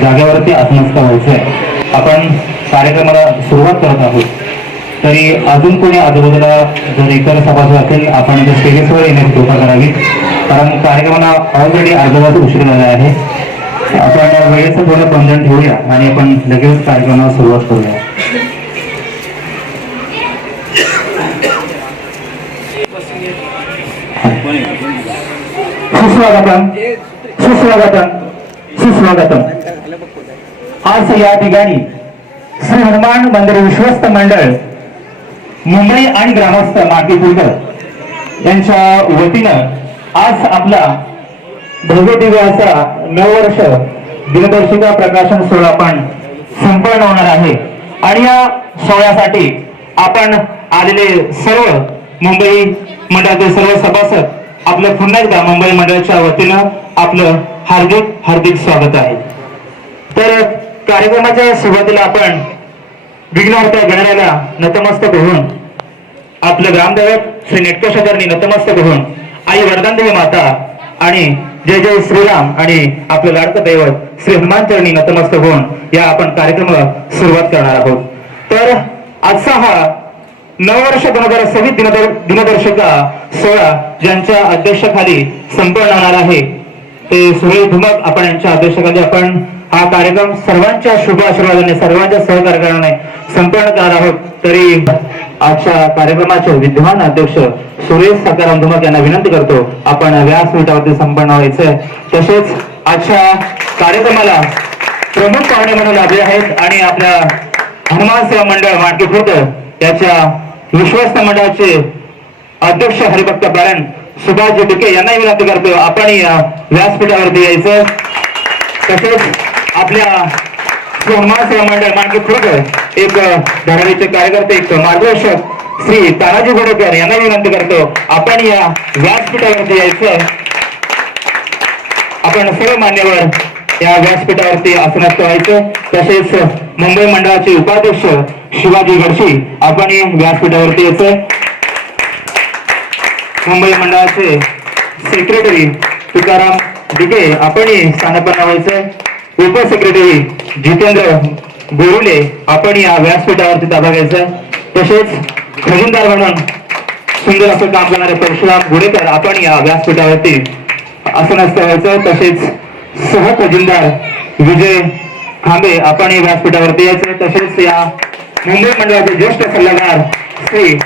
जागेवरती आत्मस्थ व्हायचंय। आपण कार्यक्रमाला सुरुवात करत आहोत, तरी अजून कोणी आजूबाजूला जर इतर सभासद असेल आपण त्या स्टेजेसवर येण्याची कृपा करावी, कारण कार्यक्रमाला ऑलरेडी अर्धा तास उशीर झाला आहे। आपण वेळेचं थोडं बंधन ठेवूया आणि आपण लगेच कार्यक्रमाला सुरुवात करूया। सुस्वागतम सुस्वागतम सुस्वागतम। आज या ठिकाणी श्री हनुमान मंदिर विश्वस्त मंडळ मुंबई आणि ग्रामस्थ माकीपूरकर यांच्या वतीनं आज आपला भव्य दिव्य असा 9 वर्ष दिनदर्शिका प्रकाशन सोहळा आपण संपन्न होणार आहे। आणि या सोहळ्यासाठी आपण आलेले सर्व मुंबई मंडळाचे सर्व सभासद आपलं पुन्हा एकदा मुंबई मंडळाच्या वतीनं आपलं हार्दिक हार्दिक स्वागत आहे। तर कार्यक्रमाच्या सुरुवातीला आपण विघ्नहर्त्या गणरायाला नतमस्तक होऊन, आपलं ग्रामदैवत श्री नेटकोशाचरणी नतमस्तक होऊन, आई वरदानदेवी माता आणि जय जय श्रीराम आणि आपलं लाडकं दैवत श्री हनुमान चरणी नतमस्तक होऊन या आपण कार्यक्रमाला सुरुवात करणार आहोत। तर आजचा हा 9 वर्ष 2026 दिनदर्शिका सोहळा ज्यांच्या अध्यक्षाखाली संपन्न होणार आहे ते सुरेश धुमक आपण यांच्या अध्यक्षाखाली आपण हा कार्यक्रम सर्वांच्या शुभ आशीर्वादाने सर्वांच्या सहकार्याने संपन्न करणार आहोत। तरी आजच्या कार्यक्रमाचे विद्यमान अध्यक्ष सुरेश सकाराम धुमक यांना विनंती करतो आपण व्यासपीठावरती संपन्न व्हायचंय। तसेच आजच्या कार्यक्रमाला प्रमुख पाहुणे म्हणून लाभले आहेत आणि आपल्या हनुमान सेवा मंडळ माकीपूरकर याच्या विश्वस्त मंडळाचे अध्यक्ष हरिभक्त पारायण सुभाषजी डुके यांना विनंती करतो आपण या व्यासपीठावरती यायचं। तसेच आपल्या हनुमान सेवा मंडळ माकीपूरकर एक धडाडीचे कार्यकर्ते एक मार्गदर्शक श्री तानाजी गोडेकर यांना विनंती करतो आपण या व्यासपीठावरती यायचं। आपण सर्व मान्यवर या व्यासपीठावरती आसनस्थ व्हायचं। तसेच मुंबई मंडळाचे उपाध्यक्ष शिवाजी गडशी आपण व्यासपीठावरती यायचं। मुंबई मंडळाचे सेक्रेटरी तुकाराम डिके आपण स्थानापन्न व्हायचं। उपसेक्रेटरी जितेंद्र गोरुले आपण या व्यासपीठावरती ताबा घ्यायचा। तसेच खजिनदार म्हणून सुंदर असं काम करणारे परशुराम गुडेकर आपण या व्यासपीठावरती आसनस्थ व्हायचं। तसेच सह खजिनदार विजय खांबे आपण या व्यासपीठावरती यायचं। तसेच या मुंबई मंडळाचे ज्येष्ठ सल्लागार श्री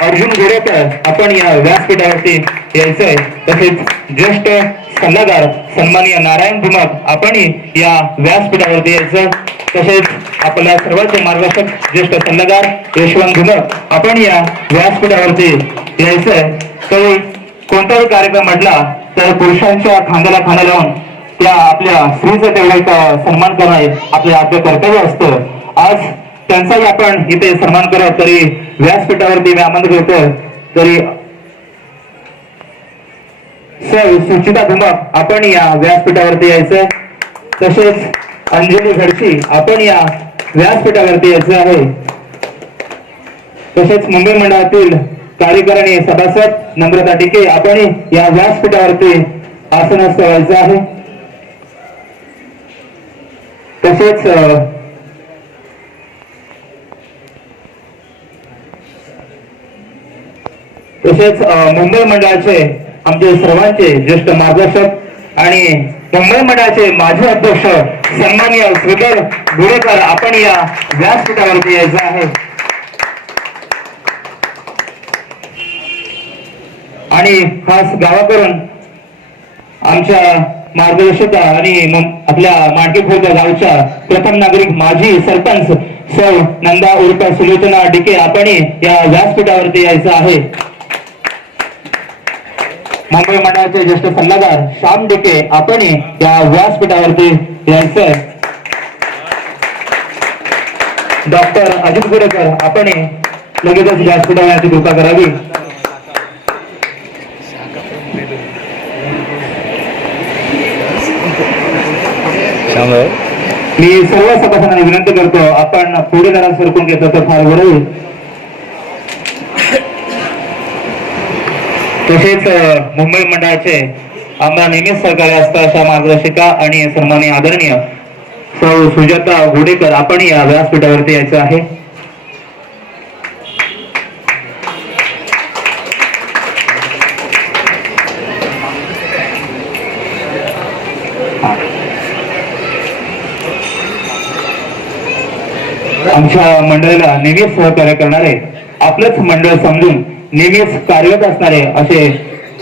अर्जुन गोडेकर आपण या व्यासपीठावरती यायचंय। तसेच ज्येष्ठ सल्लागार सन्माननीय नारायण धुमक आपण या व्यासपीठावरती यायचं। तसेच आपल्या सर्वांचे मार्गदर्शक ज्येष्ठ सल्लागार यशवंत धुमक आपण या व्यासपीठावरती यायचंय। तरी कोणताही कार्यक्रम म्हटला तर पुरुषांच्या खांद्याला खांदा लावून त्या आपल्या स्त्रीचं तेवढं सन्मान करणं आपलं आपलं कर्तव्य असतं। आज त्यांचाही आपण इथे सन्मान करत तरी व्यासपीठावरती मी आमंत्रित होतो। तरी सुचिता धुमक आपण या व्यासपीठावरती यायचं। तसेच अंजली घडशी आपण या व्यासपीठावरती यायचं आहे। तसेच मुंबई मंडळातील कार्यकारिणी सभासद नम्रता डिके आपण या व्यासपीठावरती आसनस्थ व्हायचं आहे। तसेच मुंबई मंडळाचे आमचे सर्वांचे ज्येष्ठ मार्गदर्शक आणि मुंबई मंडळाचे माजी अध्यक्ष सन्माननीय श्रीधर गुडेकर आपण या व्यासपीठावरती यायचं आहे। आणि खास गावाकडून आमच्या मार्गदर्शक आणि आपल्या माकीपूरकर गावच्या प्रथम नागरिक माजी सरपंच सौ नंदा उर्फ सुलोचना डिके आपण या व्यासपीठावरती यायचं आहे। मुंबई मंडळाचे ज्येष्ठ सल्लागार श्याम डिके आपण या व्यासपीठावरती यायचंय। डॉक्टर अजित गुडेकर आपण लगेचच व्यासपीठावरती कृपा करावी। मी सर्व सभासदांना विनंती करतो आपण पुढे जरा सरकून घेतलं तर फार बरं होईल। तसेच मुंबई मंडळाचे आम्हाला नेहमीच सहकार्य असतं अशा मार्गदर्शिका आणि सन्माननीय आदरणीय सौ सुजाता घोडेकर आपण या व्यासपीठावरती यायचं आहे. आमच्या मंडळाला नेहमीच सहकार्य करणारे, आपलंच मंडळ समजून नेहमीच कार्यरत असणारे असे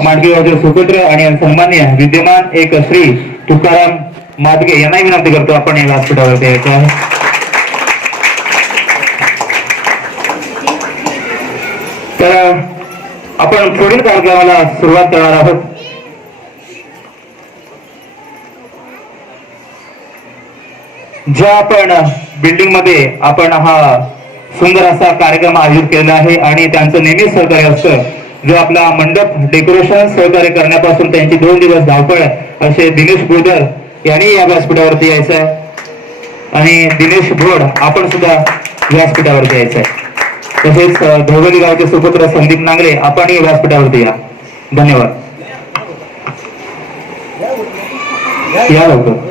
माडगेगावचे सुपुत्र आणि सन्मान्य विद्यमान एक श्री तुकाराम मादगे यांनाही विनंती करतो आपण या व्यासपीठावरती यायचं आहे. तर आपण पुढील कार्यक्रमाला सुरुवात करणार आहोत. ज्या आपण बिल्डिंग मध्ये आपण हा सुंदर असा कार्यक्रम आयोजित केलेला आहे आणि त्यांचं नेहमी सहकार्य असतं. जो आपला मंडप डेकोरेशन सहकार्य करण्यापासून त्यांची 2 दिवस धावपळ असे दिनेश बोरकर यांनी या व्यासपीठावरती यायचं आहे. आणि दिनेश भोड आपण सुद्धा व्यासपीठावरती यायचं आहे. तसेच धोगली गावचे सुपुत्र संदीप नांगरे आपणही व्यासपीठावरती या. धन्यवाद. या लवकर.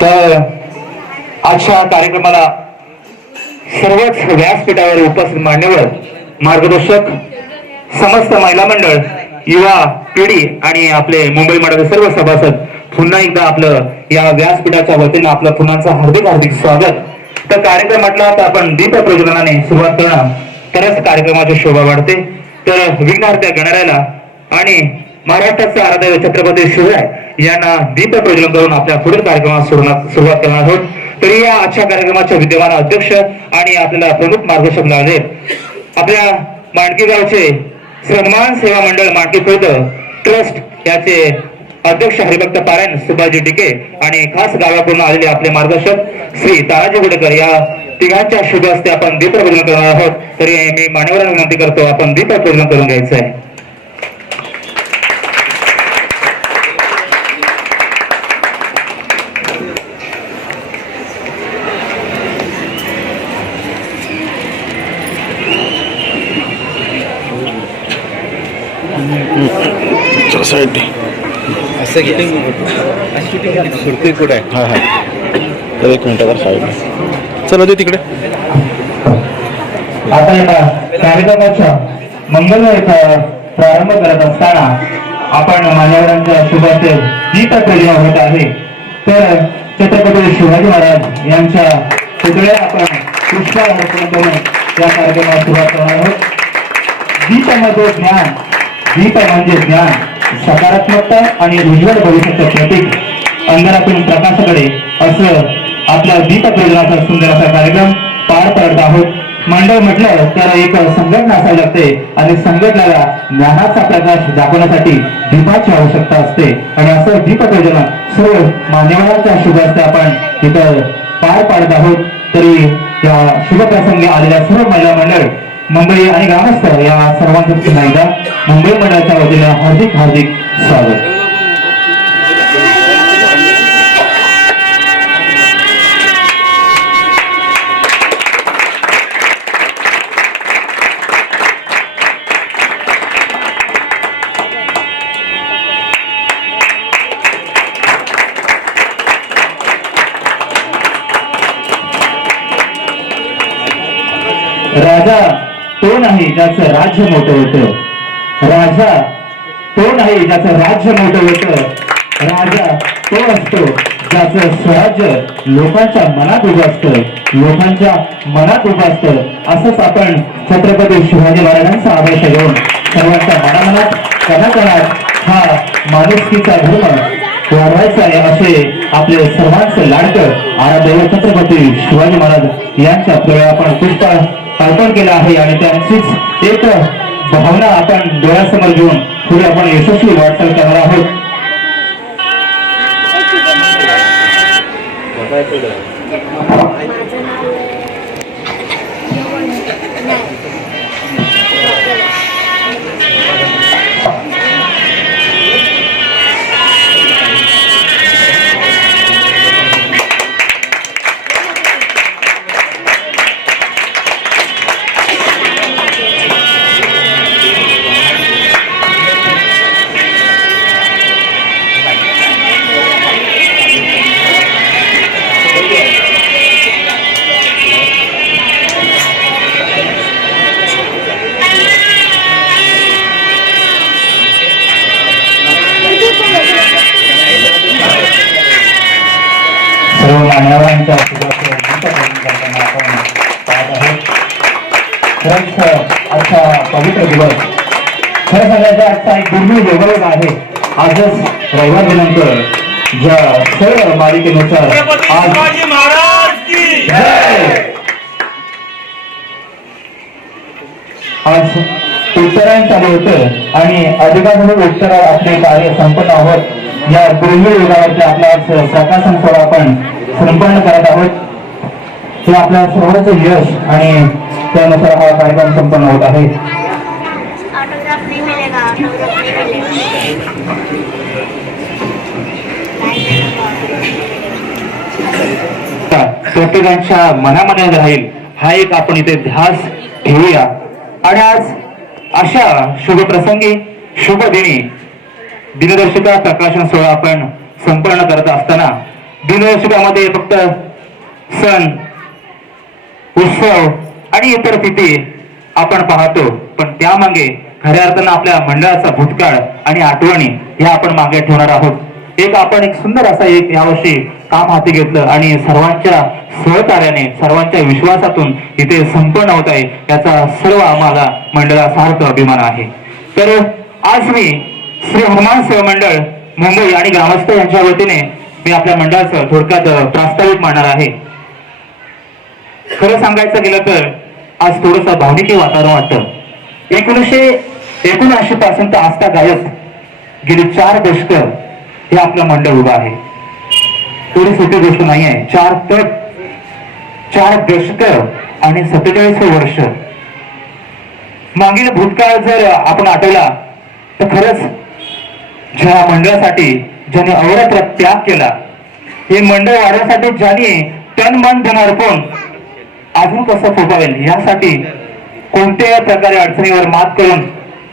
तर आजच्या कार्यक्रमाला सर्वच व्यासपीठावर उपस्थित मान्यवर, मार्गदर्शक, समस्त महिला मंडळ, युवा पिढी आणि आपले मुंबई मंडळाचे सर्व सभासद पुन्हा एकदा आपलं या व्यासपीठाच्या वतीनं आपलं पुन्हा हार्दिक हार्दिक स्वागत. तर कार्यक्रम म्हटला तर आपण दीप प्रज्वलनाने सुरुवात करणार, तरच कार्यक्रमाची शोभा वाढते. तर विघ्नहर्त्या गणरायाला आणि महाराष्ट्राचा आराध्य छत्रपती शिवराय यांना दीप प्रज्वलन करून आपल्या पुढील कार्यक्रमात सुरुवात करणार आहोत. तरी या आजच्या कार्यक्रमाचे विद्यमान अध्यक्ष आणि आपल्याला प्रमुख मार्गदर्शक लावले आपल्या मांडकी गावचे सन्मान सेवा मंडळ मांडकी खुर्द ट्रस्ट याचे अध्यक्ष हरिभक्त पारायण सुभाजी डिके आणि खास गावाकडून आलेले आपले मार्गदर्शक श्री ताराजी गुडेकर या तिघांच्या शुभ हस्ते आपण दीप प्रज्वलन करणार आहोत. तरी मी मान्यवरांना विनंती करतो आपण दीप प्रज्वलन करून घ्यायचं आहे. असं सुरती कुठे आहे? हा हा तर 1 मिनिटावर साईड चला दे तिकडे. आता एका कार्यक्रमाच्या मंगलमय प्रारंभ करत असताना आपण मान्यवरांच्या शुभ हस्ते दीप प्रज्वलन होत आहे. तर छत्रपती शिवाजी महाराज यांच्या पुतळ्या आपण पुष्पा अर्पण करून या कार्यक्रमाला सुरुवात करणार आहोत. दीपामध्ये ज्ञान, दीप म्हणजे ज्ञान, सकारात्मकता आणि उज्ज्वल भविष्याचं प्रतीक, अंधारातून प्रकाशाकडे असं आपल्या दीप प्रज्वलनाचा सुंदर असा कार्यक्रम पार पडत आहोत. मंडळ म्हटलं तर एक संघटना असावी लागते आणि संघटनेला ज्ञानाचा प्रकाश दाखवण्यासाठी दीपाची आवश्यकता असते. आणि असं दीप प्रज्वलन सर्व मान्यवरांच्या शुभ हस्ते आपण इथं पार पाडत आहोत. तरी या शुभ प्रसंगी आलेल्या सर्व महिला मंडळ, मुंबई आणि ग्रामस्थ या सर्वांचं पुन्हा एकदा मुंबई मंडळाच्या वतीने हार्दिक हार्दिक स्वागत. राजा तो नाही ज्याचं राज्य मोठं होतं, राजा तो नाही ज्याचं राज्य मोठं होतं, राजा तो असतो ज्याचं स्वराज्य लोकांच्या मनात उभं असतं, लोकांच्या मनात उभं असतं. असंच आपण छत्रपती शिवाजी महाराजांचा आदर्श घेऊन सर्वांच्या मनामनात कणाकणात हा माणुसकीचा धर्म वाढवायचा आहे असे आपले सर्वांचे लाडकं आराध्य छत्रपती शिवाजी महाराज यांच्या पुढे आपण पुष्प अर्पण केलं आहे. आणि त्यांचीच एक भावना आपण डोळ्यासमोर घेऊन पुढे आपण यशस्वी वाटचाल करणार आहोत. मान्यवरांच्या सुरुवातीला करताना आपण पाहत आहोत. खरंच आजचा पवित्र दिवस, खरं सांगायचं आजचा एक दुर्मिळ दिवस आहे. आजच रविवार दिनांक ज्या सर्व मालिकेनुसार आज आज उत्तरायण चालू होतं आणि अधिकाधिक उत्तरावर आपले कार्य संपन्न आहोत. या दुर्मिळ युगावरती आपला आज प्रकाशन सोहळा आपण संपन्न करत आहोत. हे आपल्या सर्वांचे यश आणि त्यानुसार हा कार्यक्रम संपन्न होत आहे. ऑटोग्राफ नहीं मिलेगा, ऑटोग्राफ नहीं मिलेगा. प्रत्येकांच्या मनामध्ये राहील हा एक आपण इथे ध्यास ठेवूया. आणि आज अशा शुभ प्रसंगी शुभ दिनी दिनदर्शिका प्रकाशन सोहळा आपण संपन्न करत असताना दिनदर्शिकामध्ये फक्त सण उत्सव आणि इतर तिथी आपण पाहतो, पण त्यामागे खऱ्या अर्थानं आपल्या मंडळाचा भूतकाळ आणि आठवणी या आपण मागे ठेवणार आहोत. आपण एक सुंदर असा एक यावर्षी काम हाती घेतलं आणि सर्वांच्या सहकार्याने सर्वांच्या विश्वासातून इथे संपन्न होत आहे. याचा सर्व आम्हाला मंडळासार्थ अभिमान आहे. तर आज मी श्री हनुमान सेवा मंडळ मुंबई आणि ग्रामस्थ यांच्या वतीने मी आपल्या मंडळाचं थोडक्यात प्रास्ताविक मांडणार आहे. खरं सांगायचं गेलं तर आज थोडंसं भावनिक वातावरण वाटतं. 1979 पासून तर आजता गायक गेली 4 दशक हे आपलं मंडळ उभं आहे. थोडी सोपी गोष्ट नाही आहे. 4 दशक आणि 47 वर्ष. मागील भूतकाळ जर आपण आठवला तर खरंच ज्या मंडळासाठी ज्याने अहोरात्र त्याग केला, हे मंडळ वाढवण्यासाठी ज्याने तन मन धन अर्पण अजून कसं फोकावेल यासाठी कोणत्या प्रकारे अडचणीवर मात करून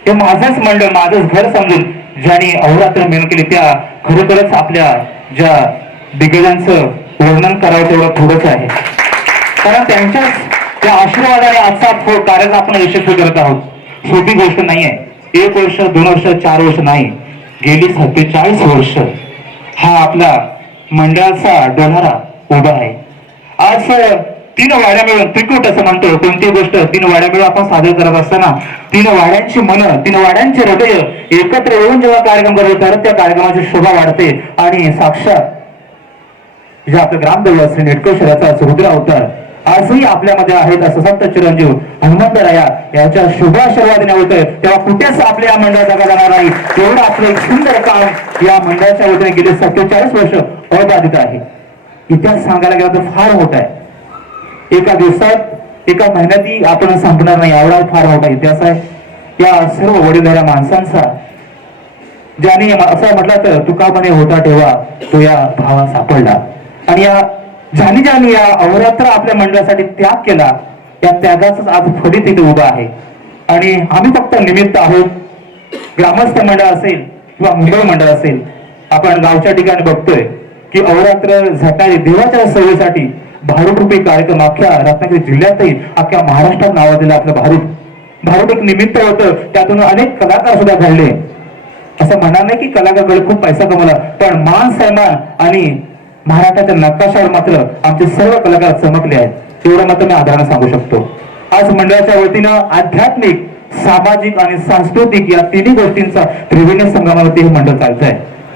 हे माझंच मंडळ माझंच घर समजून ज्यांनी अहोरात्र मेहनत केली, त्या खरोखरच आपल्या ज्या दिग्गजांचं वर्णन करावं तेवढं थोडंच आहे. कारण त्यांच्याच त्या आशीर्वादाने आजचा कार्यक्रम आपण यशस्वी करत आहोत. सोपी गोष्ट नाही आहे. 1 वर्ष 2 वर्ष 4 वर्ष नाही, गेली 47 वर्ष हा आपला मंडळाचा डोलारा उभा आहे. आज 3 वाड्या मिळून त्रिकूट असं म्हणतो. कोणती गोष्ट 3 वाड्या मिळून आपण सादर करत असताना 3 वाड्यांची मनं 3 वाड्यांचे हृदय एकत्र येऊन जेव्हा कार्यक्रम करत होतात त्या कार्यक्रमाची शोभा वाढते. आणि साक्षात जे आपलं ग्रामदैवत श्री नेटकोशराचा रुद्र अवतार आजही आपल्यामध्ये आहेत असं संत चिरंजीव हनुमंतराया याच्या शुभ आशीर्वादाने होतंय. तेव्हा कुठेच आपल्या या मंडळाचा जाणार नाही. एवढं आपलं एक सुंदर काम या मंडळाच्या वतीने गेले 47 वर्ष अबाधित आहे. इतिहास सांगायला गेला तर फार मोठा आहे. एका दिवसात एका महिन्यातही आपण संपणार नाही एवढा फार मोठा इतिहास आहे या सर्व वडीलधाऱ्या माणसांचा. ज्याने असं म्हटलं तर तुका म्हणे होता ठेवा तो या भावा सापडला. आणि या ज्याने या अहोरात्र आपल्या मंडळासाठी त्याग केला, या त्यागाच आज फलित इथे उभा आहे. आणि आम्ही फक्त निमित्त आहोत. ग्रामस्थ मंडळ असेल किंवा मुंबई मंडळ असेल, आपण गावच्या ठिकाणी बघतोय की अहोरात्र झटारी देवाच्या सेवेसाठी भारूपरूपी कार्यक्रम अख्ख्या रत्नागिरी जिल्ह्यातही अख्ख्या महाराष्ट्रात नावाजलेलं आपलं भारूप एक निमित्त होतं. त्यातून अनेक कलाकार सुद्धा घडले. असं म्हणणार नाही की कलाकारकडे खूप पैसा कमवला, पण मान सन्मान आणि महाराष्ट्राच्या नकाशावर मात्र आमचे सर्व कलाकार चमकले आहेत. एवढं मात्र मी आदराने सांगू शकतो. आज मंडळाच्या वतीनं आध्यात्मिक सामाजिक आणि सांस्कृतिक या तिन्ही गोष्टींचा त्रिवेणी संगमावरती हे मंडळ चालत आहे.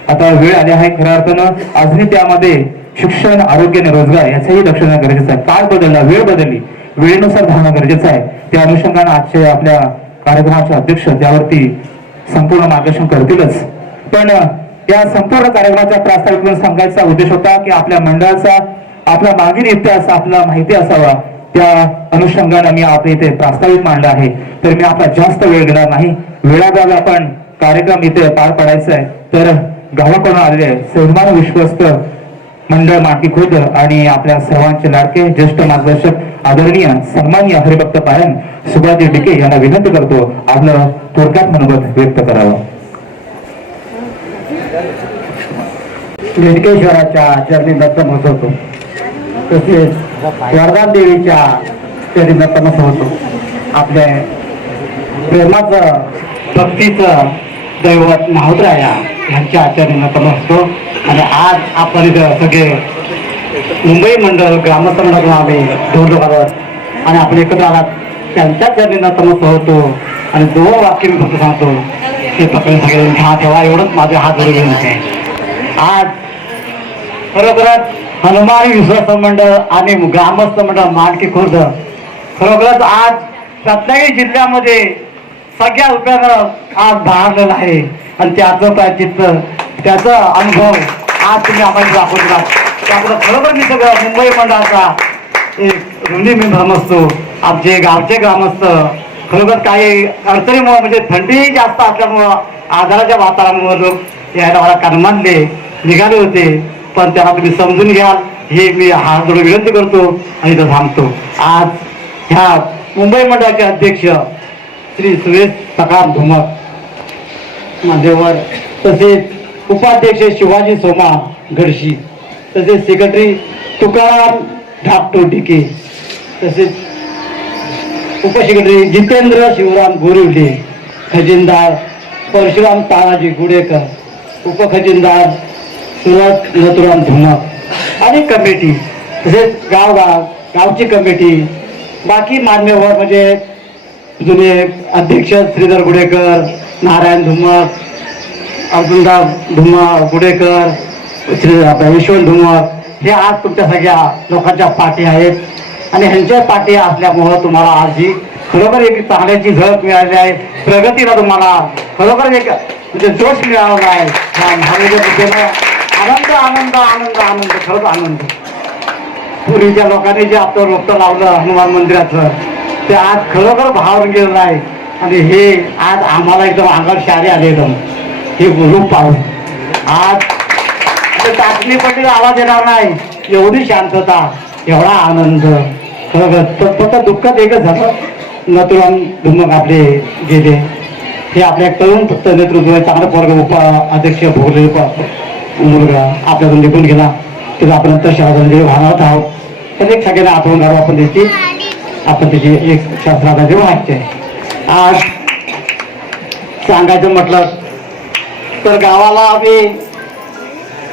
आता वेळ आली आहे खऱ्या अर्थानं अजूनही त्यामध्ये शिक्षण आरोग्य आणि रोजगार याचंही लक्ष देणं गरजेचं आहे. काळ बदलला, वेळ बदलली, वेळेनुसार धावणं गरजेचं आहे. त्या अनुषंगाने आजचे आपल्या कार्यक्रमाचे अध्यक्ष त्यावरती संपूर्ण मार्गदर्शन करतीलच. पण या संपूर्ण कार्यक्रमाच्या प्रास्ताविक सांगायचा उद्देश होता की आपल्या मंडळाचा आपला मागील इतिहास आपला माहिती असावा. त्या अनुषंगाने मी आपल्या इथे प्रास्ताविक मांडला आहे. तर मी आपला जास्त वेळ घेणार नाही. वेळाभावी आपण कार्यक्रम इथे पार पाडायचा आहे. तर गावाकडून आलेले सन्मान विश्वस्त मंडळ माटी खुद आणि आपल्या सर्वांचे लाडके ज्येष्ठ मार्गदर्शक आदरणीय सन्माननीय हरिभक्त पायन सुभाजी डिके यांना विनंती करतो आपलं थोडक्यात मनोगत व्यक्त करावं. लिडकेश्वराच्या चरणी नतमस्तक होतो, तसेच वरदान देवीच्या चरणी नतमस्तक होतो. आपल्या प्रेमाचं भक्तीचं दैवत नाहोदराया यांच्या चरणी नतमस्तक होतो. आणि आज आपण इथं सगळे मुंबई मंडळ ग्रामस्थ मंडळातून आम्ही निवडणुकावर आणि आपण एकत्र आलात त्यांच्याच चरणी नतमस्तक होतो आणि 2 वाक्य मी फक्त सांगतो ते पकडून सगळे घ्या ठेवा एवढंच माझे हात जोडून विनंती आहे. आज खरोखरच हनुमान विश्वास मंडळ आणि ग्रामस्थ मंडळ मानकी खुर्द खरोखरच आज रत्नागिरी जिल्ह्यामध्ये सगळ्या रुपयानं आज बहारलेलं आहे आणि त्याचं प्रायचित्त त्याचा अनुभव आज तुम्ही आम्हाला दाखवला. त्यामुळे खरोखर मी सगळं मुंबई मंडळाचा एक ऋणी मी समजतो. आमचे गावचे ग्रामस्थ खरोखर काही अडचणीमुळे म्हणजे थंडी जास्त असल्यामुळं आजाराच्या वातावरणामुळे लोक यायला मला कणमानले निघाले होते, पण त्याला तुम्ही समजून घ्याल हे मी हात जोडून विनंती करतो आणि इथं थांबतो. आज ह्या मुंबई मंडळाचे अध्यक्ष श्री सुरेश सकाम धुमक मान्यवर, तसेच उपाध्यक्ष शिवाजी सोमा गडशी, तसेच सेक्रेटरी तुकाराम ढाकटो डिके, तसेच उपसेक्रेटरी जितेंद्र शिवराम गोरिवडे, खजिनदार परशुराम तानाजी गुडेकर, उपखजिनदार सुरत नथुराम धुमक आणि कमिटी, तसेच गावची कमिटी, बाकी मान्यवर म्हणजे जुने अध्यक्ष श्रीधर गुडेकर, नारायण धुमक, अब्दुलदास धुमक गुडेकर, श्री यशवंत धुमक, हे आज तुमच्या सगळ्या लोकांच्या पाठी आहेत आणि ह्यांच्या पाठी असल्यामुळं तुम्हाला आज ही खरोखर एक चांगल्याची झळक मिळाली आहे. प्रगतीला तुम्हाला खरोखर एक म्हणजे जोश मिळाला आहे. ह्या महाराजांबद्दल आनंद आनंद आनंद आनंद खरंच आनंद. पूर्वीच्या लोकांनी जे आपलं रोपटं लावलं हनुमान मंदिराचं ते आज खरोखर भावून गेलेलं आहे आणि हे आज आम्हाला एकदम अंगावर शारे आले एकदम हे रूप पाहून. आज टाचणी पट्टी आवाज येणार नाही, एवढी शांतता, एवढा आनंद. खरोखर फक्त दुःखात एकच झालं, नथुराम धुमक आपले गेले. हे आपल्या तरुण फक्त नेतृत्व चांगलं पोरग उपाध्यक्ष भोगले मुलगा आपल्यातून निघून गेला. तर आपण नंतर शाळा वाहनात आहोत, तर एक सगळ्यांना आठवण काढू आपण त्याची एक शास्त्राचे व्हायचे. आज सांगायचं म्हटलं तर गावाला आम्ही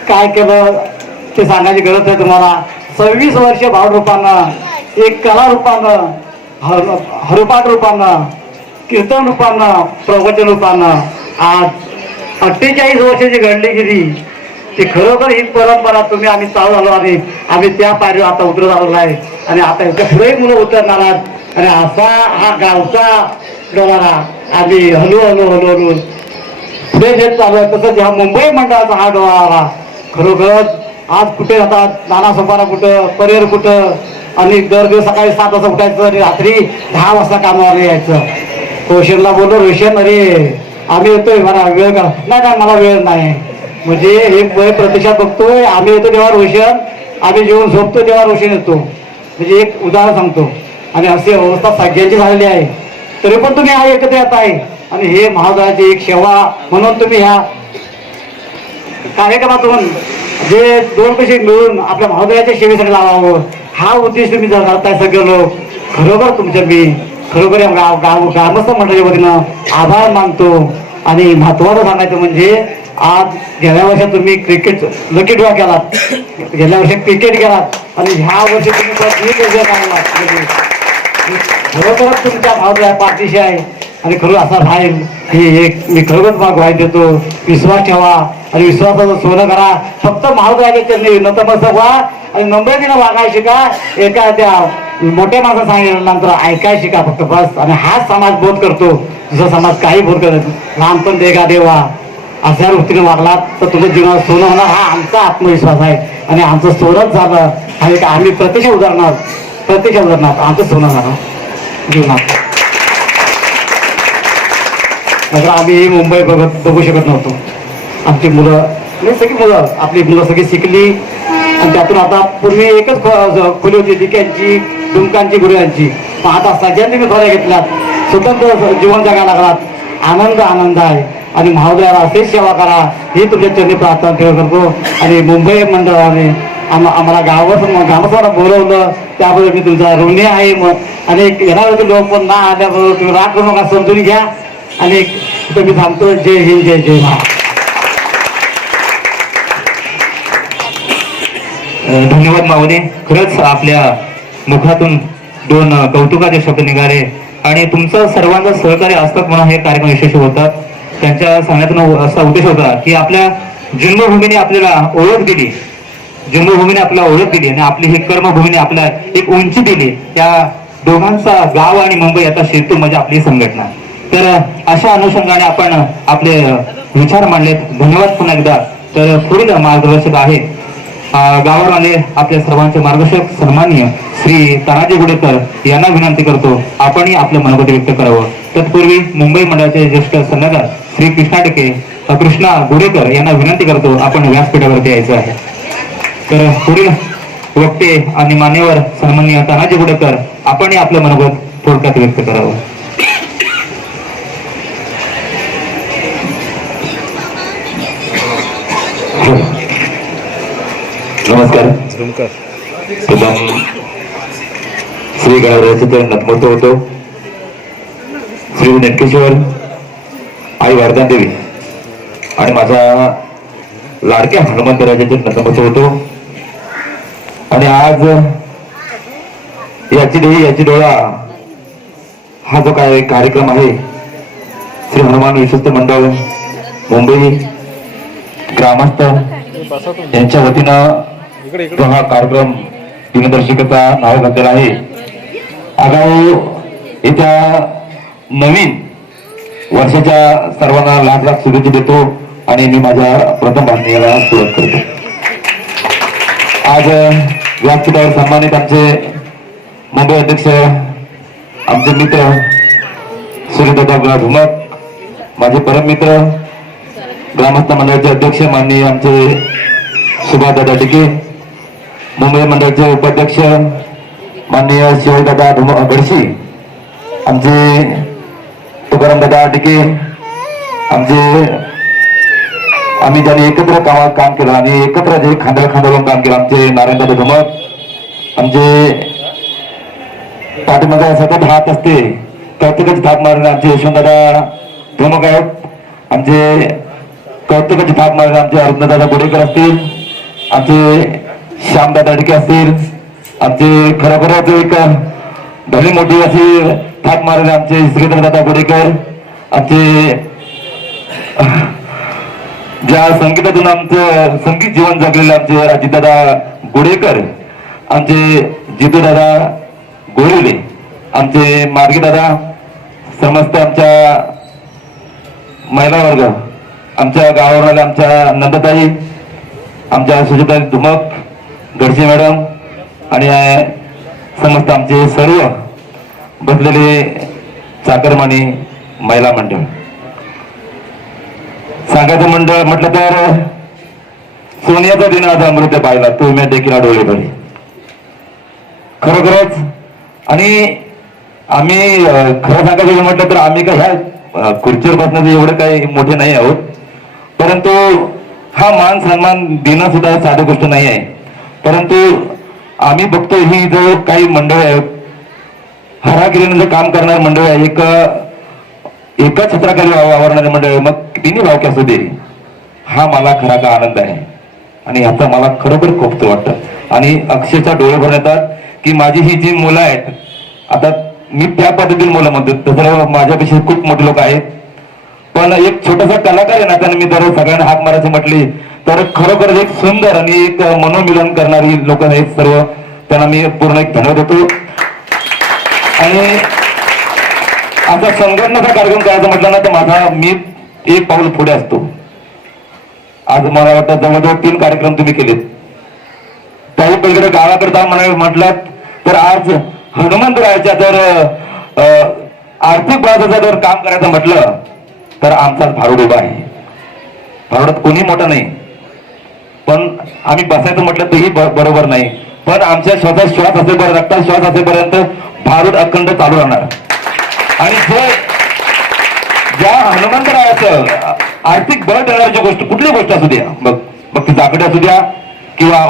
काय केलं ते सांगायची गरज आहे तुम्हाला. 26 वर्ष भाव रूपानं, एक कला रूपानं, हरिपाठ रूपानं, कीर्तन रूपानं, प्रवचन रूपानं आज 48 वर्षाची घडलीगिरी ती खरोखर ही परंपरा तुम्ही आम्ही चालू झालो आणि आम्ही त्या पायरीवर आता उतरत आलेलो आहे आणि आता याच्या पुढे मुलं उतरणार आहेत आणि असा हा गावचा डोलारा आम्ही हलू हलू हलू हलू पुढे घेत चालू आहे. तसंच ह्या मुंबई मंडळाचा हा डोलारा खरोखरच आज कुठे राहतात, नाना सोपारा कुठं, परेर कुठं, आणि दर दिवस सकाळी 7 वाजता उठायचं आणि रात्री 10 वाजता कामावर यायचं. रोशनला बोललो, रोशन अरे आम्ही येतोय, मला वेळ करा. नाही मला वेळ नाही. म्हणजे हे वय प्रत्यक्षात बघतोय, आम्ही येतो तेव्हा रोशन, आम्ही जेवण झोपतो तेव्हा रोशन येतो. म्हणजे एक उदाहरण सांगतो आणि अशी अवस्था सगळ्यांची झालेली आहे. तरी पण तुम्ही हा एकत्र येत आहे आणि हे महाराजांची एक सेवा म्हणून तुम्ही ह्या कार्यक्रमातून जे 2 पैसे मिळून आपल्या महोदयाच्या सेवेसाठी लावावं हा उद्देश तुम्ही जर करताय सगळे लोक. खरोखर तुमच्या मी खरोखर या ग्रामस्थ मंडळाच्या वतीनं आभार मानतो. आणि महत्वाचं सांगायचं म्हणजे आज गेल्या वर्षात तुम्ही क्रिकेट लकी ड्रॉ केलात, गेल्या वर्षी क्रिकेट केलात आणि ह्या वर्षी तुम्ही खरोखरच तुमच्या भावना पाठीशी आहे आणि खरं असा राहील हे एक मी खरोखर तुम्हाला ग्वाही देतो. विश्वास ठेवा आणि विश्वासाचं सोनं करा. फक्त महाराजांच्या चरणी नतमस्तक व्हा आणि नम्रतेनं वागायला शिका. एका त्या मोठ्या माणसं सांगितल्यानंतर ऐकायला शिका फक्त बस. आणि हाच समाज बोध करतो, दुसरा समाज काही बोध करत. लहानपण देगा देवा अशा वृत्तीने वागलात तर तुमच्या जीवनात सोनं होणार हा आमचा आत्मविश्वास आहे आणि आमचं सोनंच झालं हा एक आम्ही प्रत्यक्ष उदाहरणात आमचं सोनं झालं जीवनात. नंतर आम्ही मुंबई बघू शकत नव्हतो. आमची मुलं म्हणजे सगळी मुलं आपली मुलं सगळी शिकली आणि त्यातून आता पूर्वी एकच खोली होती दिक्यांची, दुमकांची, गुरुयांची. पण आता सगळ्यांनी मी खोल्या घेतल्यात, स्वतंत्र जीवन जगायला लागलात. आनंद आहे आणि महाउदयाला असेच सेवा करा ही तुमच्या चरणी प्रार्थना करतो. आणि मुंबई मंडळाने आम्हाला ग्रामसभा बोलवलं त्याबद्दल मी तुमचा ऋणी आहे. आणि येणार होते लोक पण ना आल्याबरोबर तुम्ही राग करू नका, समजून घ्या. आणि मी थांबतो. जय हिंद, जय जय महाराज. धन्यवाद मावने. खरंच आपल्या मुखातून दोन कौतुकाचे शब्द निघाले आणि तुमचं सर्वांचं सहकार्य असतात म्हणून हे कार्यक्रम यशस्वी होतात. त्यांच्या सांगण्यातून असा उद्देश होता की आपल्या जन्मभूमीने आपल्याला ओळख दिली, जन्मभूमीने आपल्याला ओळख दिली आणि आपली ही कर्मभूमीने आपल्याला एक उंची दिली. त्या दोघांचा गाव आणि मुंबई याचा सेतू म्हणजे आपली संघटना. तर अशा अनुषंगाने आपण आपले विचार मांडलेत. धन्यवाद पुन्हा एकदा. तर पुढील मार्गदर्शक आहे गावावर आले आपल्या सर्वांचे मार्गदर्शक सन्माननीय श्री तानाजी गुडेकर यांना विनंती करतो आपणही आपलं मनोगत व्यक्त करावं. तत्पूर्वी मुंबई मंडळाचे ज्येष्ठ सल्लागार श्री कृष्णा गुडेकर यांना विनंती करतो आपण व्यासपीठावरती यायचं आहे. तर पुढील वक्ते आणि मान्यवर सन्माननीय तानाजी गुडेकर आपणही आपलं मनोगत थोडक्यात व्यक्त करावं. नमस्कार. प्रथम श्री गणरायाचे नतमस्त होतो. श्री नेटकेश्वर आई वर्धादेवी आणि माझा लाडक्या हनुमंतराजाचे नतमस्त होतो. आणि आज याची डोळा हा जो काय कार्यक्रम आहे श्री हनुमान विश्वस्त मंडळ मुंबई ग्रामस्थ यांच्या वतीनं जो हा कार्यक्रम दिनदर्शिकेचा नाव घातलेला आहे. आगाऊ येत्या नवीन वर्षाच्या सर्वांना लाख लाख शुभेच्छा देतो आणि मी माझ्या प्रथम भाषणाला सुरुवात करतो. आज व्यासपीठावर सन्मानित आमचे मुंबई अध्यक्ष आमचे मित्र सूर्यदादा धुमक, माझे परम मित्र ग्रामस्थ मंडळाचे अध्यक्ष माननीय आमचे सुभाषदादा टिके, मुंबई मंडळाचे उपाध्यक्ष माननीय शिवदादा गडशी, आमचे तुकारामदादा टिके, आम्ही ज्यांनी एकत्र काम केलं आणि एकत्र जे खांद्याला काम केलं आमचे नारायणदादा धुमक, आमचे पाठीमागा सतत हात असते कौतुकाची थाप मारणे आमचे यशवंतदादा धुमक आहेत. आमचे कौतुकाची थाप मारणे आमचे अरुणदादा गोडेकर असतील, आमचे श्यामदादा टिके असतील, आमचे खरोखरच एक भली मोठी अशी थाप मारणे आमचे श्रीधरदादा गोडेकर, आमचे ज्या संगीतातून आमचं संगीत जीवन जगलेले आमचे अजितदादा गोडेकर, आमचे जितूदादा गोरिले, आमचे मार्गीदादा, समस्त आमच्या महिला वर्ग, आमच्या गावावर आल्या आमच्या नंदताई, आमच्या सुजाताई धुमक, गडसे मॅडम आणि समस्त आमचे सर्व बसलेले चाकरमानी महिला मंडळ. सांगायचं मंडळ म्हटलं तर सोनियाचा दिन आज अमृत पाहिला तो मी देखील डोळे भरले खरोखरच. आणि आम्ही खरं सांगायचं म्हटलं तर आम्ही काय ह्या खुर्चीवर बसण्याचं एवढं काही मोठे नाही आहोत, परंतु हा मान सन्मान देणं सुद्धा साधी गोष्ट नाही आहे. परंतु आम्ही बघतो ही जो काही मंडळ आहे हरागिरीनं जे काम करणारे मंडळ आहे, एका छत्राखाली वावरणारे मंडळ आहे, मग तिन्ही भावकी असू दे, हा मला खरा का आनंद आहे आणि ह्याचा मला खरोखर खूप वाटतं. आणि अक्षरशः डोळे भरून येतात की माझी ही जी मुलं आहेत, आता मी त्या पद्धतीने मुलं म्हणतो, तसं माझ्यापेक्षा खूप मोठे लोक आहेत, पण एक छोटासा कलाकार आहे ना, त्याने मी जर सगळ्यांना हाक मारायची म्हटली तर खरोखर एक सुंदर आणि एक मनोमिलन करणारी लोक आहेत सर्व, त्यांना मी पूर्ण एक धन्यवाद देतो. आणि आता संघटनाचा कार्यक्रम करायचा म्हटलं ना तर माझा मी एक पाऊल पुढे असतो. आज मला वाटतं जवळजवळ 3 कार्यक्रम तुम्ही केलेत. काही पलीकडे गावाकडे म्हटलं तर आज हनुमंतरायाच्या जर आर्थिक बाजूचा जर काम करायचं म्हटलं तर आमचाच भारूड उभा आहे. भारूडात कोणी मोठा नाही, पण आम्ही बसायचं म्हटलं तरी बरोबर नाही, पण आमच्या श्वासात श्वास असेपर्यंत, रक्तात श्वास असेपर्यंत भारूड अखंड चालू राहणार. आणि ज्या हनुमंतरायाचं आर्थिक बळ देणारी गोष्ट कुठली गोष्ट असू द्या, मग ती जाकडी असू द्या किंवा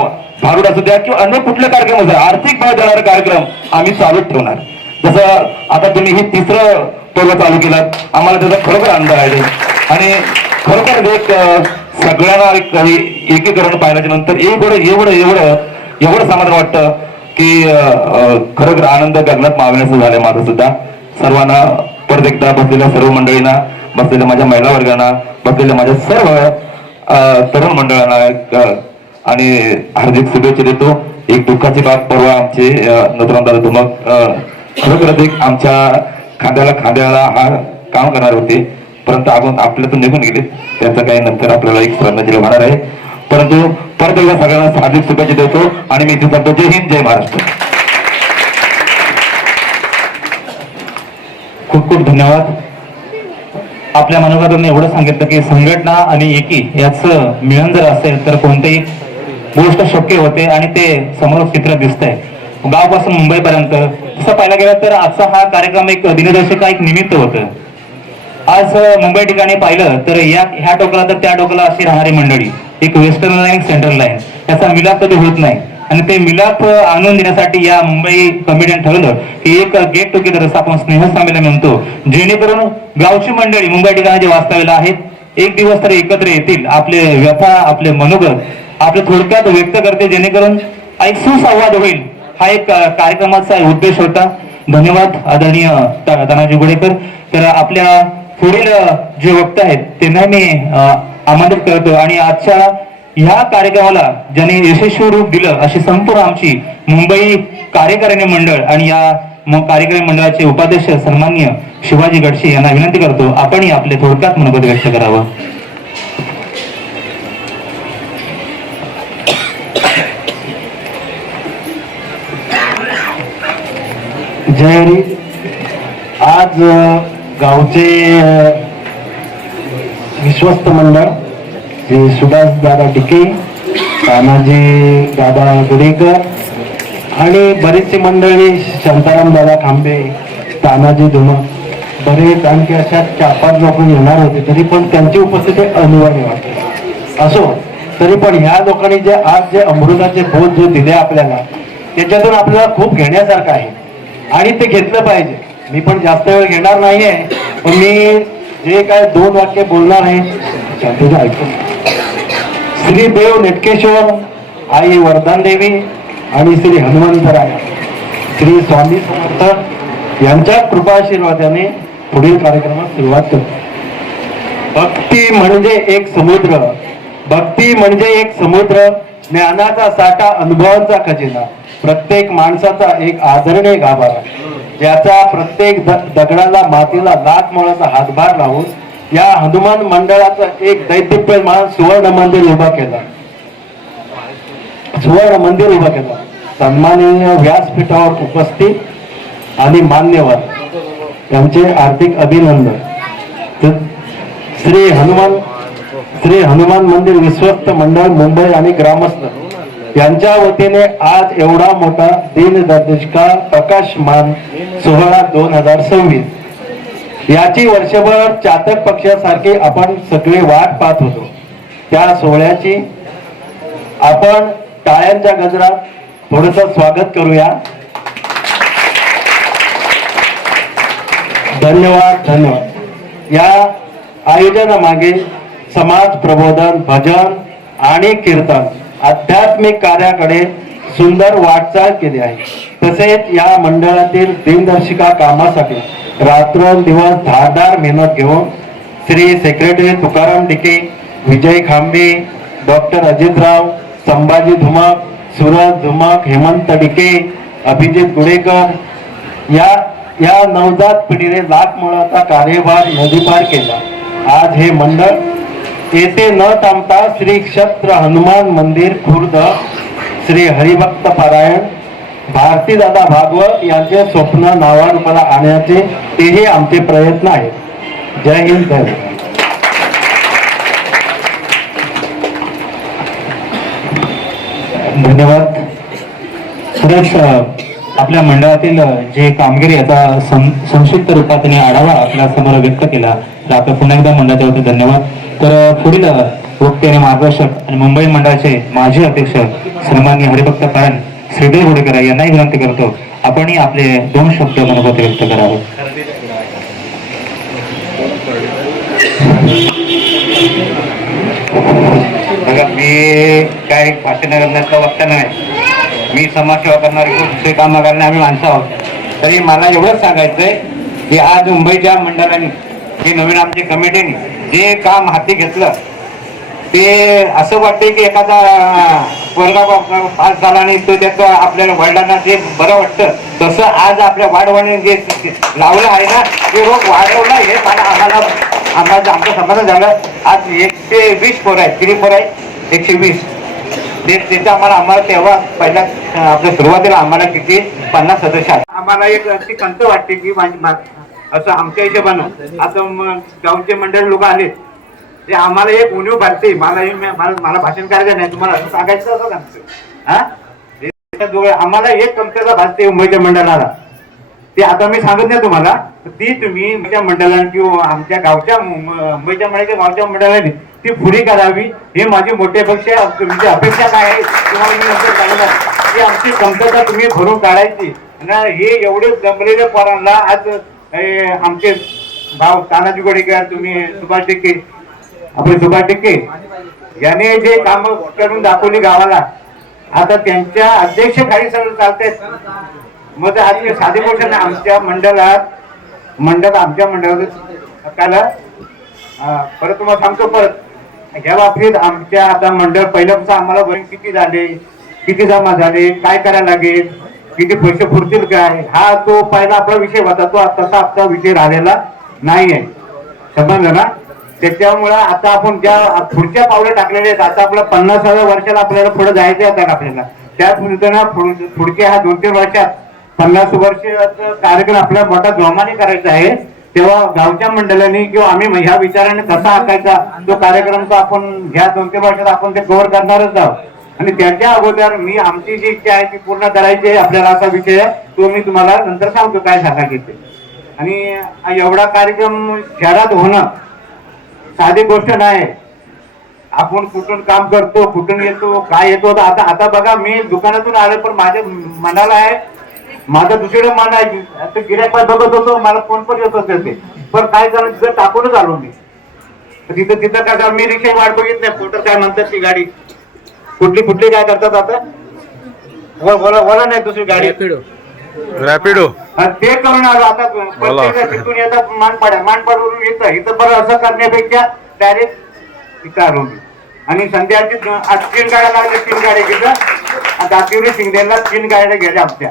भारूड असू द्या किंवा अन्य कुठले कार्यक्रम असू द्या, आर्थिक बळ देणारे कार्यक्रम आम्ही चालूच ठेवणार. जसं आता तुम्ही हे 3रं पर्व चालू केलं, आम्हाला त्याचा खरोखर आनंद आहे. आणि खरोखर एक सगळ्यांना एकीकरण पाहिल्याच्या नंतर एवढं एवढं समाधान वाटतं की खरोखर आनंद गगनात मावण्याचं झालंय माझं सुद्धा. सर्वांना परत एकदा बसलेल्या सर्व मंडळींना, बसलेल्या माझ्या महिला वर्गांना, बसलेल्या माझ्या सर्व तरुण मंडळांना आणि हार्दिक शुभेच्छा देतो. एक दुःखाची बाब, परवा आमचे नथुरामदादा धुमाळ खरोखरच एक आमच्या खांद्याला हा काम करणार होते, परंतु आपण आपल्यातून निघून गेले. त्याचं काही नंतर आपल्याला एक श्रद्धांजली होणार आहे. परंतु परत एकदा सगळ्यांना हार्दिक शुभेच्छा देतो आणि मी इथे सांगतो जय हिंद, जय महाराष्ट्र. खूप खूप धन्यवाद. आपल्या मनोगताने एवढं सांगितलं की संघटना आणि एकी याचं मिळन जर असेल तर कोणतीही गोष्ट शक्य होते आणि ते समोर चित्र दिसतंय गावापासून मुंबईपर्यंत. तसं पाहायला गेलं तर आजचा हा कार्यक्रम एक दिनदर्शिका, एक निमित्त होतं. आज मुंबई ठिकाणी पाहिलं तर ह्या टोकाला तर त्या टोकाला अशी राहणारी मंडळी, एक वेस्टर्न लाईन, सेंट्रल लाईन, याचा मिलाप कधी होत नाही. आणि ते मिलाप आणून देण्यासाठी या मुंबई कमिटीने ठरवलं की एक गेट टुगेदर, असं आपण स्नेहसंमेलन म्हणतो, जेणेकरून गावची मंडळी मुंबई ठिकाणी जे वास्तव्याला आहेत एक दिवस तरी एकत्र येतील, आपले व्यथा, आपले मनोगत आपले थोडक्यात व्यक्त करते, जेणेकरून एक सुसंवाद होईल. हा एक कार्यक्रमाचा उद्देश होता. धन्यवाद आदरणीय तानाजी गुडेकर. तर आपल्या पुढील जे वक्ते आहेत त्यांना मी आमंत्रित करतो आणि आजच्या ह्या कार्यक्रमाला ज्यांनी यशस्वी रूप दिलं अशी संपूर्ण आमची मुंबई कार्यकारिणी मंडळ आणि या कार्यकारिणी मंडळाचे उपाध्यक्ष सन्माननीय शिवाजी गडसे यांना विनंती करतो, आपणही आपले थोडक्यात मनोगत व्यक्त करावं. जय हरी. आज गावचे विश्वस्त मंडळ जे सुभाष दादा टिके, तानाजी दादा गुडेकर आणि बरीचशी मंडळी, शांताराम दादा खांबे, तानाजी धुमाळ, बरेच आणखी अशा 4-5 लोक येणार होते, तरी पण त्यांची उपस्थिती अनिवार्य वाटते. असो तरी पण ह्या लोकांनी जे आज जे अमृताचे बोध जे दिले आपल्याला, त्याच्यातून आपल्याला खूप घेण्यासारखं आहे आणि ते घेतलं पाहिजे. मी पण जास्त वेळ घेणार नाहीये, पण मी जे काय 2 वाक्य बोलणार आहे शांतीचं ऐकून. श्री देव नेटकेश्वर, आई वरदान देवी आणि श्री हनुमंतराय, श्री स्वामी समर्थ यांच्या कृपाशीर्वादाने पुढील कार्यक्रमात सुरुवात करतो. भक्ती म्हणजे एक समुद्र, भक्ती म्हणजे एक समुद्र, ज्ञानाचा साठा, अनुभवांचा खजिना, प्रत्येक माणसाचा एक आदरणीय गाभारा, ज्याचा प्रत्येक दगडाला, मातीला लाख मोळाचा हातभार लावून या हनुमान मंडळाचं एक दैदिप्यमान सुवर्ण मंदिर उभा केला. सन्माननीय व्यासपीठावर उपस्थित आणि मान्यवर यांचे हार्दिक अभिनंदन. श्री हनुमान मंदिर विश्वस्त मंडळ मुंबई आणि ग्रामस्थ यांच्या वतीने आज एवढा मोठा दिनदर्शिका प्रकाशमान सोहळा 2026 याची वर्षभर चातक पक्षासारखी आपण सगळे वाट पाहत होतो. त्या सोहळ्याची आपण टाळ्यांच्या गजरात थोडस स्वागत करूया. धन्यवाद. या आयोजनामागे समाज प्रबोधन, भजन आणि कीर्तन, आध्यात्मिक कार्याकडे सुंदर वाटचाल केली आहे. तसेच या मंडळातील दिनदर्शिका कामासाठी रात्रंदिवस धारदार मेहनत घेऊन श्री सेक्रेटरी तुकाराम डिके, विजय खांबे, डॉक्टर अजितराव, संभाजी धुमाळ, सूरज धुमाळ, हेमंत डिके, अभिजित गुडेकर या नवजात पिढीने लाख मोलाचा कार्यभार नदीपार केला. आज हे मंडळ येथे न थांबता श्री क्षत्र हनुमान मंदिर खुर्द, श्री हरिभक्त पारायण, भारतीदादा भागवत यांचे स्वप्न नावारूपाला आणण्याचे तेही आमचे प्रयत्न आहेत. जय हिंद, जय भारत. धन्यवाद. खरंच आपल्या मंडळातील जे कामगिरी याचा संक्षिप्त रूपात त्यांनी आढावा आपल्या समोर व्यक्त केला, तर आपल्या पुन्हा एकदा मंडळाच्या वतीने धन्यवाद. तर पुढील वक्ते आणि मार्गदर्शक आणि मुंबई मंडळाचे माजी अध्यक्ष सन्माननीय हरिभक्त पारायण श्रीदेव गुडेकर यांनाही विनंती करतो, आपणही आपले 2 शब्द मनोगत व्यक्त करावे. बघा, मी काय भाषण करण्याचा वक्ता नाही, मी समाजसेवा करणारी दुसरे कामं करणारे आम्ही माणसं आहोत. तरी मला एवढंच सांगायचंय की आज मुंबईच्या मंडळाने ही नवीन आमची कमिटीने जे काम हाती घेतलं ते असं वाटते की एखादा वर्गा पास झाला आणि तो त्याचं आपल्याला वडिलांना जे बरं वाटतं तसं आज आपल्या वाढवणे जे लावलं आहे ना ते रोग वाढवलं हे आम्हाला आमचं समाधान झालं. आज 120 पोरं आहेत, किती पोरं आहेत? 120. त्याचं आम्हाला तेव्हा पहिल्या आपल्या सुरुवातीला आम्हाला किती 50 सदस्य आहेत. आम्हाला एक अशी खंत वाटते की असं आमच्या हिशोबानं आता गावचे मंडळ लोक आले ते आम्हाला एक उणीव भासते. मला भाषण करायचं नाही, तुम्हाला असं सांगायचं असं सांगतो. आम्हाला एक कमतरता भासते मुंबईच्या मंडळाला. ते आता मी सांगत नाही तुम्हाला, ती तुम्ही मुंबईच्या मंडळाने किंवा आमच्या गावच्या मुंबईच्या गावच्या मंडळाने ती पुरी करावी हे माझी मोठी अपेक्षा. तुमची अपेक्षा काय आहे तुम्हाला मी नंतर सांगणार. की आमची कमतरता तुम्ही भरून काढायची ना. हे एवढे जमलेल्या पोरांना आज आमचे भाऊ तानाजी गोडेकर, तुम्ही सुभाष टिके, आपले सुभाष टिके याने जे काम करून दाखवली गावाला, आता त्यांच्या अध्यक्षखाली सगळं चालतंय. मग आज साधी गोष्ट नाही. आमच्या मंडळात परत तुम्हाला सांगतो. परत ह्या बाबतीत आमच्या आता मंडळ पहिल्यापासून आम्हाला वरील किती झाले, किती जमा झाले, काय करायला लागेल, किती पैसे पुरतील काय, हा तो पहिला आपला विषय होता. तो तसा आपला विषय राहिलेला नाही आहे, समजलं ना. त्याच्यामुळं आता आपण ज्या पुढच्या पावलं टाकलेले आहेत, आता आपल्या 50व्या वर्षाला आपल्याला पुढे जायचं आहे. आपल्याला त्याच पुढच्या ह्या 2-3 वर्षात 50 वर्षाचा कार्यक्रम आपल्या मोठा जोमाने करायचा आहे. तेव्हा गावच्या मंडळाने किंवा आम्ही ह्या विचाराने कसा आखायचा तो कार्यक्रम तर आपण ह्या 2-3 वर्षात आपण ते कव्हर करणारच आहोत. आणि त्याच्या अगोदर आमची जी इच्छा आहे ती पूर्ण करायची आहे. आपल्याला असा विषय आहे तो मी तुम्हाला नंतर सांगतो काय सांगायचे ते. आणि एवढा कार्यक्रम शहरात होणं साधी गोष्ट नाही. आपण कुठून काम करतो, कुठून येतो, काय येतो. आता बघा, मी दुकानातून आलो पण माझ्या मनाला आहे, माझं दुसरीकडे मन आहे. आता गिऱ्हाईक बघत होतो, मला फोन पण येत होते ते, पण काय झालं तिथं टाकूनच आलो मी. तिथं काय मी रिक्षा वाट बघित नाही. पोटर काय म्हणतात ती गाडी कुठली काय करतात आता बोला नाही दुसरी गाडी रॅपिडो ते करून आलो. आता तिथून येतात मानपाडवरून इथं बरं असं करण्यापेक्षा डायरेक्ट इथं आलो मी. आणि संध्याची 3 गाड्या लागल्या, 3 गाड्या घेतलं. दातिवली शिंदेला 3 गाड्या गेल्या आमच्या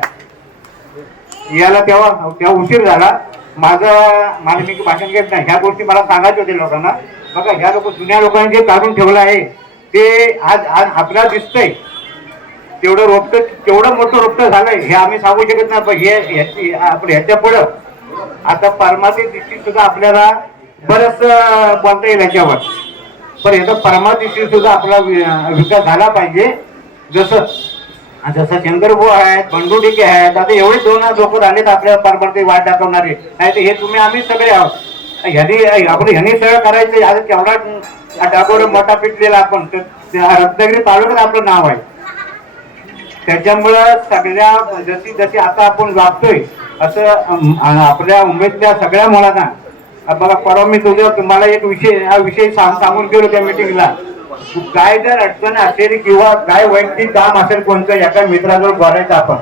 याला. तेव्हा उशीर झाला. मला मी भाषण घेत नाही. ह्या गोष्टी मला सांगायच्या होत्या लोकांना. बघा, ह्या जुन्या लोकांनी जे काढून ठेवलं आहे ते आज आपल्याला दिसतंय. तेवढं मोठं रोपटं झालंय हे आम्ही सांगू शकत नाही. पण आपण ह्याच्या पुढं आता परमार्थिक दृष्टी सुद्धा आपल्याला बरंच बोलता येईल ह्याच्यावर. पण याचा परमार्थिक दृष्टी सुद्धा आपला विकास झाला पाहिजे. जसं शंकरभाऊ आहेत, बंडू टिके आहेत. आता एवढे 2 लोक राहिलेत आपल्या परमार्थिक वाट दाखवणारे. नाही तर हे तुम्ही आम्ही सगळे आहोत. ह्यांनी सगळं करायचं. आता केवढा डागोर मोठा पिटलेला आपण रत्नागिरी तालुक्यात आपलं नाव आहे. त्याच्यामुळं सगळ्या जशी आता आपण वागतोय असं आपल्या मुंबईतल्या सगळ्या मुलांना बघा. परवा मी तुम्हाला एक विषय सांगून गेलो त्या मिटिंगला. काय जर अडचण असेल किंवा काय वैयक्तिक काम असेल कोणतं, एका मित्राजवळ बोलायचं आपण.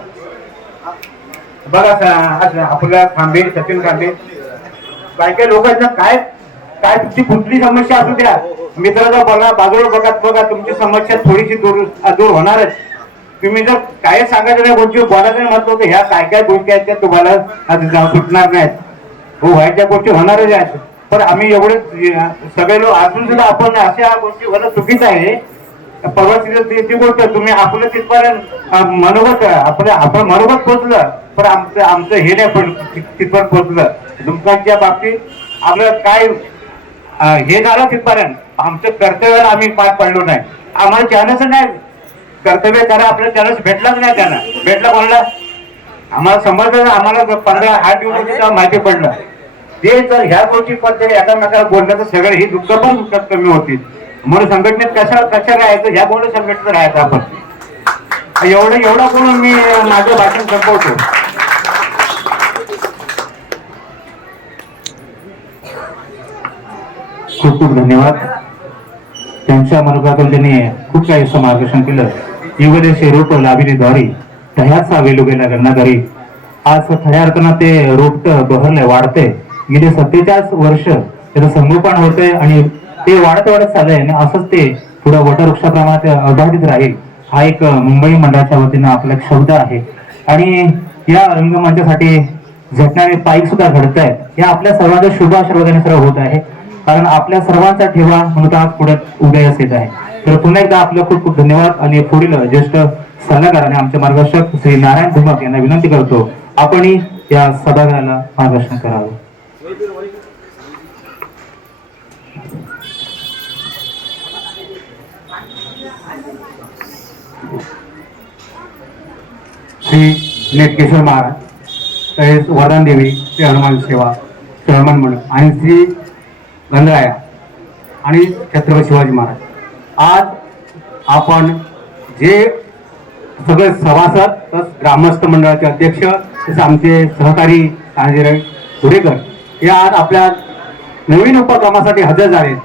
बघा आपल्या खांबे, सचिन खांबे, काय लोकांना काय तुमची कुठली समस्या असू द्या, मित्राचा बोला, बाजूला बघा तुमची समस्या थोडीशी दूर होणारच. तुम्ही जर काय सांगायचं नाही, गोष्टी बोलायचं नाही म्हटलं तर ह्या काय गोष्टी आहेत त्या तुम्हाला सुटणार नाहीत. हो, व्हायच्या गोष्टी होणारच आहेत. पण आम्ही एवढे सगळे लोक असून सुद्धा आपण अशा गोष्टी होणं चुकीचं आहे. परवा ती गोष्ट तुम्ही आपलं तिथपर्यंत आपण मनोगत पोचलं, पण आमचं हे नाही तिथपर्यंत पोचलं. दुःखाच्या बाबतीत आपलं काय हे झालं तिथपर्यंत. आमचं कर्तव्याला आम्ही पार पडलो नाही. आम्हाला चान्स नाही. कर्तव्य करा, आपल्याला चान्स भेटलाच नाही. त्यांना भेटला कोणाला आम्हाला समजलं. आम्हाला 15-8 दिवस माहिती पडलं. ते जर ह्या गोष्टी पद्धती एकामेकाला बोललं तर सगळे ही दुःख पण कमी होतील. म्हणून संघटनेत कशा राहायचं, ह्या कोणी संघटनेत राहायचं आपण. एवढं करून मी माझं भाषण संपवतो. खूप खूप धन्यवाद. त्यांच्या मनोगतातून त्यांनी खूप काही असं मार्गदर्शन केलं. युवदेश रूप लाभिली द्वारी दह्याचा वेलुगेला गणनाकरी आज खऱ्या अर्थानं ते रोपट बहरलंय, वाढतंय. गेले 47 वर्ष त्याचं संगोपन होतंय आणि ते वाढत चाललंय आणि असंच ते पुढे वटवृक्षाप्रमाणे अबाधित राहील. हा एक मुंबई मंडळाच्या वतीनं आपला एक शब्द आहे. आणि या रंगमंचासाठी झटणारे पाईक सुद्धा घडत आहेत. या आपल्या सर्वांच्या शुभ आशीर्वादाने सर्व होत आहे, कारण आपल्या सर्वांचा ठेवा म्हणून आज पुढे उदयास येत आहे. तर पुन्हा एकदा आपलं खूप खूप धन्यवाद. आणि पुढील ज्येष्ठ सल्लागार आणि आमचे मार्गदर्शक श्री नारायण धुमक यांना विनंती करतो आपणही या सभागृहाला मार्गदर्शन करावं. श्री नेटकेश्वर महाराज, तसेच वरदान देवी, श्री हनुमान सेवा, श्री हनुमान मंडळ आणि श्री गंधराया आणि छत्रपती शिवाजी महाराज. आज आपण जे सगळे सभासद तस ग्रामस्थ मंडळाचे अध्यक्ष तसेच आमचे सहकारी तानाजीराव सुरेकर हे आज आपल्या नवीन उपक्रमासाठी हजर झाले.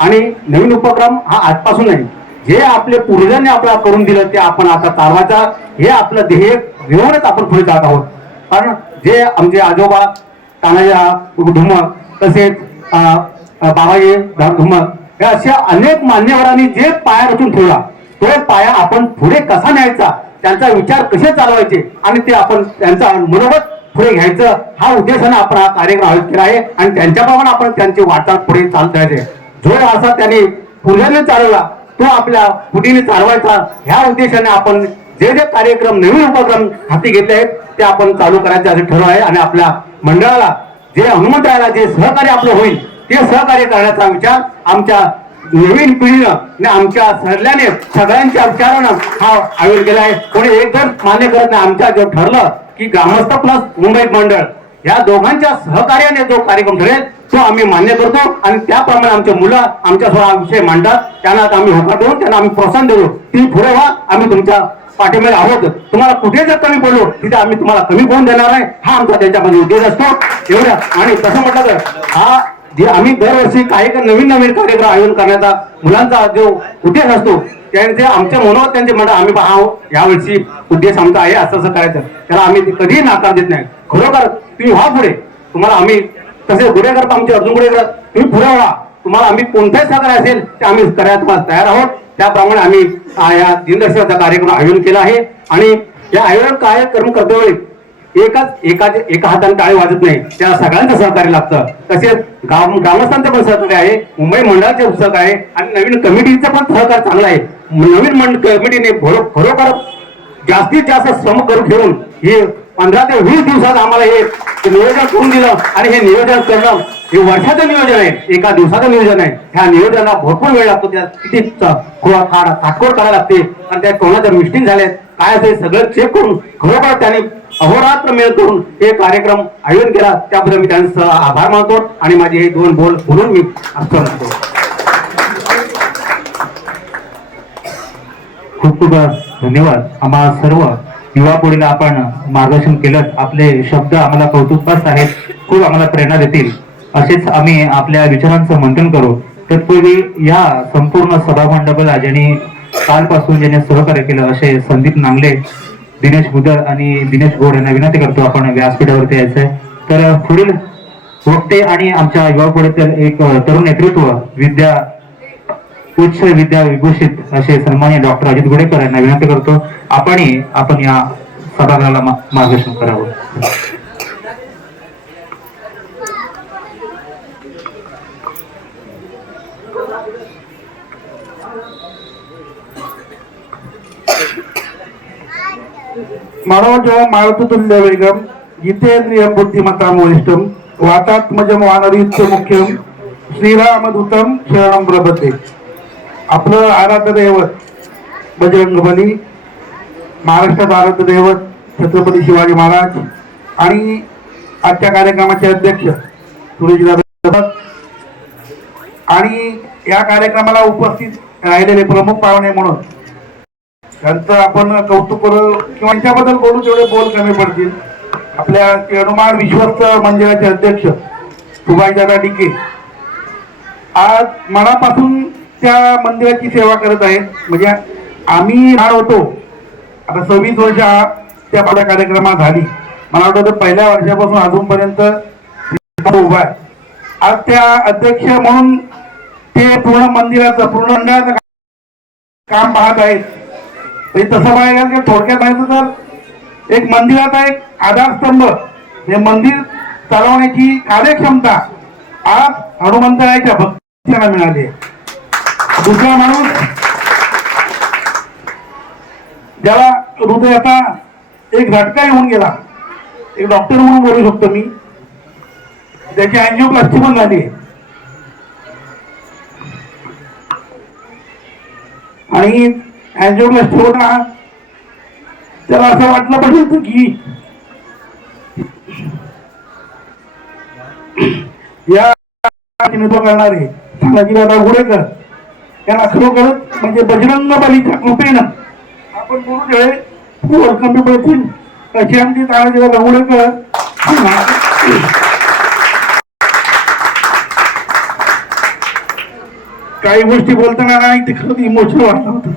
आणि नवीन उपक्रम हा आजपासून नाही, जे आपले पूर्वजांनी आपल्याला करून दिलं ते आपण आता चालवायचा हे आपलं ध्येय घेऊनच आपण पुढे जात आहोत. कारण जे आमचे आजोबा तानाजी धुमक तसेच बाबाजी धुमक हे अशा अनेक मान्यवरांनी जे पाया रचून ठेवला तो पाया आपण पुढे कसा न्यायचा, त्यांचा विचार कसे चालवायचे आणि ते आपण त्यांचा मनोगत पुढे घ्यायचं हा उद्देशाने आपण हा कार्यक्रम आयोजित केला आहे. आणि त्यांच्याप्रमाणे आपण त्यांची वाटचाल पुढे चालत राहायचे. जो वारसा त्यांनी पूर्वजांनी चालवला तो आपल्या पुढीने चालवायचा ह्या उद्देशाने आपण जे जे कार्यक्रम नवीन उपक्रम हाती घेतले आहेत ते आपण चालू करायचे असे ठरवलं आहे. आणि आपल्या मंडळाला जे हनुमंतरायाला जे सहकार्य आपलं होईल ते सहकार्य करण्याचा विचार आमच्या नवीन पिढीनं आणि आमच्या सरल्याने सगळ्यांच्या विचारानं हा आयोजन केला आहे. कोणी एक जण मान्य करत नाही. आमच्या जो ठरलं की ग्रामस्थ प्लस मुंबई मंडळ या दोघांच्या सहकार्याने जो कार्यक्रम ठरेल तो आम्ही मान्य करतो. आणि त्याप्रमाणे आमचे मुलं आमच्या हा विषय मांडतात, त्यांना आम्ही होकार देऊन त्यांना आम्ही प्रोत्साहन देऊ. ती पुढे व्हा, आम्ही तुमच्या पाठीमध्ये आहोत. तुम्हाला कुठे जर कमी पडलो तिथे आम्ही तुम्हाला कमी पडून देणार नाही, हा आमचा त्यांच्यामध्ये उद्देश असतो. एवढा. आणि तसं म्हटलं तर हा जे आम्ही दरवर्षी काही नवीन कार्यक्रम आयोजन करण्याचा मुलांचा जो उद्देश असतो त्यांचे आमच्या मनोगत त्यांचे म्हणतात आम्ही पहा यावर्षी उद्देश आमचा आहे असं करायचं, त्याला आम्ही कधीही नाकार देत नाही. खरोखर तुम्ही व्हा पुढे, तुम्हाला आम्ही तसे गुडेकर आमचे अर्जुन गुडेकर तुम्ही पुढे व्हा, तुम्हाला आम्ही कोणताही सहकार्य असेल ते आम्ही करायला तुम्हाला तयार आहोत. त्याप्रमाणे आम्ही या दिनदर्शनाचा कार्यक्रम आयोजन केला आहे. आणि या आयोजन कार्यक्रम करतेवेळी एका हाताने टाळी वाजत नाही, त्या सगळ्यांचं सहकार्य लागतं. तसेच ग्रामस्थांचं पण सहकार्य आहे, मुंबई मंडळाचे सहकार्य आहे आणि नवीन कमिटीचं पण सहकार्य चांगलं आहे. नवीन कमिटीने खरोखर जास्तीत जास्त श्रम करून घेऊन हे 15 ते 20 दिवसात आम्हाला हे नियोजन करून दिलं. आणि हे नियोजन करणं हे वर्षाचं नियोजन आहे, एका दिवसाचं नियोजन आहे. ह्या नियोजनाला भरपूर वेळ लागतो, त्या किती काटकोर करायला लागते. आणि त्या कोणाच्या मिस्टिंग झाल्या काय असेल सगळं चेक करून खरोखर त्यांनी अहोरात्र मेळ करून हे कार्यक्रम आयोजन केला. त्याबद्दल मी त्यांचा आभार मानतो आणि माझे हे 2 बोल बोलून मी करतो. खूप खूप धन्यवाद. आम्हा सर्व युवा पिढीला आपण मार्गदर्शन केलं. आपले शब्द आम्हाला कौतुकास्पद आहेत, खूप आम्हाला प्रेरणा देतील. असेच आम्ही आपल्या विचारांचं मंथन करू. तत्पूर्वी या संपूर्ण सभामंडपाला ज्यांनी कालपासून ज्यांनी सहकार्य केलं असे संदीप नांगले, दिनेश बुदर आणि दिनेश गोड यांना विनंती करतो आपण व्यासपीठावरती यायचंय. तर पुढील वक्ते आणि आमच्या युवा पिढीतील एक तरुण नेतृत्व उच्च विद्या विभूषित असे सन्मान्य डॉक्टर अजित गुडेकर यांना विनंती करतो आपण या सभागृहाला मार्गदर्शन करावं. मानव मारुतुल्य वेगम जितेंद्रिय बुद्धिमत्ता वरिष्ठम वातात्मजम वानरीत्य मुख्यम श्रीरामदूतम शरणम प्रपद्ये. आपलं आराध्य दैवत बजरंगबली, महाराष्ट्रात आराध्य दैवत छत्रपती शिवाजी महाराज आणि आजच्या कार्यक्रमाचे अध्यक्ष सुरेशदादा आणि या कार्यक्रमाला उपस्थित राहिलेले प्रमुख पाहुणे म्हणून त्यांचं आपण कौतुक करू किंवा त्यांच्याबद्दल बोलू तेवढे बोल कमी पडतील. आपल्या हनुमान विश्वस्त मंदिराचे अध्यक्ष सुभाषदादा डिके आज मनापासून त्या मंदिराची सेवा करत आहेत. म्हणजे आम्ही लहान होतो, आता 26 वर्ष त्या आपल्या कार्यक्रमात झाली. मला वाटतं पहिल्या वर्षापासून अजूनपर्यंत उभा आहे. आज त्या अध्यक्ष म्हणून ते पूर्ण मंदिराचं पूर्ण मंडळाचं काम पाहत आहेत. तसं बघायला की थोडक्यात माहिती तर एक मंदिराचा एक आधारस्तंभ, हे मंदिर चालवण्याची कार्यक्षमता आज हनुमंतरायाच्या भक्तांना मिळाली. दुसरा माणूस ज्याला हृदयाचा एक झटका येऊन गेला, एक डॉक्टर म्हणून बोलू शकतो मी, त्याची अँजिओप्लास्टी पण झाली आणि अँजिओप्लास्टी होता त्याला असं वाटलं पाहिजे की या नेतृत्व करणारे संभाजीराव घोडेकर यांना खरोखरच म्हणजे बजरंग बलीच्या कृपेनं आपण बोलू वेळेस पडतील अशी आमची तानाजीराव घोडेकर काही गोष्टी बोलताना नाही ते खरंच इमोशनल वाटलं होतं.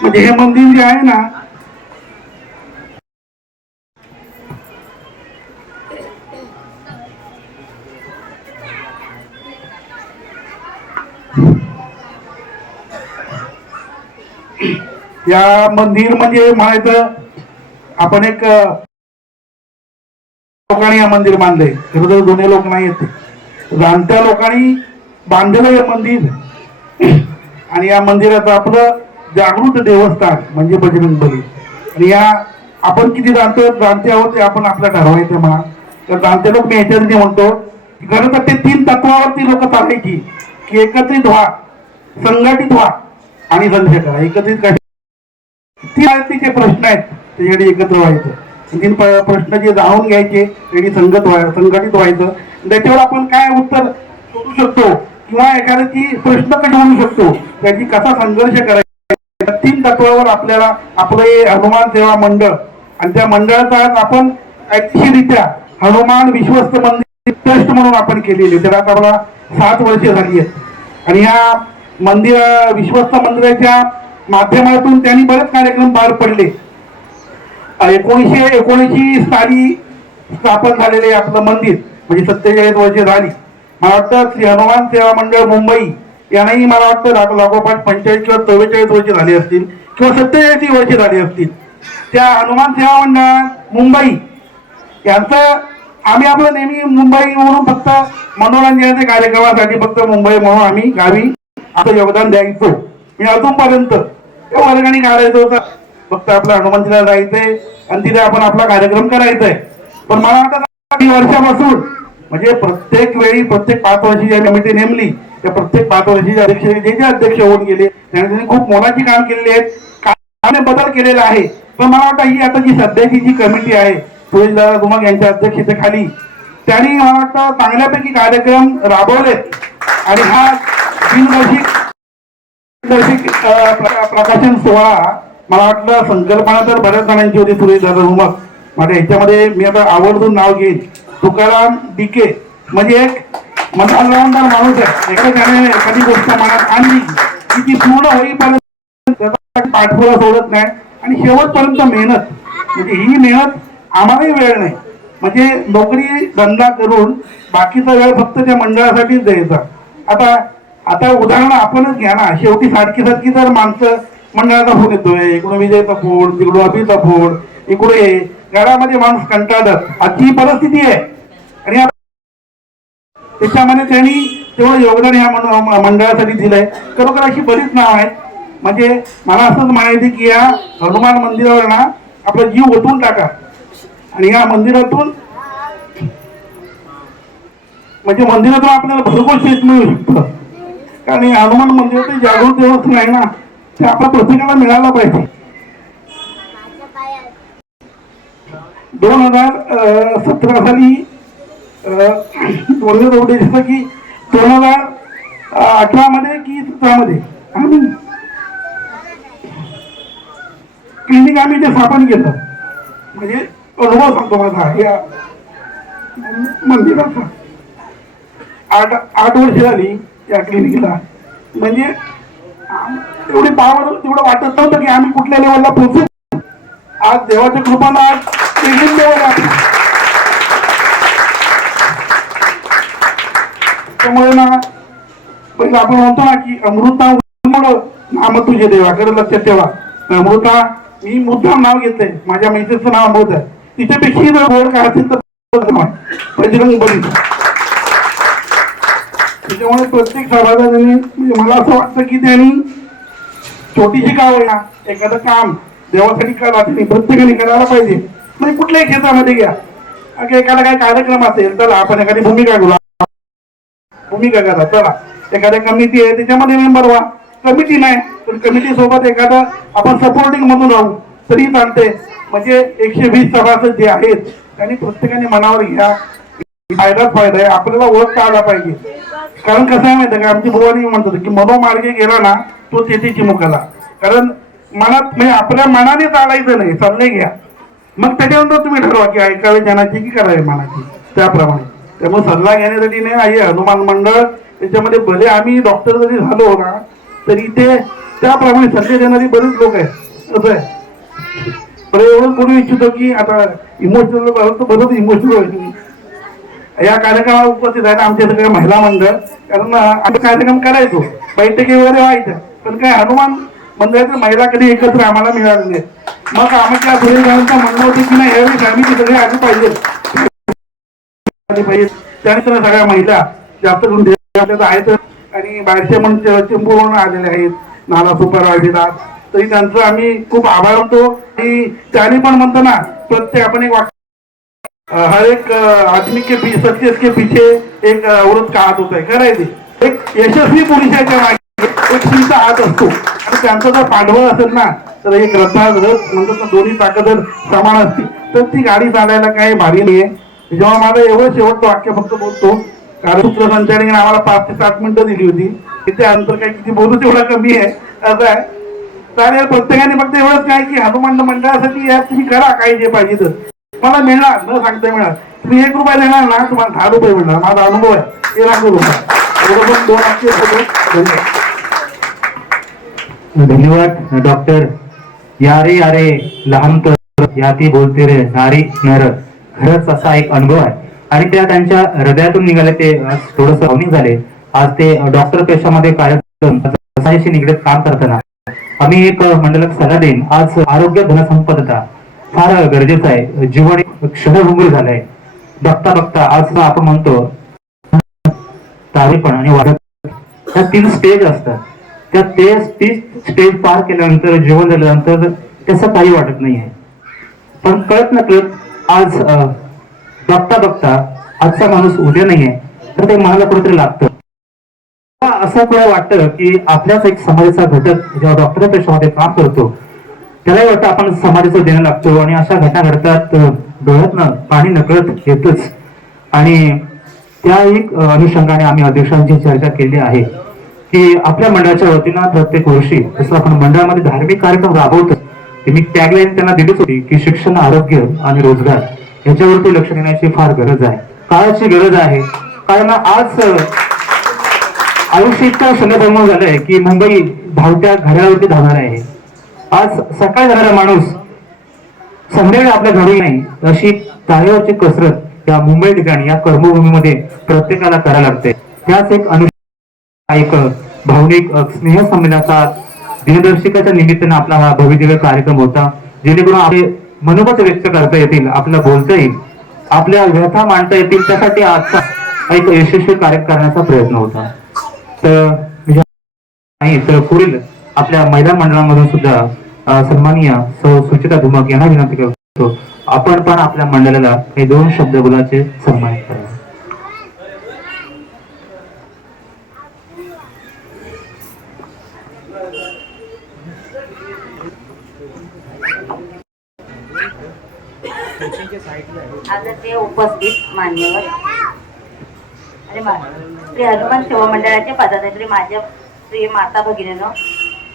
म्हणजे हे मंदिर जे आहे ना, या मंदिर म्हणजे म्हणायचं आपण एक लोकांनी हे मंदिर बांधलंय. खरं तर जुने लोक नाही येते, जाणत्या लोकांनी बांधलेलं हे मंदिर आणि या मंदिराचं आपलं जागृत देवस्थान म्हणजे बजरंग बली. आणि या आपण किती जाणते आहोत ते आपण आपलं ठरवायचं म्हणा. तर जाणते लोक मी ह्याच्यासाठी म्हणतो की खरं तर ते 3 तत्वावरती लोक चालायची की एकत्रित व्हा, संघटित व्हा आणि संघ करा. एकत्रित तिचे प्रश्न आहेत त्याच्यासाठी एकत्र व्हायचं. 3 प्रश्न जे जाणून घ्यायचे त्यासाठी संघटित व्हायचं. त्याच्यावर आपण काय उत्तर शोधू शकतो किंवा एखाद्याची प्रश्न कशी म्हणू शकतो, त्याची कसा संघर्ष करायचा, 3 तत्वावर आपल्याला आपलं हे हनुमान सेवा मंडळ आणि त्या मंडळाचा आपण कायदेशीररित्या हनुमान विश्वस्त मंदिर ट्रस्ट म्हणून आपण केलेले. त्याला आता मला 7 वर्षे झाली आहेत. आणि ह्या विश्वस्त मंदिराच्या माध्यमातून त्यांनी बरेच कार्यक्रम पार पडले. 1979 साली स्थापन झालेले आपलं मंदिर म्हणजे 47 वर्षे झाली. मला वाटतं श्री हनुमान सेवा मंडळ मुंबई यांनाही मला वाटतं लागोपाठ 45 किंवा 44 वर्षे झाली असतील किंवा 47 वर्षे झाली असतील. त्या हनुमान सेवा मंडळ मुंबई यांचं आम्ही आपलं नेहमी मुंबई म्हणून फक्त मनोरंजनाच्या कार्यक्रमासाठी फक्त मुंबई म्हणून आम्ही गावी आपलं योगदान द्यायचो. मी अजूनपर्यंत वर्गाने काढायचं होतं, फक्त आपल्या हनुमंतीला जायचंय आणि तिथे आपण आपला कार्यक्रम करायचा आहे. पण मला वाटतं वर्षापासून म्हणजे प्रत्येक वेळी प्रत्येक 5 वर्षी ज्या कमिटी नेमली त्या प्रत्येक 5 वर्षीचे अध्यक्ष जे अध्यक्ष होऊन गेले त्यांनी खूप मोलाची काम केलेली आहेत, कामाने बदल केलेला आहे. पण मला वाटतं ही आता जी सध्याची जी कमिटी आहे सुरेशदादा धुमाळ यांच्या अध्यक्षतेखाली त्यांनी मला वाटतं चांगल्यापैकी कार्यक्रम राबवलेत. आणि हा बिनवार्षिक प्रकाशन सोहळा मला वाटलं संकल्पना तर बऱ्याच जणांची होती. सुरेशदादा धुमाळ माझ्या ह्याच्यामध्ये मी आता आवर्जून नाव घेईन तुकाराम डिके, म्हणजे एक मनात लावणारा माणूस आहे. त्याने एखादी गोष्ट मनात आणली की ती पूर्ण होईपर्यंत त्याचा पाठपुरा सोडत नाही आणि शेवटपर्यंत मेहनत. म्हणजे ही मेहनत आम्हालाही वेळ नाही, म्हणजे नोकरी धंदा करून बाकीचा वेळ फक्त त्या मंडळासाठीच द्यायचा. आता उदाहरण आपणच घ्या ना, शेवटी सारखी तर माणसं मंडळाचा फोन येतोय, इकडून विजयचा फोन, तिकडून अभिचा फोन, इकडे घरामध्ये माणूस कंटाळतात. आजची परिस्थिती आहे. आणि त्याच्यामध्ये त्यांनी तेवढं योगदान ह्या मंडळासाठी दिलंय. खरोखर अशी बरीच नाव आहेत. म्हणजे मला असंच म्हणायचं की या हनुमान मंदिरावर ना आपला जीव ओतून टाका आणि या मंदिरातून म्हणजे मंदिरातून आपल्याला भरपूर शेत मिळू शकतं. कारण हनुमान मंदिराचं जागृत देवस्थान आहे ना, ते आपल्या प्रत्येकाला मिळायला पाहिजे. 2017 साली जसं की 2018 मध्ये की 17 मध्ये आम्ही क्लिनिक आम्ही जे स्थापन केलं, म्हणजे अनुभव सांगतो माझा या मंदिराचा. 8 वर्ष झाली या क्लिनिकला. म्हणजे एवढी पावर तेवढं वाटत नव्हतं की आम्ही कुठल्या लेवलला पोहोचू. आज देवाच्या कृपानं आज प्रेग्नेंट लेवल आहे. त्यामुळे ना पहिलं आपण म्हणतो ना की अमृता नाम तुझे देवाकडे लक्षात ठेवा. अमृता मी मुद्दाम नाव घेतलंय, माझ्या मैत्रीचं नाव अमृत आहे. तिच्यापेक्षा जर गोड काय असेल तर बजरंग बली. त्याच्यामुळे प्रत्येक सभासदांनी म्हणजे मला असं वाटतं की त्यांनी छोटीशी का होईना एखादं काम देवासाठी करा, त्यांनी प्रत्येकाने करायला पाहिजे. म्हणजे कुठल्याही क्षेत्रामध्ये घ्या, एखादा काही कार्यक्रम असेल तर आपण एखादी भूमिका करा, चला एखाद्या कमिटी आहे त्याच्यामध्ये मेंबर व्हा. कमिटी नाही पण कमिटी सोबत एखादा आपण सपोर्टिंग मधून राहू तरी चालते. म्हणजे 120 सभासद जे आहेत त्यांनी प्रत्येकाने मनावर घ्या. फायदाच फायदा आहे. आपल्याला ओळखता आला पाहिजे. कारण कसं आहे माहिती आहे का, आमची बुवानी म्हणतो की मनोमार्गे गेला ना तो तेथे चिमुकला. कारण मनात म्हणजे आपल्या मनाने चालायचं नाही, चाललंय घ्या. मग त्याच्यानंतर तुम्ही ठरवा की ऐकावे जनाची की करावे मनाची, त्याप्रमाणे. त्यामुळे सल्ला घेण्यासाठी नाही आहे हनुमान मंडळ. त्याच्यामध्ये भले आम्ही डॉक्टर जरी झालो ना तरी ते त्याप्रमाणे सल्ले देणारी बरीच लोक आहेत. असं आहे. पण एवढंच बोलू इच्छितो की आता इमोशनल बरंच इमोशनल व्हायचं. या कार्यक्रमाला उपस्थित आहे आमच्या सगळ्या महिला मंडळ. कारण आम्ही कार्यक्रम करायचो, बैठकी वगैरे व्हायच्या, पण काय हनुमान मंडळाच्या महिला कधी एकत्र आम्हाला मिळालेले. मग आम्हाला सुरेशांचं म्हणणं होतं की नाही यावेळी आम्ही सगळे आली पाहिजे. त्यानंतर सगळ्या महिला जास्त करून आहेत आणि बाहेरचे पण चिंपूर्ण आलेले आहेत नाला सुपरवायझर. तरी त्यांचं आम्ही खूप आभार मानतो. आणि त्याने पण म्हणतो ना प्रत्येक आपण एक वाक्य हर एक आदमी के सक्सेस के पीछे एक औरत का हात होत आहे. करायचे एक यशस्वी पुरुषाच्या मागे एक स्त्रीचा हात असतो. आणि त्यांचं जर पाठबळ असेल ना तर एक रथात रथ म्हणतात ना दोन्ही ताकद जर समान असते तर ती गाडी चालायला काही भारी नाहीये. जेव्हा माझं एवढं शेवटचं वाक्य फक्त बोलतो कारण सूत्रसंचालकाने आम्हाला 5 ते 7 मिनिटं दिली होती. तिथे अंतर काही किती बोलू तेवढा कमी आहे. असं आहे. चालेल. प्रत्येकाने फक्त एवढंच काय की हनुमान मंडळासाठी यात तुम्ही करा काही जे पाहिजे तर मला मिळणार न सांगता मिळणार. तुम्ही 1 रुपया देणार ना तुम्हाला 10 रुपये मिळणार. माझा अनुभव आहे. 13 रुपये एवढं पण 2 वाक्य. धन्यवाद डॉक्टर. यारे यारे लहान तर याती बोलते रे नारी नर. खरंच असा एक अनुभव आहे आणि त्या त्यांच्या हृदयातून निघाले. ते आज थोडंसं भावनिक झाले. आज ते डॉक्टर पेशामध्ये कार्यक्रम निगडीत काम करताना आम्ही एक मंडळात सल्ला देईन. आज आरोग्य धनसंपदा फार गरजेचं आहे. जीवन क्षणभंगूर झालंय. बघता बघता आज आपण म्हणतो तारेपण आणि वाढत ह्या 3 स्टेज असतात. त्या ते स्टेज पार केल्यानंतर जीवन झाल्यानंतर त्याचं काही वाटत नाही आहे. पण कळत न कळत आज बघता बघता आजचा माणूस उद्या नाहीये तर ते मनाला कुठेतरी लागतं. असं थोडं वाटतं की आपल्याच एक समाजाचा घटक जेव्हा डॉक्टर पेशामध्ये काम करतो त्यालाही वाटतं आपण समाजाचं देणं लागतो. आणि अशा घटना घडतात डोळ्यातनं पाणी नकळत येतच. आणि त्या एक अनुषंगाने आम्ही अध्यक्षांची चर्चा केली आहे की आपल्या मंडळाच्या वतीनं प्रत्येक वर्षी जसं आपण मंडळामध्ये धार्मिक कार्यक्रम राबवतो ती मी टॅगलाईन त्यांना दिलीच होती की शिक्षण, आरोग्य आणि रोजगार याच्यावरती लक्ष देण्याची फार गरज आहे. काळाची गरज आहे. कारण आज आयुष्य इतकं क्षणभंगूर झालंय की मुंबई धावत्या घड्याळावरती धावणार आहे. आज सकाळी जाणारा माणूस संध्याकाळी आपल्या घरी नाही अशी तारेवरची कसरत या मुंबई ठिकाणी या कर्मभूमीमध्ये प्रत्येकाला करायला लागते. त्याच एक भावनिक स्नेह संमेलनाचा दिनदर्शिकेच्या निमित्तानं आपला हा भव्यदिव्य कार्यक्रम होता. जेणेकरून आपले मनोगत व्यक्त करता येतील, आपल्याला बोलता येईल, आपल्या व्यथा मांडता येतील. त्यासाठी आजचा एक यशस्वी कार्य करण्याचा प्रयत्न होता. तर नाही तर पुढील आपल्या महिला मंडळामधून सुद्धा सन्माननीय सौ सुचिता धुमक यांना विनंती करतो आपण पण आपल्या मंडळाला काही 2 शब्द बोलाचे सन्मानित करा. आता ते उपस्थित मान्यवर आणि श्री हनुमान सेवा मंडळाचे पदाधिकारी माझ्या प्रिय माता भगिनीनं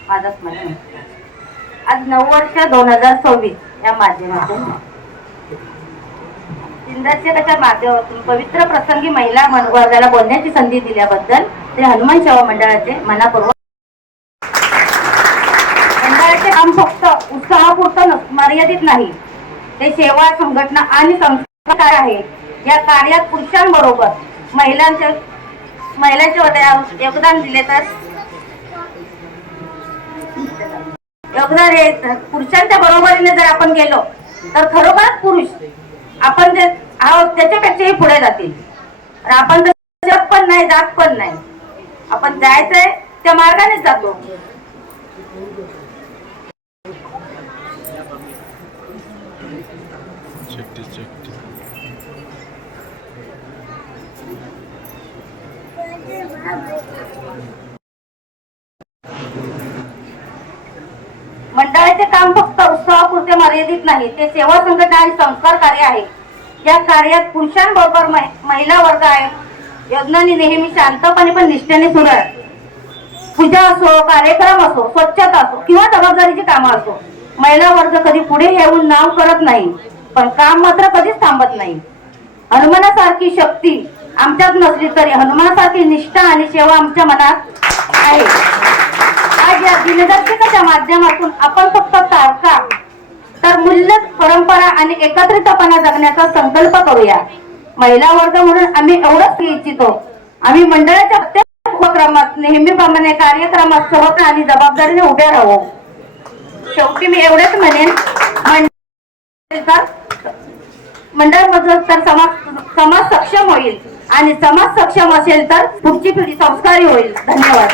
माझा स्मरण. आज 9 वर्ष 2026 या माध्यमातून दिनदर्शिकेच्या माध्यमातून पवित्र प्रसंगी महिला वर्गाला बोलण्याची संधी दिल्याबद्दल श्री हनुमान सेवा मंडळाचे मनापूर्वक. मंडळाचे काम फक्त उत्साहापुरतं मर्यादित नाही, ते सेवा संघटना आणि संस्कार आहे. या कार्यात पुरुषांबरोबर महिलांच्या योगदान दिले तर योगदान हे पुरुषांच्या बरोबरीने जर आपण गेलो तर खरोखरच पुरुष आपण जे आहोत त्याच्यापेक्षाही पुढे जातील. आपण जग पण नाही, जात पण नाही, आपण जायचंय त्या मार्गानेच जातो. मंडळाचे काम फक्त उत्सवापुरते मर्यादित नाही, ते सेवा संघटना आणि संस्कार कार्य आहे. या कार्यात पुरुषांबरोबर महिला वर्ग आहे. यज्ञानी नेहमी शांतपणे पण निष्ठेने सुरू आहे. पूजा असो, कार्यक्रम असो, स्वच्छता असो किंवा जबाबदारीची कामं असो, महिला वर्ग कधी पुढे येऊन नाव करत नाही, पण काम मात्र कधीच थांबत नाही. हनुमानासारखी शक्ती आमच्यात नसली तरी हनुमानासारखी निष्ठा आणि सेवा आमच्या मनात आहे. आज या दिनदर्शिकेच्या माध्यमातून आपण फक्त तारखा तर मूल्य, परंपरा आणि एकत्रितपणा जगण्याचा संकल्प करूया. महिला वर्ग म्हणून आम्ही एवढंच इच्छितो, आम्ही मंडळाच्या प्रत्येक उपक्रमात नेहमीप्रमाणे कार्यक्रमात सहज आणि जबाबदारीने उभे राहू. शेवटी मी एवढंच म्हणेन, मंडळ मधून तर समाज सक्षम होईल आणि समाज सक्षम असेल तर पुढची पिढी संस्कारी होईल. धन्यवाद.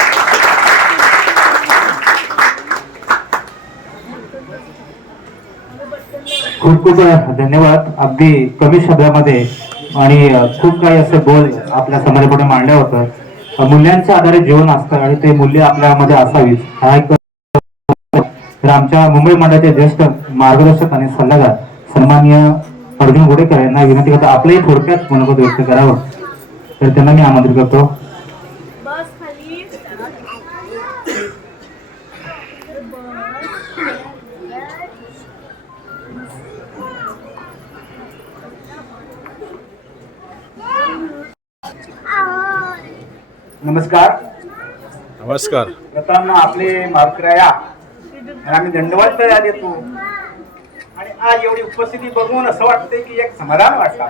खूप खूप धन्यवाद. अगदी कमी शब्दामध्ये आणि खूप काही असे बोल आपल्या समाजापुढे मांडलं होतं. मूल्यांच्या आधारे जीवन असतं आणि ते मूल्य आपल्यामध्ये असावीच. हा एक तर आमच्या मुंबई मंडळाचे ज्येष्ठ मार्गदर्शक आणि सल्लागार सन्माननीय अर्जुन गोडेकर यांना विनंती करतो आपलंही थोडक्यात मनोगत व्यक्त करावं, तर त्यांना मी आमंत्रित करतो. नमस्कार. नमस्कार. प्रथम आपले मार्कराया आम्ही दंडवत देतो आणि आज एवढी उपस्थिती बघून असं वाटतंय की एक समाधान वाटतं.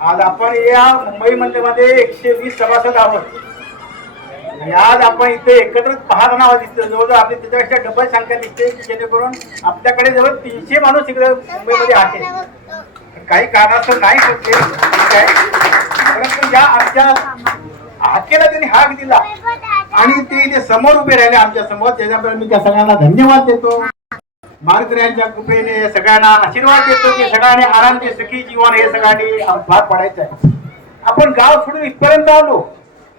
आज आपण या मुंबई मध्ये 120 सभासद आहोत आणि आज आपण इथे एकत्रित पाहताना आवाज दिसतो. जवळजवळ आपली त्याच्यापेक्षा डबल संख्या दिसते की जेणेकरून आपल्याकडे जवळ 300 माणूस इकडे मुंबईमध्ये आहे. काही कारणास्तव नाही होते, परंतु या आमच्या हाकेला त्यांनी हाक दिला आणि ते इथे समोर उभे राहिले आमच्या समोर. त्याच्याबद्दल मी त्या सगळ्यांना धन्यवाद देतो. मार्गदर्शकांच्या कृपेने सगळ्यांना आशीर्वाद देतो की सगळ्यांनी आनंदी सुखी जीवन हे सगळ्यांनी भाग पडायचं आहे. आपण गाव सोडून इथपर्यंत आलो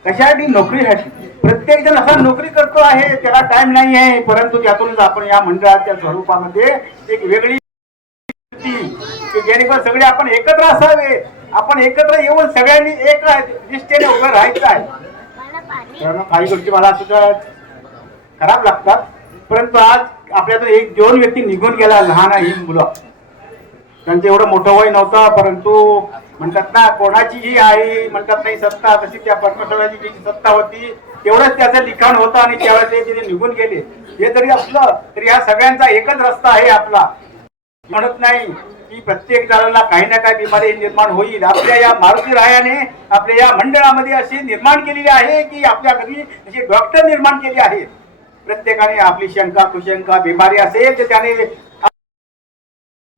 कशासाठी? नोकरीसाठी. प्रत्येक जण असा नोकरी करतो आहे, त्याला टाइम नाही आहे, परंतु त्यातूनच आपण या मंडळाच्या स्वरूपामध्ये एक वेगळी जेणेकरून सगळे आपण एकत्र असावे. आपण एकत्र येऊन सगळ्यांनी एक निष्ठेने उभं राहायचं आहे. काही गोष्टी मला सुद्धा खराब लागतात, परंतु आज आपल्यातून 1-2 व्यक्ती निघून गेला. लहान ही मुलं, त्यांचं एवढं मोठं वय नव्हतं, परंतु म्हणतात ना कोणाची जी आई म्हणतात नाही सत्ता, तशी त्या परमेश्वराची जी सत्ता होती तेवढंच त्याचं लिखाण होतं आणि त्यावेळेस ते तिथे निघून गेले. हे जरी असलं तरी हा सगळ्यांचा एकच रस्ता आहे आपला. म्हणत नाही की प्रत्येक जणाला काही ना काही बिमारी निर्माण होईल. आपल्या या मारुती रायाने आपल्या या मंडळामध्ये अशी निर्माण केलेली आहे की आपल्या घरी असे डॉक्टर निर्माण केले आहेत. प्रत्येकाने आपली शंका कुशंका बिमारी असेल तर त्याने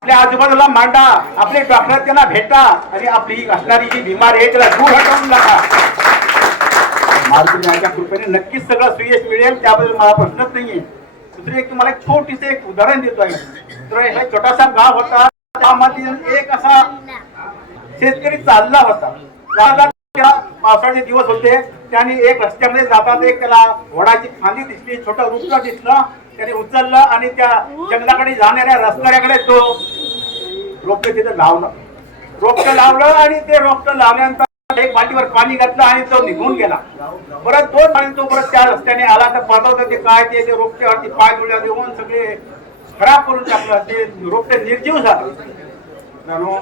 आपल्या आजूबाजूला मांडा, आपले डॉक्टर त्यांना भेटा आणि आपली असणारी जी बिमारी आहे त्याला दूर हटवून टाका. मारुती रायाच्या कृपेने नक्कीच सगळं सुयश मिळेल, त्याबद्दल मला प्रश्नच नाहीये. दुसरी एक तुम्हाला एक छोटीसे एक उदाहरण देतो आहे. तर हा छोटासा गाव होता, त्यामध्ये एक असा शेतकरी चालला होता. त्याला पावसाचे दिवस होते, त्याने एक रस्त्यामध्ये जातात एक त्याला घोडाची फांदी दिसली, छोटं रुपलं दिसलं, त्याने उचललं आणि त्या जंगलाकडे जाणाऱ्या रस्त्याकडे तो रोपटं तिथे लावलं. रोपटं लावलं आणि ते रोपटं लावल्यानंतर एक बाटीवर पाणी घातलं आणि तो निघून गेला. परत दोन पाणी तो परत त्या रस्त्याने आला तर पाहतो ते काय ते रोपट्यावरती पाय डोळ्या देऊन सगळे खराब करून टाकलं. ते रोपटे निर्जीव झालं. मित्रांनो,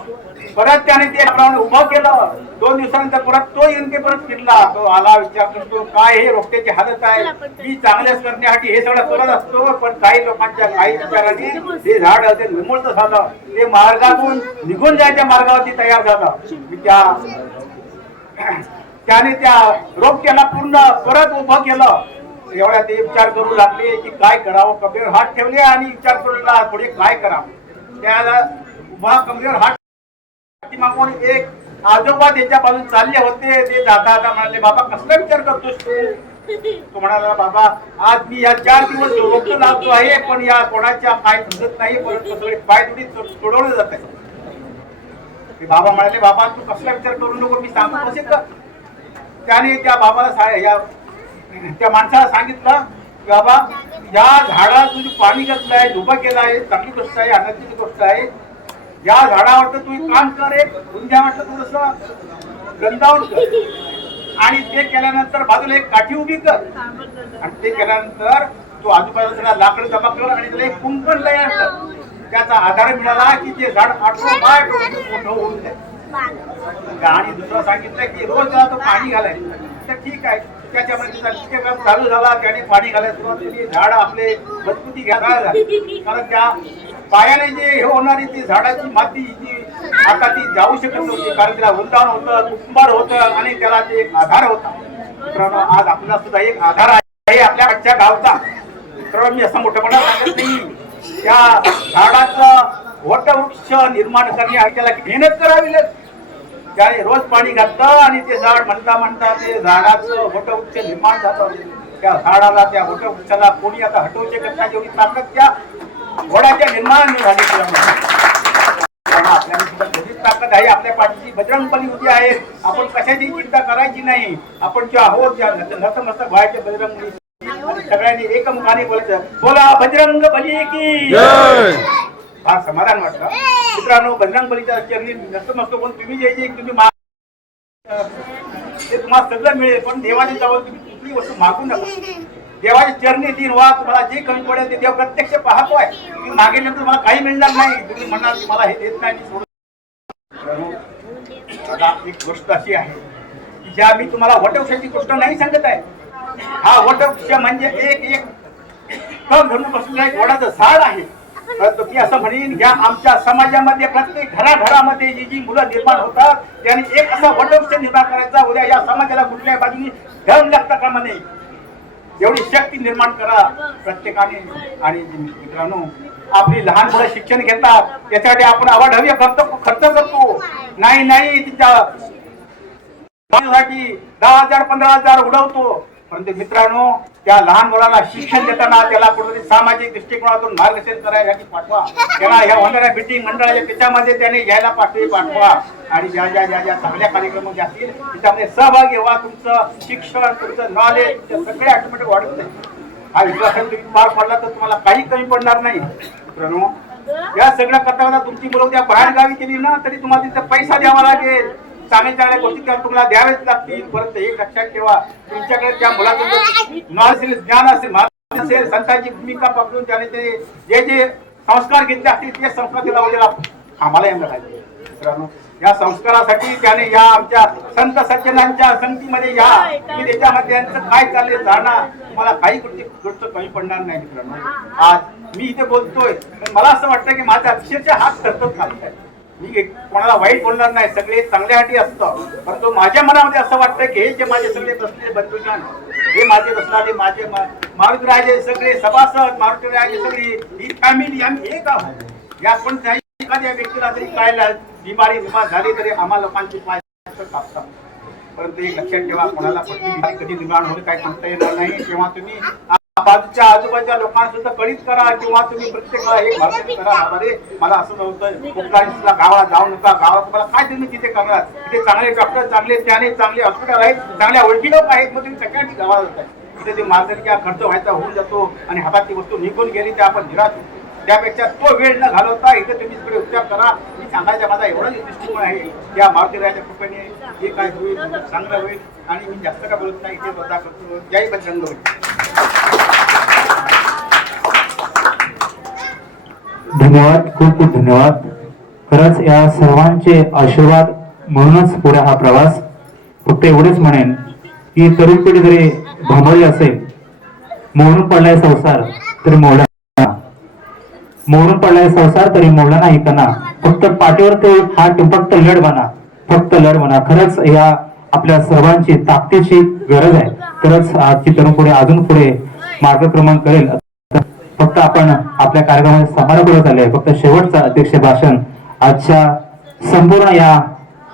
परत त्याने ते आपण उभं केलं. 2 दिवसानंतर परत तो येऊन ते परत फिरला. तो आला, विचार करतो काय हे रस्त्याची हालत आहे, ही चांगल्याच करण्यासाठी हे सगळं करत असतो. पण काही लोकांच्या काही विचारांनी ते झाड ते निर्मूळ झालं, ते मार्गातून निघून जायच्या मार्गावरती तयार झालं. त्याने त्या रोपट्याला पूर्ण परत उभं केलं. एवढ्या ते विचार करू लागले की काय करावं, कमरेवर हात ठेवले आणि विचार करू लागला पुढे काय करावं. त्याला उभा कमरेवर हात मागून एक आजोबा त्याच्या बाजून चालले होते. ते जाता म्हणाले, बाबा कसला विचार करतोस तू? तो म्हणाला, बाबा आज मी या 4 दिवस रोपटं लावतो आहे, पण या कोणाच्या पाय समजत नाही, परंतु सगळे पाय थोडी सोडवले जात आहे. ते बाबा म्हणाले, बाबा तू कसला विचार करू नको, मी सांगतो असे का. त्याने त्या बाबाला त्या माणसाला सांगितलं की बाबा या झाडाला तुझी पाणी घातलं आहे, उभं केलं आहे, चांगली गोष्ट आहे, आनंदीची गोष्ट आहे. या झाडावर तू एक काम कर, एक गुंजा म्हटलं थोडस गंधावून कर आणि ते केल्यानंतर बाजूला एक काठी उभी कर आणि ते केल्यानंतर तू आजूबाजूला लाकड जमा कर आणि त्याला एक कुंपण तयार कर. त्याचा आधार मिळाला की ते झाड मोठं होऊन जाईल. आणि दुसरं सांगितलं की रोज त्याला तो पाणी घालायचं. तर ठीक आहे, त्याच्यामध्ये नित्यक्रम चालू झाला. त्याने पाणी घालायला सुरुवात केली. झाड आपले मजबूती घ्यायला लागली. कारण त्या पायाने जे हे होणारी ती झाडाची माती जी आता ती जाऊ शकत नव्हती, कारण तिला वृंदावन होतं, कुंभार होतं आणि त्याला ते एक आधार होता. मित्रांनो, आज आपल्याला सुद्धा एक आधार आहे आपल्या आजच्या गावचा. मित्रांनो, मी असं मोठेपणा सांगत नाही. त्या झाडाचं वटवृक्ष निर्माण करण्यासाठी त्याला मेहनत करावी लागते. त्याने रोज पाणी घातलं आणि ते झाड म्हणता म्हणता ते झाडाचं वटवृक्ष निर्माण झालं. त्या झाडाला, त्या वटवृक्षाला कोणी आता हटवू शकत नाही, एवढी ताकद त्या वडाच्या निर्माण झाली. आपल्याला सुद्धा त्याचीच ताकद आहे. आपल्या पाठीची बजरंगबली उभी आहे. आपण कशाची चिंता करायची नाही. आपण जे आहोत त्या नतमस्तक व्हायचे बजरंगबली. सगळ्यांनी एकमुखाने बोलायचं, बोला बजरंग बली की जय. फार समाधान वाटलं. मित्रांनो, बजरंगबलीच्या चरणी नतमस्तक होऊन तुम्ही जे तुम्ही ते तुम्हाला सगळं मिळेल, पण देवाच्या जवळ तुम्ही कुठली वस्तू मागू नका. देवाच्या चरणी दिन वा तुम्हाला जे कमी पडेल ते देव प्रत्यक्ष पाहतोय. तुम्ही मागेल्यानंतर मला काही मिळणार नाही. तुम्ही म्हणाल की मला हे देत नाही, आता एक गोष्ट अशी आहे की ज्या मी तुम्हाला वटवृक्षाची गोष्ट नाही सांगत आहे. हा वटवृक्ष म्हणजे एक धरून बसलेलं एक वडाचं झाड आहे. परंतु मी असं म्हणेन, या आमच्या समाजामध्ये प्रत्येक घराघरामध्ये जी जी मुलं निर्माण होतात त्यांनी एक असा वटवृक्ष निर्माण करायचा. उद्या या समाजाला कुठल्या बाजूने धन लागता कामा नये, एवढी शक्ती निर्माण करा प्रत्येकाने. आणि मित्रांनो, आपली लहान मुलं शिक्षण घेतात, त्याच्यासाठी आपण आवाढव्य खर्च करतो. नाही तिच्यासाठी 10,000 15,000 उडवतो. परंतु मित्रांनो, त्या लहान मुलाला शिक्षण देताना त्याला कुठेतरी सामाजिक दृष्टिकोनातून मार्गदर्शन करायसाठी पाठवा. त्याला या होणाऱ्या मीटिंग मंडळाच्या त्याच्यामध्ये त्याने यायला पाठवा. आणि ज्या चांगल्या कार्यक्रम जे असतील त्याच्यामध्ये सहभागी व्हा. तुमचं शिक्षण, तुमचं नॉलेज सगळे ऑटोमॅटिक वाढत नाही. हा विश्वास तुम्ही पार पडला तर तुम्हाला काही कमी पडणार नाही. मित्रांनो, या सगळ्या करता तुमची मुलं त्या बाहेर गावी केली ना तरी तुम्हाला तिथे पैसा द्यावा लागेल. चांगल्या गोष्टी तुम्हाला द्यावेच लागतील. परंतु एक लक्षात ठेवा, तुमच्याकडे त्या मुलाचं नॉलेज ज्ञान असेल, संतांची भूमिका पकडून त्याने ते जे संस्कार घेतले असतील ते संस्कार त्याला उद्याला आम्हाला यांना पाहिजे. मित्रांनो, या संस्कारासाठी त्याने या आमच्या संत सज्जनांच्या संगतीमध्ये या. तुम्ही त्याच्यामध्ये यांचं काय चालले जाणार, तुम्हाला काही गोष्ट कमी पडणार नाही. मित्रांनो, आज मी इथे बोलतोय पण मला असं वाटतं की माझा अक्षरशः हात थरथर खात आहे. मी कोणाला वाईट बोलणार नाही, सगळे चांगल्यासाठी असतं. परंतु माझ्या मनामध्ये असं वाटतं की हे जे माझे सगळे बसलेले बंधुजन, हे माझे बसणारे माझे मारुतीराजे सगळे सभासद, मारुतीराजे सगळी ही फॅमिली, आम्ही एक आहोत. या पण एखाद्या व्यक्तीला जरी काय बिमारी झाली तरी आम्हा लोकांची पाय कापतात. परंतु एक लक्षात ठेवा, कोणाला कधी निर्माण होईल काय सांगता येणार नाही. तेव्हा तुम्ही बाजूच्या आजूबाजूच्या लोकांना सुद्धा कळीत करा किंवा तुम्ही प्रत्येकाला एक भाषण करा. अरे मला असं नव्हतं, कुठला गावात जाऊ नका. गावात तुम्हाला काय तुम्ही तिथे करणार? तिथे चांगले डॉक्टर, चांगले हॉस्पिटल आहेत, चांगल्या ओळखी लोक आहेत, मग तुम्ही सगळ्यांनी गावात जात आहे. तिथे ते मार्गदर्शक खर्च व्हायचा होऊन जातो आणि हातात ती वस्तू निघून गेली तर आपण निराश होतो. त्यापेक्षा तो वेळ न घालवता इथे तुम्ही सगळे उपचार करा. मी सांगायचा माझा एवढाच दृष्टिकोन आहे. त्या मारुतीराजाच्या कृपेने जे काय होईल चांगलं होईल. आणि मी जास्त काय बोलत नाही, इथे बदला करतो. जय बजरंग. धन्यवाद, खूप खूप धन्यवाद. खरंच या सर्वांचे आशीर्वाद म्हणूनच पुढे हा प्रवास. फक्त एवढेच म्हणेन की तरुण पिढी जरी भांबवली असेल, मोडून पडलाय संसार तरी मोडून पडलाय संसार तरी मोडला नाही कणा. फक्त पाठीवर ते हात फक्त लढ म्हणा, फक्त लढ म्हणा. खरंच या आपल्या सर्वांची ताकदीची गरज आहे. तरच आजची तरुण पिढी अजून पुढे मार्गक्रमण करेल. फक्त आपण आपल्या कार्यक्रमाचे समारोह झाले. फक्त शेवटचं अध्यक्ष भाषण आजच्या संपूर्ण या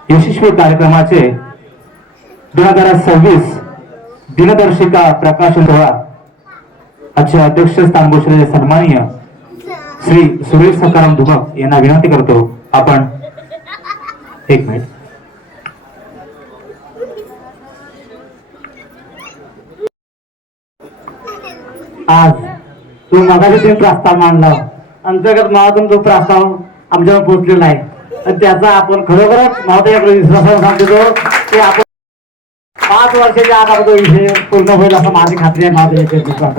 यशस्वी कार्यक्रमाचे 2026 दिनदर्शिका प्रकाशन सोहळा आजचे अध्यक्षस्थान भूषवलेले सन्माननीय श्री सुरेश सकाराम धुमक यांना विनंती करतो. आपण एक मिनिट. आज तू मगाशी ते प्रस्ताव मांडला, अंतर्गत मावातून तो प्रस्ताव आमच्यावर पोहोचलेला आहे आणि त्याचा आपण खरोखरच मावत्याकडे विश्वासावर सांगतो की आपण 5 वर्षाच्या आत आपण तो विषय पूर्ण होईल असं माझी खात्री आहे. मावत्याच्या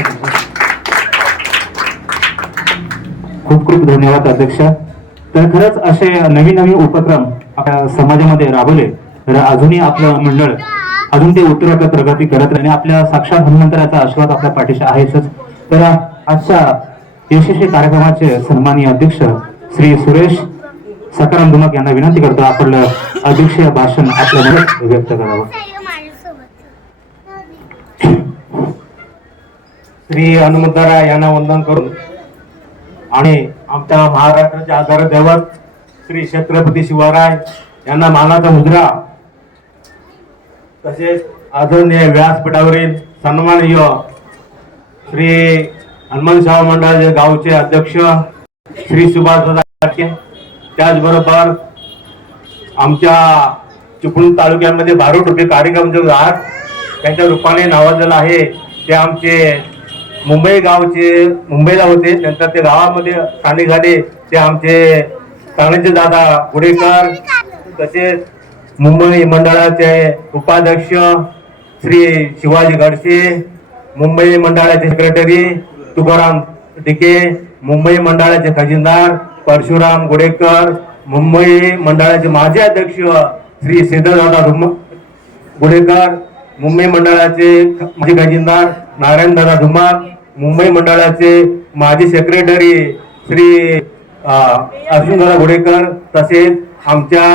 खूप खूप धन्यवाद अध्यक्ष. तर खरंच असे नवीन नवीन उपक्रम आपल्या समाजामध्ये राबवले तर अजूनही आपलं मंडळ अजून ते उत्तरोत्तर प्रगती करत राहील. आपल्या साक्षात हनुमंतराचा आशीर्वाद आपल्या पाठीशी आहेच. तर आजच्या यशस्वी कार्यक्रमाचे सन्माननीय अध्यक्ष श्री सुरेश सकाराम धुमक यांना विनंती करतो आपलं अध्यक्षीय भाषण आपल्यामध्ये व्यक्त करावं. श्री हनुमंतरा यांना वंदन करून आणि आमच्या महाराष्ट्राचे आधार दैवत श्री छत्रपती शिवराय यांना मानाचा मुद्रा, तसेच आदरणीय व्यासपीठावरील सन्माननीय श्री हनुमान सेवा मंडळाचे गावचे अध्यक्ष श्री सुभाषदादा काटके, त्याचबरोबर आमच्या चिपळूण तालुक्यामध्ये 12 टोपे कार्यक्रम जो आज त्यांच्या रूपाने नावाजलेला आहे ते आमचे मुंबई गावचे मुंबईला होते, नंतर ते गावामध्ये स्थानिक झाले ते आमचे तानाजी दादा गुडेकर, तसेच मुंबई मंडळाचे उपाध्यक्ष श्री शिवाजी गडसे, मुंबई मंडळाचे सेक्रेटरी तुकाराम डिके, मुंबई मंडळाचे खजिनदार परशुराम गुडेकर, मुंबई मंडळाचे माजी अध्यक्ष श्री सिद्धदादा गुडेकर, मुंबई मंडळाचे माजी खजिनदार नारायणदादा धुमाक, मुंबई मंडळाचे माजी सेक्रेटरी श्री अर्जुनदादा गुडेकर, तसेच आमच्या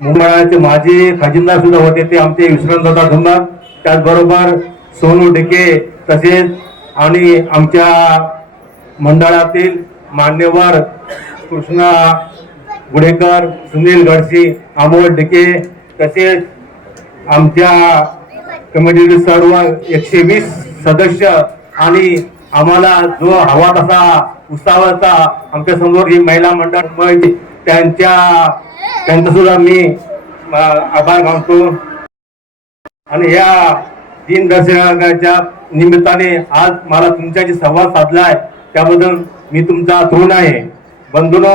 मुंबईचे माजी खजिनदार सुद्धा होते ते आमचे विश्रामदादा धुमाक, त्याचबरोबर सोनू डिके, तसेच आणि आमच्या मंडळातील मान्यवर कृष्णा गुडेकर, सुनील गडसी, अमोल डिके, तसेच आमच्या कमिटीतील सर्व 120 सदस्य आणि आम्हाला जो हवा तसा उत्साहाचा आमच्या समोर ही महिला मंडळ त्यांचा सुद्धा मी आभार मानतो. आणि या दिनदर्शकाच्या निमित्ताने आज मला तुमच्याशी संवाद साधलाय त्याबद्दल मी तुमचा ऋणी आहे. बंधूंनो,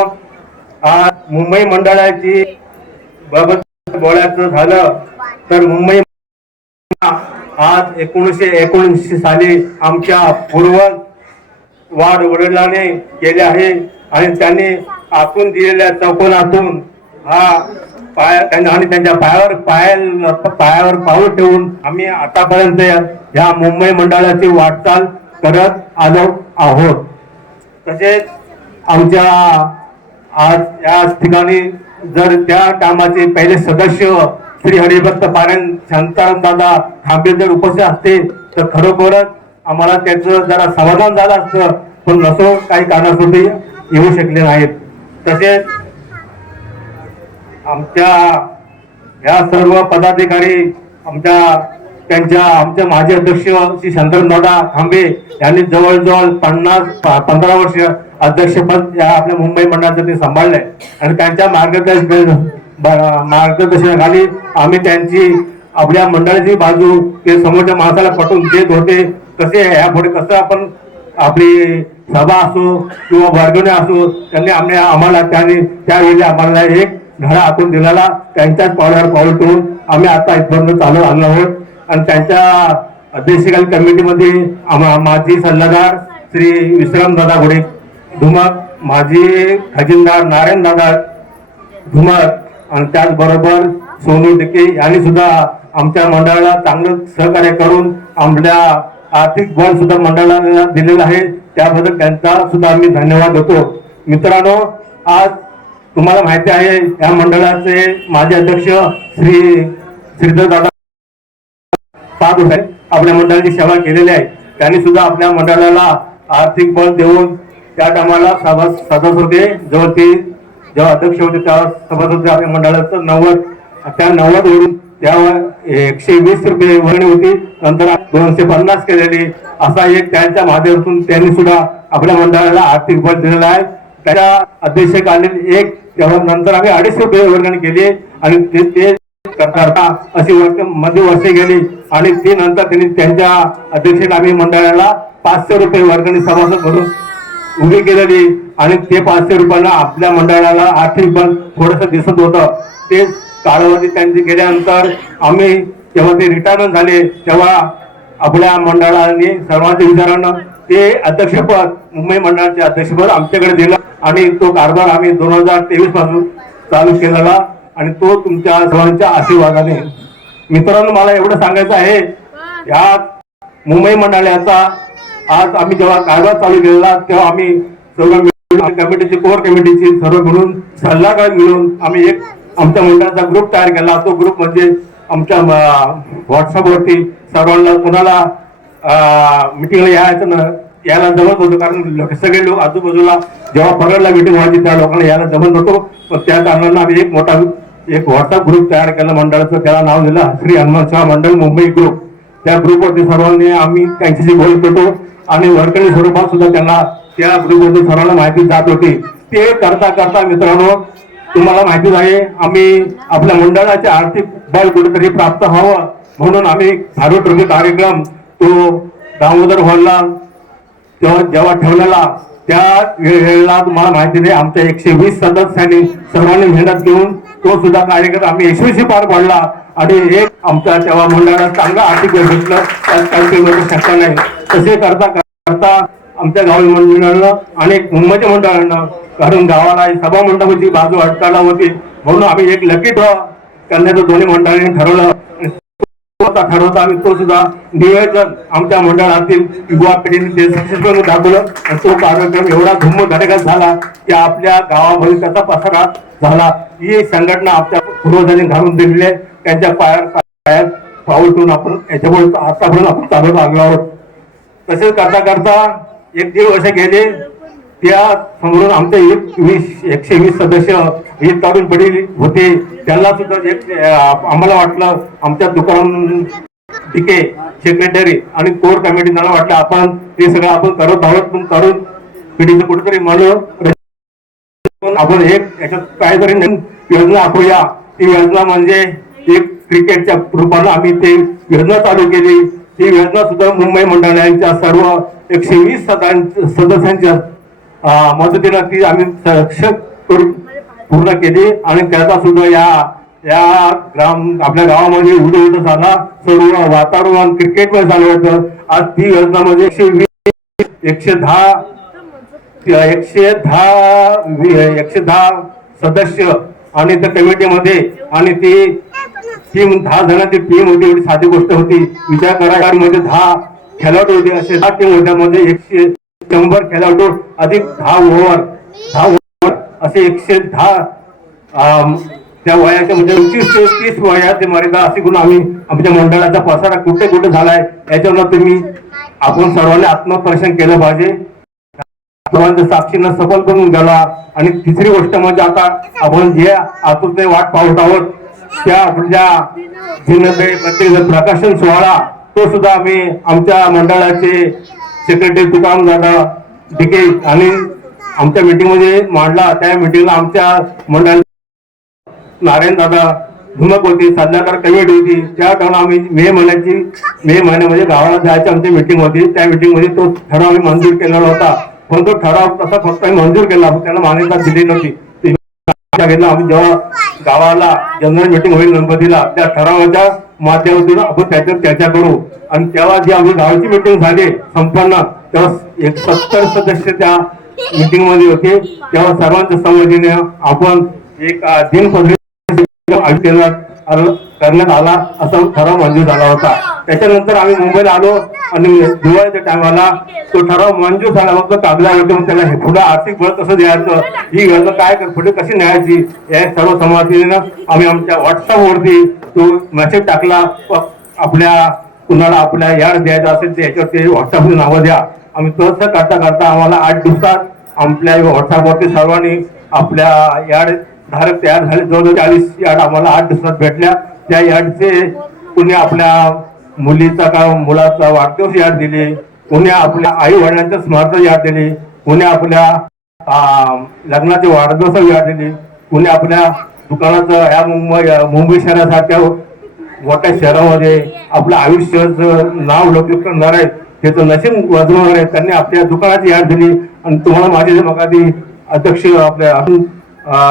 आज मुंबई मंडळाची बाबत बोलायचं झालं तर मुंबई आज 1979 साली आमच्या पूर्वज वाढ वडिलांनी केले आहे आणि त्यांनी आखून दिलेल्या चौकोनातून हा पाय आणि त्यांच्या पायावर पाऊल ठेवून आम्ही आतापर्यंत या मुंबई मंडळाची वाटचाल करत आलो आहोत. तसेच आमच्या आज या ठिकाणी जर त्या कामाचे पहिले सदस्य श्री हरिभक्त पारायण शांताराम दादा थांबे जर उपस्थित असते तर खरोखरच आम्हाला त्याचं जरा समाधान झालं असतं, पण नसो काही कारणास्तव येऊ शकले नाहीत. तसेच आमच्या या सर्व पदाधिकारी आमच्या माजी अध्यक्ष श्री शांतारामदादा थांबे यांनी जवळजवळ 15 वर्ष अध्यक्षपद या आपल्या मुंबई मंडळाचं ते सांभाळलंय आणि त्यांच्या मार्गदर्शनाखाली आम्ही त्यांची आपल्या मंडळाची बाजू ते समोरच्या माणसाला पटवून देत होते. कसे यापुढे कसं आपण आपली सभा असो किंवा वर्गणी असो त्यांनी आम्हाला त्यावेळी आम्हाला एक धडा आखून दिलेला, त्यांच्याच पावलावर पाऊल ठेवून आम्ही आता इथपर्यंत चालू आलो आहोत. आणि त्यांच्या अध्यक्षीय कमिटीमध्ये माजी सल्लागार श्री विश्रामदादा गुडे धुमाक, माजी खजिनदार नारायणदादा धुमाळ आणि त्याचबरोबर सोनू डिके यांनी सुद्धा आमच्या मंडळाला चांगलं सहकार्य करून आपल्या आर्थिक बळ सुद्धा मंडळाला दिलेलं आहे. त्याबद्दल त्यांचा सुद्धा आम्ही धन्यवाद देतो. मित्रांनो, आज तुम्हाला माहिती आहे या मंडळाचे माजी अध्यक्ष श्रीधर दादा 5 वर्ष आपल्या मंडळाची सेवा केलेली आहे. त्यांनी सुद्धा आपल्या मंडळाला आर्थिक बळ देऊन त्या टायमाला सदस्य होते. जेव्हा अध्यक्ष होते तेव्हा सभासद होते आपल्या मंडळाचं 90 वरून त्यावर 120 रुपये वर्णी होती. नंतर 250 केलेली असा एक त्यांच्या माध्यमातून त्यांनी सुद्धा आपल्या मंडळाला आर्थिक बळ दिलेलं आहे. त्याच्या अध्यक्षकालीन तेव्हा नंतर आम्ही 250 रुपये वर्गणी केली आणि ते करता अशी मध्ये वर्षे गेली आणि ती नंतर त्यांनी त्यांच्या अध्यक्षाने आम्ही मंडळाला 500 रुपये वर्गणी सभासद म्हणून उभी केलेली आणि ते 500 रुपयांना आपल्या मंडळाला आर्थिक बळ थोडंसं दिसत होतं. ते कालावधी त्यांची गेल्यानंतर आम्ही जेव्हा ते रिटायरमेंट झाले तेव्हा आपल्या मंडळाने सर्वांच्या विचारानं ते अध्यक्षपद मुंबई मंडळाचे अध्यक्षपद आमच्याकडे दिलं आणि तो कारभार आम्ही 2023 पासून चालू केलेला आणि तो तुमच्या सर्वांच्या आशीर्वादाने. मित्रांनो, मला एवढं सांगायचं आहे या मुंबई मंडळाचा आज आम्ही जेव्हा कारभार चालू केलेला तेव्हा आम्ही सर्व मिळून कमिटीची कोर कमिटीची सर्व मिळून सल्लागार मिळून आम्ही एक आमच्या मंडळाचा ग्रुप तयार केला. तो ग्रुप म्हणजे आमच्या व्हॉट्सअपवरती सर्वांना कोणाला मिटिंगला यायला जमत होतं कारण सगळे लोक आजूबाजूला जेव्हा परळला मिटिंग व्हायची त्या लोकांना यायला जमत होतो. पण त्या कारणानं आम्ही एक व्हॉट्सअप ग्रुप तयार केला मंडळाचं. त्याला नाव दिलं श्री हनुमान सेवा मंडळ मुंबई ग्रुप. त्या ग्रुपवरती सर्वांनी आम्ही त्यांच्याशी बोलत होतो आणि वर्गणी स्वरूपात सुद्धा त्यांना त्या ग्रुपवरती सर्वांना माहिती जात होती. ते करता करता मित्रांनो, तुम्हाला माहितीच आहे आम्ही आपल्या मंडळाचे आर्थिक बळ कुठेतरी प्राप्त व्हावं म्हणून आम्ही सार्वत्रिक कार्यक्रम तो दामोदर हॉलला जेव्हा ठेवलेला त्या वेळेला तुम्हाला माहिती नाही आमच्या 120 सदस्यांनी सर्वांनी मेहनत घेऊन तो सुद्धा कार्यक्रम आम्ही यशस्वी पार पाडला आणि एक आमच्या तेव्हा मंडळाला चांगलं आर्थिक यश भेटलं. त्यात काही शक्य नाही. तसे करता करता आमच्या गावी मंडळानं आणि मुंबईच्या मंडळानं कारण गावाला सभा मंडपाची बाजू अडकायला होती म्हणून आम्ही एक लकी ड्रॉ करण्याचं दोन्ही मंडळांनी ठरवलं. ठरवता आम्ही तो सुद्धा नियोजन आमच्या मंडळातील युवा पिढीने ते सक्सेसफुल दाखवलं आणि तो कार्यक्रम एवढा धुमधडाक्यात झाला की आपल्या गावामध्ये त्याचा पसारा झाला. ही संघटना आमच्या पूर्वजांनी घालून दिलेली आहे. त्यांच्या पायात पाऊल ठेवून आपण याच्यामुळे आतापर्यंत आपण चालवत आलो आहोत. तसेच करता करता 1-1.5 वर्ष गेले. त्या समोरून आमचे 120 सदस्य हे तरुण पिढी होते. त्यांना सुद्धा आम्हाला वाटलं आमच्या दुकान डिके सेक्रेटरी आणि कोर कमिटी त्यांना वाटलं आपण ते सगळं आपण करत आहोत पण तरुण पिढीचं कुठेतरी म्हणून आपण एक याच्यात काहीतरी योजना आखूया. ती योजना म्हणजे एक क्रिकेटच्या रूपानं आम्ही ती योजना चालू केली. ती योजना सुद्धा मुंबई मंडळाच्या सर्व 120 सदस्यांच्या मदतीनं ती आम्ही पूर्ण केली आणि त्याचा सुद्धा या आपल्या गावामध्ये उदय झाला. सर्व वातावरण क्रिकेटमध्ये झालं होतं. आज ती योजना म्हणजे 110 सदस्य आणि त्या कमिटीमध्ये आणि ती टीम 10 जणांची टीम होती. एवढी साधी गोष्ट होती. विचार करा मध्ये 10 खेळाडू होते. असे 10 टीम होत्या मध्ये 100 खेळाडू अधिक 10 ओव्हर असे 110 त्या वयाच्या म्हणजे 25 ते 30 वयाची मर्यादा अशी करून आम्ही आमच्या मंडळाचा पसारा कुठे कुठे झालाय याच्यावर आपण सर्वांनी आत्मपरीक्षण केलं पाहिजे. सर्वांच्या साक्षीनं सफल करून गेला. आणि तिसरी गोष्ट म्हणजे आता आपण जे आतुरते वाट पाहत आहोत त्या आपल्या जिल्ह्याचे प्रकाशन सोहळा तो सुद्धा आम्ही आमच्या मंडळाचे सेक्रेटरी तुकाराम दादा डिके आणि आमच्या मीटिंग मध्ये मांडला. त्या मीटिंगला आमच्या मंडळ नारायण दादा धुमक होती. सल्लागार कमिटी होती. त्या काळात आम्ही मे महिन्यामध्ये गावाला जायची आमची मीटिंग होती. त्या मीटिंग मध्ये तो ठराव आम्ही मंजूर केलेला होता. पण तो ठराव तसा फक्त आम्ही मंजूर केला त्याला मान्यता दिली नव्हती. आम्ही जेव्हा गावाला जनरल मीटिंग होईल गणपतीला त्या ठरावाच्या माध्यमातून आपण त्याच्यावर चर्चा करू आणि तेव्हा जी आमची गावाची मीटिंग झाली संपन्न तेव्हा 70 सदस्य त्या मीटिंग मध्ये होते. तेव्हा सर्वांच्या संमतीने आपण एक दिनपत्रिका करण्यात आला असा ठराव मंजूर झाला होता. त्याच्यानंतर आम्ही मुंबईला आलो आणि दिवाळीच्या टायमाला तो ठराव मंजूर झाला. मग कागदावरती मग त्याला हे पुढे आर्थिक बळ कसं द्यायचं, ही योजना काय पुढे कशी न्यायची, या सर्व समाजाने आम्ही आमच्या व्हॉट्सअपवरती तो मेसेज टाकला. आपल्या कुणाला आपल्या याड द्यायचं असेल तर याच्यावरती व्हॉट्सअपची नावं द्या. आम्ही तसं करता करता आम्हाला 8 दिवसात आपल्या व्हॉट्सअपवरती सर्वांनी आपल्या याड धारक तयार झाले. जवळजवळ 40 यार्ड आम्हाला 8 दिवसात भेटल्या. त्या यार्डचे कुणी आपल्या मुलीचा का मुलाचा वाढदिवस यार्ड दिले, कुणी आपल्या आई वडिलांच्या स्मारक यार्ड दिले, कुणी आपल्या लग्नाचे वाढदिवस यार्ड दिले, कुणी आपल्या दुकानाचं या मुंबई शहरासारख्या मोठ्या शहरामध्ये आपलं आयुष्याचं नाव लौकिक करणार आहे, त्याचं नशीब वाजवणार आहे, त्यांनी आपल्या दुकानाची यार्ड दिली. आणि तुम्हाला माझे मगाधी अध्यक्ष आपल्या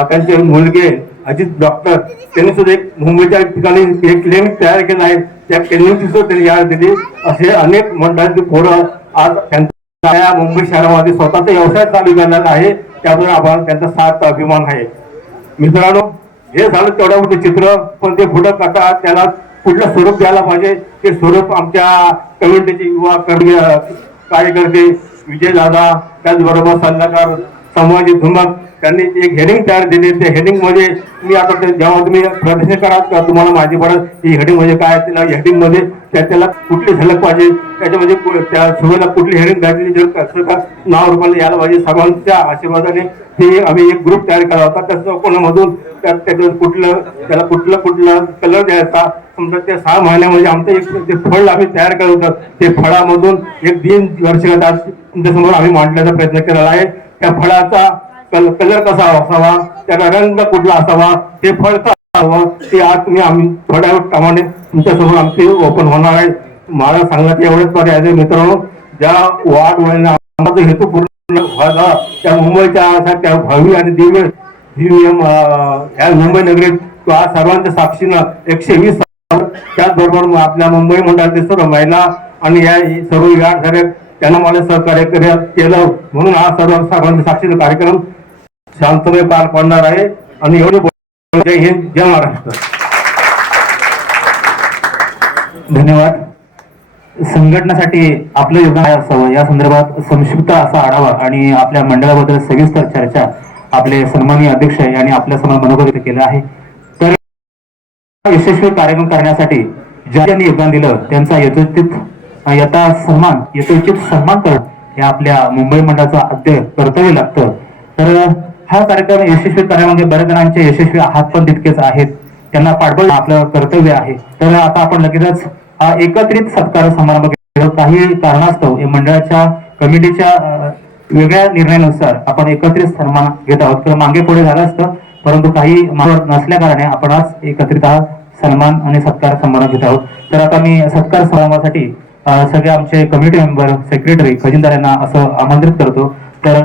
त्यांचे मुलगे अजित डॉक्टर त्यांनी सुद्धा एक मुंबईच्या ठिकाणी एक क्लिनिक तयार केलं आहे. त्या क्लिनिकची सुद्धा त्यांनी यार्ड दिली. असे अनेक मंडळांची पोरं आज त्यांच्या मुंबई शहरामध्ये स्वतःचा व्यवसाय चालू केलेला आहे. त्यामुळे आम्हाला त्यांचा साथ अभिमान आहे. मित्रांनो, हे झालं तेवढं मोठं चित्र, पण ते पुढं करता त्याला कुठलं स्वरूप द्यायला पाहिजे ते स्वरूप आमच्या कम्युनिटीचे युवा कार्यकर्ते विजय दादा, त्याचबरोबर सल्लागार संभाजी धुमक त्यांनी एक हेडिंग तयार दिली. त्या हेडिंग मध्ये मी आता जेव्हा तुम्ही प्रदर्शन करा तुम्हाला माहिती पडत ही हेडिंग म्हणजे काय, त्याला हेडिंग मध्ये त्याला कुठली झलक पाहिजे, त्याच्यामध्ये त्या सुवेला कुठली हेडिंग द्यायची, कसं नाव रुपाला यायला पाहिजे. सर्वांच्या आशीर्वादाने ते आम्ही एक ग्रुप तयार केला होता. त्या चौकोनामधून त्याचं त्याला कुठला कलर द्यायचा. समजा त्या 6 महिन्यामध्ये आमचं एक ते फळ आम्ही तयार केलं होतं. ते फळामधून एक दिनदर्शिका आज तुमच्यासमोर आम्ही मांडण्याचा प्रयत्न केलेला आहे. त्या फळाचा कलर कसा असावा, त्याचा रंग कुठला असावा, ते फळ का असावं, ते आज तुम्ही आम्ही थोड्या प्रमाणे तुमच्यासमोर आमचे ओपन होणार आहे. मला सांगण्यात एवढंच पर्याय आहे मित्रांनो, ज्या वाढ वळणा आमचा हेतू पूर्ण व्हावा, त्या मुंबईच्या त्या भावी आणि दिव्य ह्या मुंबई नगरीत आज सर्वांच्या साक्षीनं 120 त्याचबरोबर आपल्या मुंबई मंडळातील सर्व महिला आणि या सर्व यार्ड धारक त्यांना मला सहकार्य केलं म्हणून हा सर्वांच्या साक्षीचा कार्यक्रम शांतमय पार पडणार आहे. आणि एवढे जय हिंद, जय महाराष्ट्र. धन्यवाद. संघटनासाठी आपलं योगदान असावं या संदर्भात संक्षिप्त असा आढावा आणि आपल्या मंडळाबद्दल सविस्तर चर्चा आपले सन्माननीय अध्यक्ष यांनी आपल्या समोर मनोगत व्यक्त केलं आहे. तर यशस्वी कार्यक्रम करण्यासाठी ज्यांनी योगदान दिलं त्यांचा यथोचित सन्मान करणं हे आपल्या मुंबई मंडळाचं आद्य कर्तव्य लागतं. तर हा कार्यक्रम यशस्वी करण्यामध्ये बऱ्याच जणांचे यशस्वी हात पण तितकेच आहेत, त्यांना पाठबळ आपलं कर्तव्य आहे. तर आता आपण लगेचच हा एकत्रित सत्कार समारंभ केला. काही कारणास्तव या मंडळाच्या कमिटीच्या वेगळ्या निर्णयानुसार आपण एकत्रित सन्मान घेत आहोत. तर मागे पुढे झालं असतं, परंतु काही नसल्या कारणे आपण आज एकत्रित हा सन्मान आणि सत्कार समारंभ घेत आहोत. तर आता मी सत्कार समारंभासाठी सगळे आमचे कमिटी मेंबर, सेक्रेटरी, खजिनदार यांना असं आमंत्रित करतो. तर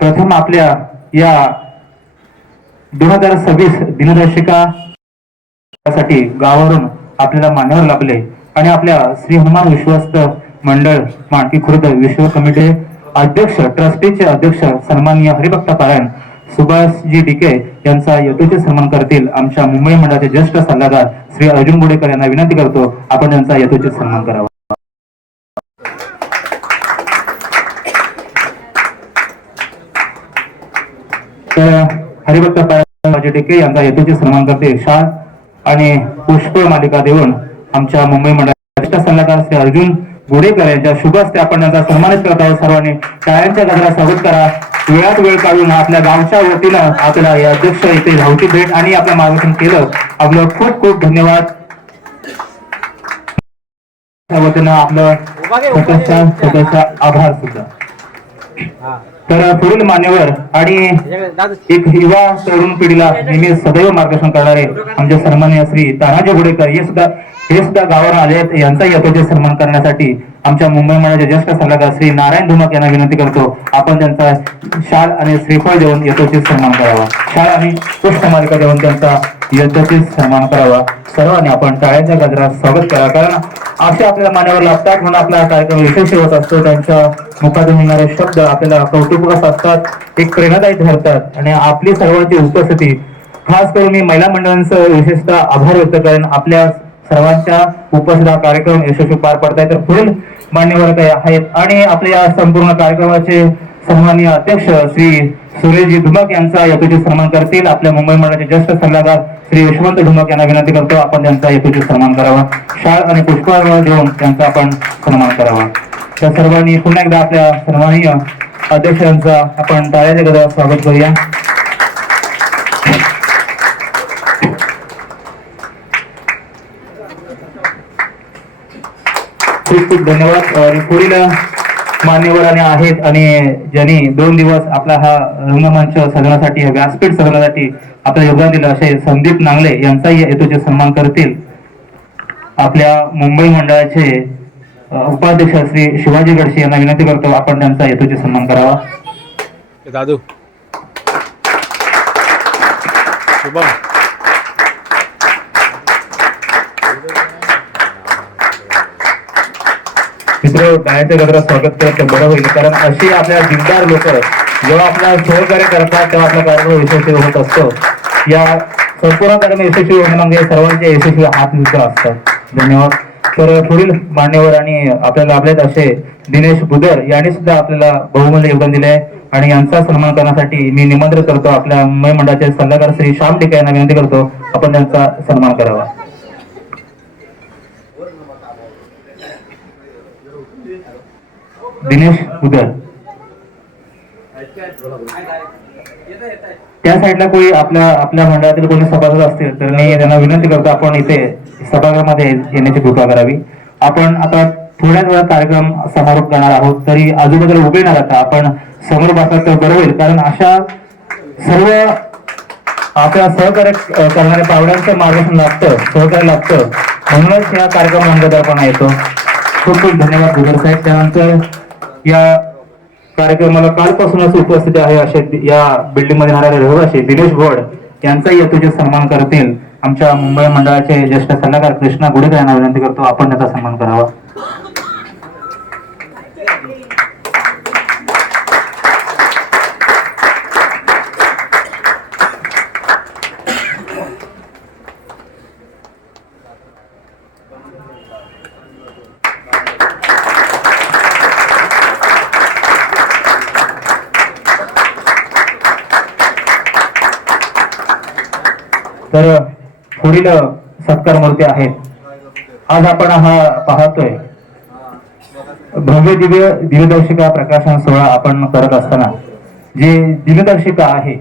प्रथम आपल्या या 2026 दिनदर्शिका साठी गावावरून आपल्याला मान्यवर लाभले आणि आपल्या श्री हनुमान विश्वस्त मंडळ माणकी खुर्द विश्व कमिटी अध्यक्ष, ट्रस्टीचे अध्यक्ष सन्माननीय हरिभक्त पारायण सुभाषजी डिके यांचा यथोचित सन्मान करतील. आमच्या मुंबई मंडळाचे ज्येष्ठ सल्लागार श्री अर्जुन बोडेकर यांना विनंती करतो आपण त्यांचा यथोचित सन्मान करावा. तर हरिभक्त पारायण डिके यांचा यथोचित सन्मान करते शाल आणि पुष्प मालिका देऊन आमच्या मुंबई मंडळाचे ज्येष्ठ सल्लागार श्री अर्जुन बोडेकर यांच्या शुभ हस्ते आपण त्यांचा सन्मानित करत आहोत. सर्वांनी टाळ्यांच्या गजरात स्वागत करा. वेळात वेळ काढून आपल्या गावच्या वतीनं आपल्याला या अध्यक्ष इथे धावती भेट आणि आपलं मार्गदर्शन केलं. आपलं खूप खूप धन्यवाद. त्या वतीनं आपलं स्वतःचा आभार सुद्धा. तर पुढील मान्यवर आणि एक युवा तरुण पिढीला नेहमी सदैव मार्गदर्शन करणारे आमचे सन्माननीय श्री तानाजी बोडेकर हे सुद्धा गावावर आले आहेत. यांचा यथोचित सन्मान करण्यासाठी आमच्या मुंबई मंडळाचे ज्येष्ठ सल्लागार श्री नारायण धुमाक यांना विनंती करतो आपण त्यांचा शाल आणि श्रीफळ देऊन यथोचित सन्मान करावा. शाल आणि पुष्पमालिका देऊन त्यांचा यथोचित सन्मान करावा. सर्वांनी आपण टाळ्यांच्या गजरात स्वागत करा, कारण असे आपल्याला मान्यवर लागतात म्हणून आपला कार्यक्रम यशस्वी होत असतो. त्यांच्या मुखातून निघणारे शब्द आपल्याला कौतुकच असतात, एक प्रेरणादायी ठरतात आणि आपली सर्वांची उपस्थिती, खास करून मी महिला मंडळांचं विशेषतः आभार व्यक्त करेन. आपल्या सर्वांच्या उपस्थित हा कार्यक्रम यशस्वी पार पडताय. तर पुढील मान्यवर काही आहेत आणि आपल्या या संपूर्ण कार्यक्रमाचे सन्माननीय अध्यक्ष श्री सुरेशजी धुमाक यांचा यथोचित सन्मान करतील. आपल्या मुंबई मंडळाचे ज्येष्ठ सल्लागार श्री यशवंत धुमाक यांना विनंती करतो आपण त्यांचा यथोचित सन्मान करावा. शाल आणि पुष्पहार देऊन त्यांचा आपण सन्मान करावा. त्या सर्वांनी पुन्हा एकदा आपल्या सन्माननीय अध्यक्षांचा आपण टाळ्याच्या गजरात स्वागत करूया. खूप खूप धन्यवाद. आणि पुढील मान्यवराने आहेत आणि ज्यांनी 2 दिवस आपला हा रंगमंच सजवण्यासाठी, व्यासपीठ सजवण्यासाठी आपलं योगदान दिलं असे संदीप नांगले यांचाही यथोचित सन्मान करतील. आपल्या मुंबई मंडळाचे उपाध्यक्ष श्री शिवाजी गडसे यांना विनंती करतो आपण त्यांचा यथोचित सन्मान करावा. दादू शुभम मित्र, टाळ्यांच्या गजरात स्वागत केलं तर बरं होईल, कारण अशी आपल्या दिलदार लोक जेव्हा आपला सहकार्य करतात तेव्हा आपला कार्यक्रम यशस्वी होत असतो. या संपूर्ण कार्यक्रम यशस्वी होणे म्हणजे सर्वांचे यशस्वी हात सुद्धा असतात. धन्यवाद. तर पुढील मान्यवर आणि आपल्याला लाभलेत असे दिनेश बुदर यांनी सुद्धा आपल्याला बहुमूल्य योगदान दिले आहे आणि यांचा सन्मान करण्यासाठी मी निमंत्रित करतो आपल्या मुंबई मंडळाचे सल्लागार श्री श्याम टिका यांना विनंती करतो आपण त्यांचा सन्मान करावा. दिनेश बुदर. त्या साईडला कोणी आपल्या मंडळातील कोणी सभासद असतील तर मी त्यांना विनंती करतो आपण इथे सभागृहामध्ये येण्याची कृपा करावी. आपण आता थोड्याच वेळात कार्यक्रम समारोप करणार आहोत, तरी आजूबाजूला उभे न राहता आपण समोर बसलात तर बरं होईल, कारण अशा सर्व आपल्या सहकार्य करणाऱ्या पावड्यांचं मार्गदर्शन लागतं, सहकार्य लागतं, म्हणूनच या कार्यक्रम रंगतदारपणा येतो. खूप खूप धन्यवाद बुदर साहेब. त्यानंतर या कार्यक्रमाला कालपासूनच उपस्थित आहे असे या बिल्डिंग मध्ये राहणारे रहिवासी दिनेश भोड यांचाही यथोचित सन्मान करतील आमच्या मुंबई मंडळाचे ज्येष्ठ सल्लागार कृष्णा गुडेकर यांना विनंती करतो आपण त्याचा सन्मान करावा. तर पुढील सत्कार मूर्ती आहेत. आज आपण हा पाहतोय भव्य दिव्य दिव्यदर्शिका प्रकाशन सोहळा आपण करत असताना जे दिव्यदर्शिका आहे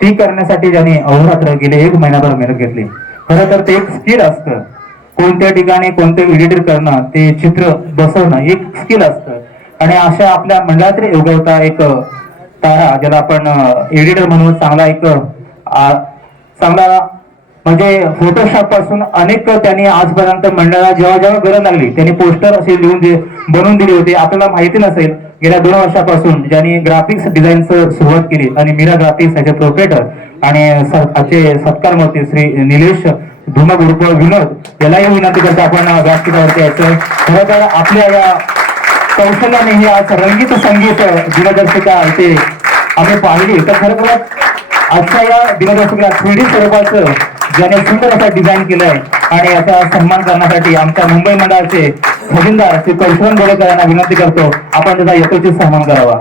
ती करण्यासाठी ज्यांनी अहोरात्र गेले 1 महिनाभर मेहनत घेतली. खरं तर ते एक स्किल असतं. कोणत्या ठिकाणी कोणते एडिटर करणं, ते चित्र बसवणं एक स्किल असतं आणि अशा आपल्या मंडळातील योगवता एक तारा ज्याला आपण एडिटर म्हणून चांगला म्हणजे फोटोशॉप पासून अनेक त्यांनी आजपर्यंत मंडळाला जेव्हा जेव्हा गरज लागली त्यांनी पोस्टर असे बनवून दिले होते. आपल्याला माहिती नसेल गेल्या 2 वर्षापासून ज्यांनी ग्राफिक्स डिझाईनचं सुरुवात केली आणि मीरा ग्राफिक्स याचे प्रोप्रायटर आणि आजचे सत्कार मूर्ती श्री निलेश धुमाक उर्फ विनोद यालाही विनंती करतो आपण व्यासपीठावरती यायचं. खरं तर आपल्या या कौशल्याने ही आज रंगीत संगीत दिनदर्शिका इथे आम्ही पाहिली. तर खरोखर आजच्या या दिनदर्शिकेला 3D स्वरूपाचं ज्याने सुंदर असा डिझाईन केलंय आणि याचा सन्मान करण्यासाठी आमच्या मुंबई मंडळाचे खजिनदार श्री परशुराम गोडेकर यांना विनंती करतो आपण त्याचा यथोचित सन्मान करावा.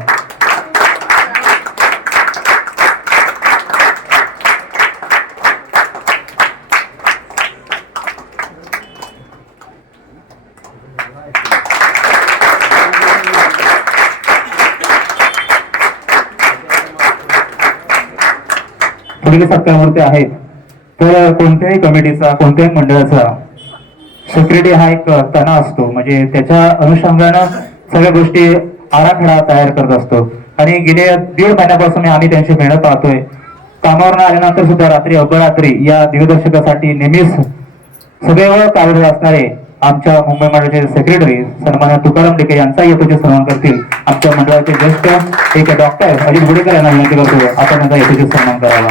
पुढील सत्कारमूर्ती आहेत. तर कोणत्याही कमिटीचा कोणत्याही मंडळाचा सेक्रेटरी हा एक तणा असतो, म्हणजे त्याच्या अनुषंगानं सगळ्या गोष्टी आराखडा तयार करत असतो आणि गेल्या 1.5 महिन्यापासून आम्ही त्यांची मेहनत पाहतोय. कामावर आल्यानंतर सुद्धा रात्री अपरात्री या दिवदर्शकासाठी नेहमीच सदैव कार्यरत असणारे आमच्या मुंबई मंडळाचे सेक्रेटरी सन्मान्य तुकाराम डिके यांचा यथोचित सन्मान करतील. आमच्या मंडळाचे ज्येष्ठ एक डॉक्टर अजित गुडेकर यांना विनंती करतो आपण त्यांचा यथोचित सन्मान करावा.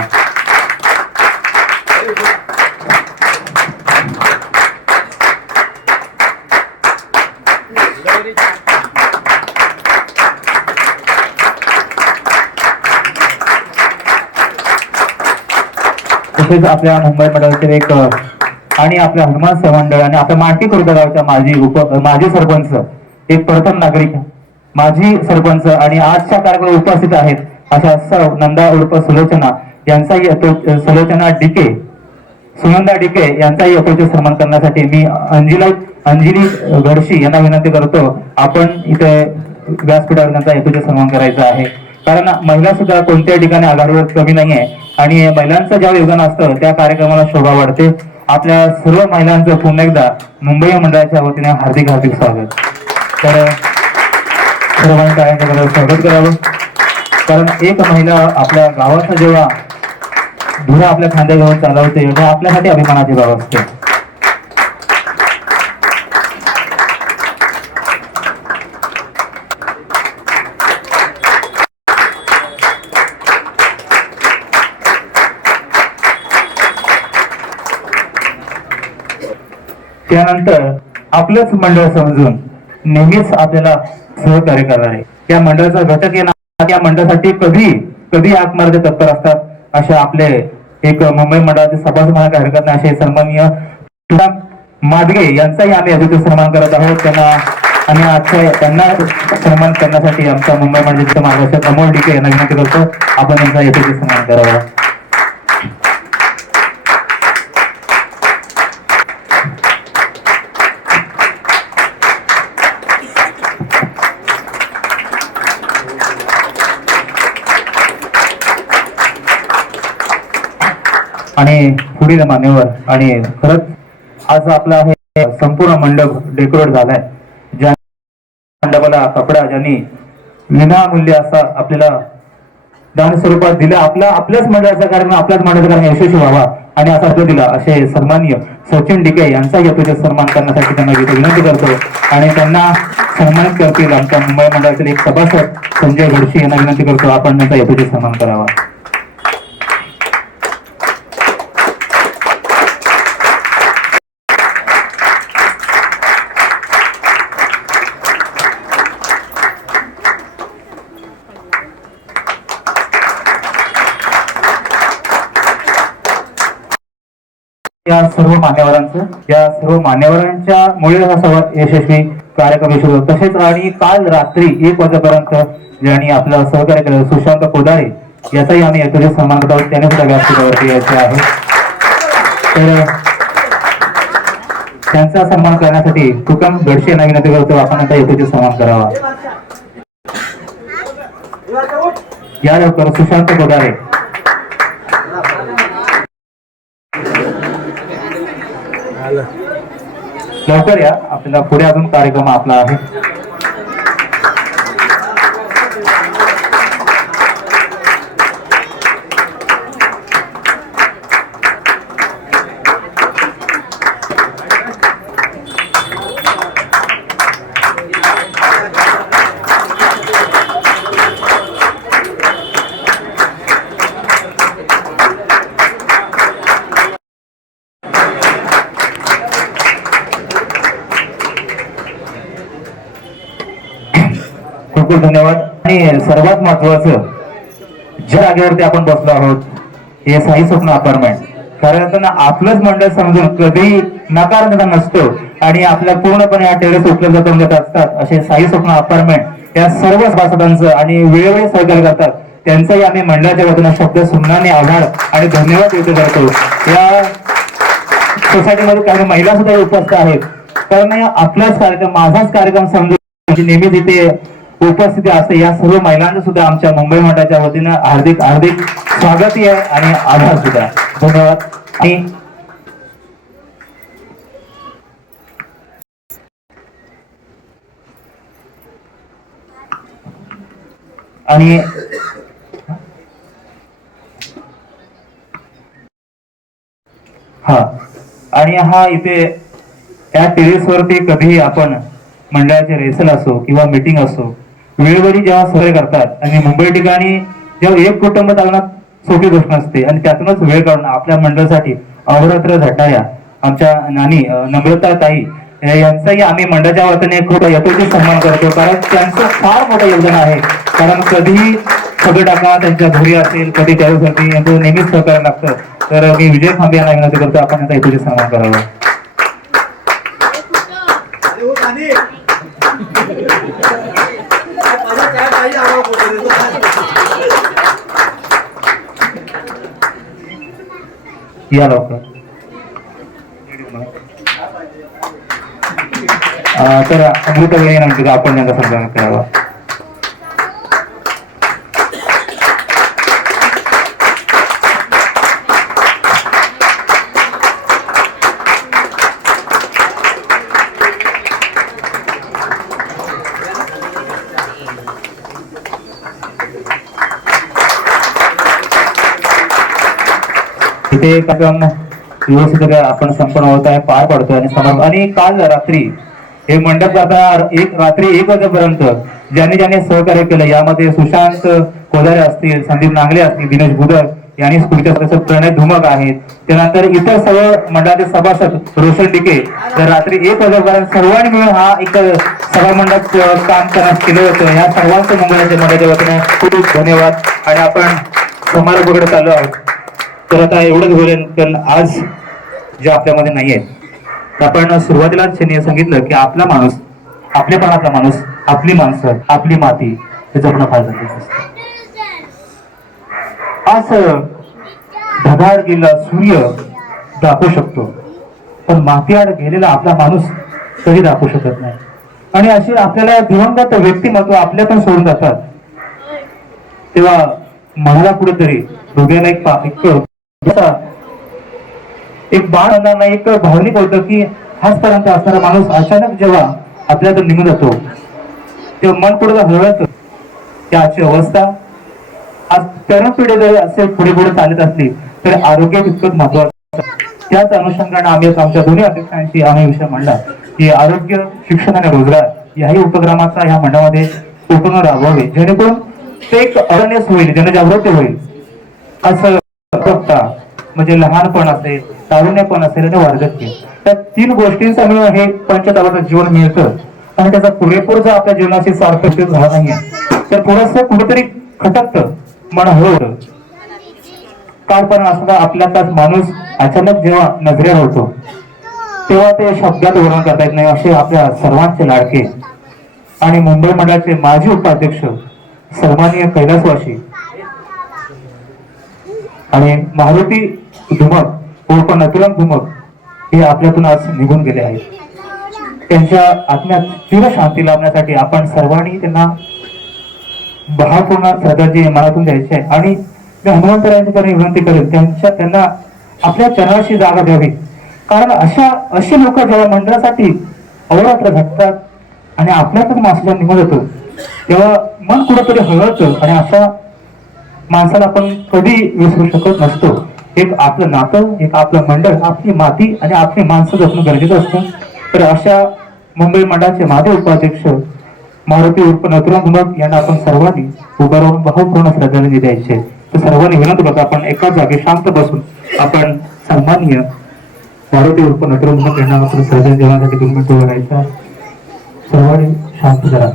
तसेच आपल्या मुंबई मंडळाचे एक आणि आपल्या हनुमान सेवा मंडळ आणि आपल्या मांडकी खुर्द गावच्या माजी सरपंच एक प्रथम नागरिक माजी सरपंच आणि आजच्या कार्यक्रमात उपस्थित आहेत अशा सौ नंदा उर्फ सुलोचना यांचाही सुलोचना डिके सुनंदा डिके यांचाही यथोचित सन्मान करण्यासाठी मी अंजली घडशी यांना विनंती करतो. आपण इथे व्यासपीठावर त्यांचा यथोचित सन्मान करायचा आहे. कारण महिला सुद्धा कोणत्याही ठिकाणी आघाडीवर कमी नाहीये आणि महिलांचं जेव्हा योगदान असतं त्या कार्यक्रमाला शोभा वाढते. आपल्या सर्व महिलांचं पुन्हा एकदा मुंबई मंडळाच्या वतीने हार्दिक हार्दिक स्वागत. तर सर्वांनी टाळ्यांच्या स्वागत करावं. कारण एक महिला आपल्या गावाचा जेव्हा धुरा आपल्या खांद्यावर चालवते तेव्हा आपल्यासाठी अभिमानाची बाब असते. त्यानंतर आपलंच मंडळ समजून नेहमीच आपल्याला सहकार्य करणार आहे या मंडळाचा घटक या मंडळासाठी कधी हाक मारते तत्पर असतात असे आपले एक मुंबई मंडळाचे सभासद म्हणायला हरकत नाही असे सन्माननीय मादगे यांचाही आम्ही अजून सन्मान करत आहोत. त्यांना सन्मान करण्यासाठी आमच्या मुंबई मंडळाचे मार्गदर्शक अमोल डिके यांना विनंती करतो आपण त्यांचा यथोचित सन्मान करावा. आणि पुढील मान्यवर आणि खरंच आज आपला हे संपूर्ण मंडप डेकोरेट झालाय. ज्या मंडपाला कपडा ज्यांनी विनामूल्य असा आपल्याला दान स्वरूपात दिला आपल्याच मंडळाचा कार्यक्रम आपल्याच मंडळाचा कार्यक्रम यशस्वी व्हावा आणि असा तो दिला असे सन्माननीय सचिन डिके यांचा यथोचित सन्मान करण्यासाठी त्यांना विनंती करतो आणि त्यांना सन्मानित करतील आमच्या मुंबई मंडळातील एक सभासद संजय घडशी यांना विनंती करतो आपण त्यांचा यथोचित सन्मान करावा. या सर्व मान्यवरांच्या मुळे हा सर्व यशस्वी कार्यक्रम यशस्वी होतो. तसेच आणि काल रात्री 1 वाजेपर्यंत ज्यांनी आपलं सहकार्य केलं सुशांत कोदारे याचाही आम्ही यथोचित सन्मान करत आहोत. त्याने सुद्धा व्यासपीठावरती यायचे आहे. तर त्यांचा सन्मान करण्यासाठी तुकाराम घडशी यांना विनंती करतो आपण आता यथोचित सन्मान करावा. या लवकर सुशांत कोदारे लवकर या आपल्याला पुढे अजून कार्यक्रम आपला आहे. खूप धन्यवाद. आणि सर्वात महत्वाचं ज्या जागेवरती आपण बसलो आहोत हे साई स्वप्न अपार्टमेंट. कारण आपलंच मंडळ समजून कधी नकार देता नसतो आणि आपल्या पूर्णपणे हा टेरेस उपलब्ध करून देत असतात असे साई स्वप्न अपार्टमेंट या सर्व सभासदांचं आणि वेळोवेळी सहकार्य करतात त्यांचाही आम्ही मंडळाच्या वतीनं शब्द सुमनाने आभार आणि धन्यवाद व्यक्त करतो. या सोसायटीमध्ये काही महिला सुद्धा उपस्थित आहेत कारण आपलाच कार्यक्रम माझाच कार्यक्रम समजून नेहमीच इथे उपस्थिती असते. या सर्व महिलांचं सुद्धा आमच्या मुंबई मंडळाच्या वतीनं हार्दिक हार्दिक स्वागत आहे आणि आभार सुद्धा. धन्यवाद. आणि हा इथे या टेरेसवरती कधीही आपण मंडळाचे रेसल असो किंवा मीटिंग असो वेळोवेळी जेव्हा सहकार्य करतात आणि मुंबई ठिकाणी जेव्हा एक कुटुंब चालवणं सोपी गोष्ट नसते आणि त्यातूनच वेळ काढून आपल्या मंडळासाठी अहोरात्र झटणाऱ्या आमच्या नानी नम्रता ताई यांचाही आम्ही मंडळाच्या वतीने खूप यथोचित सन्मान करतो, कारण त्यांचं फार मोठं योगदान आहे. कारण कधीही सगळं टाका त्यांच्या घरी असेल, कधी त्यासाठी यांचं नेहमीच सहकार्य लागतं. तर मी विजय खांबे यांना विनंती करतो आपण यांचा यथोचित सन्मान करावा. या लवकर. तर अमृतवेळी नंतर आपण त्यांचा सन्मान करावा. इथे कार्यक्रम व्यवस्थित आपण संपन्न होत आहे, पार पडतोय आणि समारोप. आणि काल रात्री हे मंडप रात्री 1 वाजेपर्यंत ज्यांनी सहकार्य केलं, यामध्ये सुशांत कोदारे असतील, संदीप नांगले असतील, दिनेश बुदर यांनी स्कूलचे सदस्य प्रणय धुमक आहेत, त्यानंतर इतर सर्व मंडळाचे सभासद रोशन डिके. तर रात्री 1 वाजेपर्यंत सर्वांनी मिळून हा एक सभा मंडप काम करण्यास केलं होतं. या सर्वांचं मंडळाच्या वतीने खूप धन्यवाद. आणि आपण समारोपाकडे चाललो आहोत. तर आता एवढंच बोलेन, कारण आज जे आपल्यामध्ये नाही आहे. आपण सुरुवातीलाच सांगितलं की आपला माणूस, आपल्यापणातला माणूस, आपली माणसं, आपली माती हे जपणं फार गरजेचं असतं. आज ढगाळ गेला सूर्य दाखवू शकतो, पण मातीआड गेलेला आपला माणूस कधी दाखवू शकत नाही. आणि अशी आपल्याला दिवंगत व्यक्तिमत्व आपल्यातून सोडून जातात, तेव्हा मनाला कुठेतरी हृदयाला एक बाण आणणार नाही, एक भावनिक होतं की हाचपर्यंत असणारा माणूस अचानक जेव्हा आपल्यातून निघून जातो तेव्हा मन कुठं हळवतं. त्याची अवस्था आज तरुण पिढी जरी असे पुढे पुढे चालत असली तर आरोग्य तितकंच महत्वाचं. त्याच अनुषंगाने आम्ही आमच्या दोन्ही अध्यक्षांशी आम्ही विषय मांडला की आरोग्य, शिक्षण आणि रोजगार याही उपक्रमाचा ह्या मंडळामध्ये उपक्रम राबवावे, जेणेकरून ते एक अवेअरनेस होईल, जनजागृती होईल. असं बघता म्हणजे लहानपण असेल, तारुण्यपण असेल आणि वार्धक्य, त्या 3 गोष्टींचा मिळून हे पंचतत्वाचं जीवन मिळतं. आणि त्याचा पुरेपूर जर आपल्या जीवनाशी सार्थक झाला नाहीये तर थोडंसं कुठेतरी खटकतं, मन हळवतं. कालपण असणारा आपल्यातलाच माणूस अचानक जेव्हा नजरेवर होतो तेव्हा ते शब्दात वर्णन करता येत नाही. असे आपल्या सर्वांचे लाडके आणि मुंबई मंडळाचे माजी उपाध्यक्ष सन्माननीय कैलासवासी आणि मारुती धुमक उर्फ नथुराम धुमक हे आपल्यातून आज निघून गेले आहेत. त्यांच्या आत्म्यात चिर शांती लाभण्यासाठी आपण सर्वांनी त्यांना भावपूर्ण श्रद्धांजली मनातून द्यायची आहे. आणि मी हनुमंतरायांच्याकडे विनंती करेन त्यांना आपल्या चरणाशी जागा द्यावी, कारण असे लोक जेव्हा मंडळासाठी अहोरात्र झटतात आणि आपल्यातच माणसाला निघून जातो तेव्हा मन कुठेतरी हळवतं. आणि अशा माणसाला आपण कधी विसरू शकत नसतो. एक आपलं नातं, एक आपलं मंडळ, आपली माती आणि आपली माणसं जपणं गरजेचं असतं. तर अशा मुंबई मंडळाचे माजी उपाध्यक्ष मारुती उर्फ नथुराम धुमक यांना आपण सर्वांनी उभं राहून भावपूर्ण श्रद्धांजली द्यायची. तर सर्वांनी विनंती करतो आपण एकाच जागी शांत बसून आपण सन्माननीय मारुती उर्फ नथुराम धुमक यांना आपण श्रद्धांजली देण्यासाठी 2 मिनिटं करायचा. सर्वांनी शांत करा.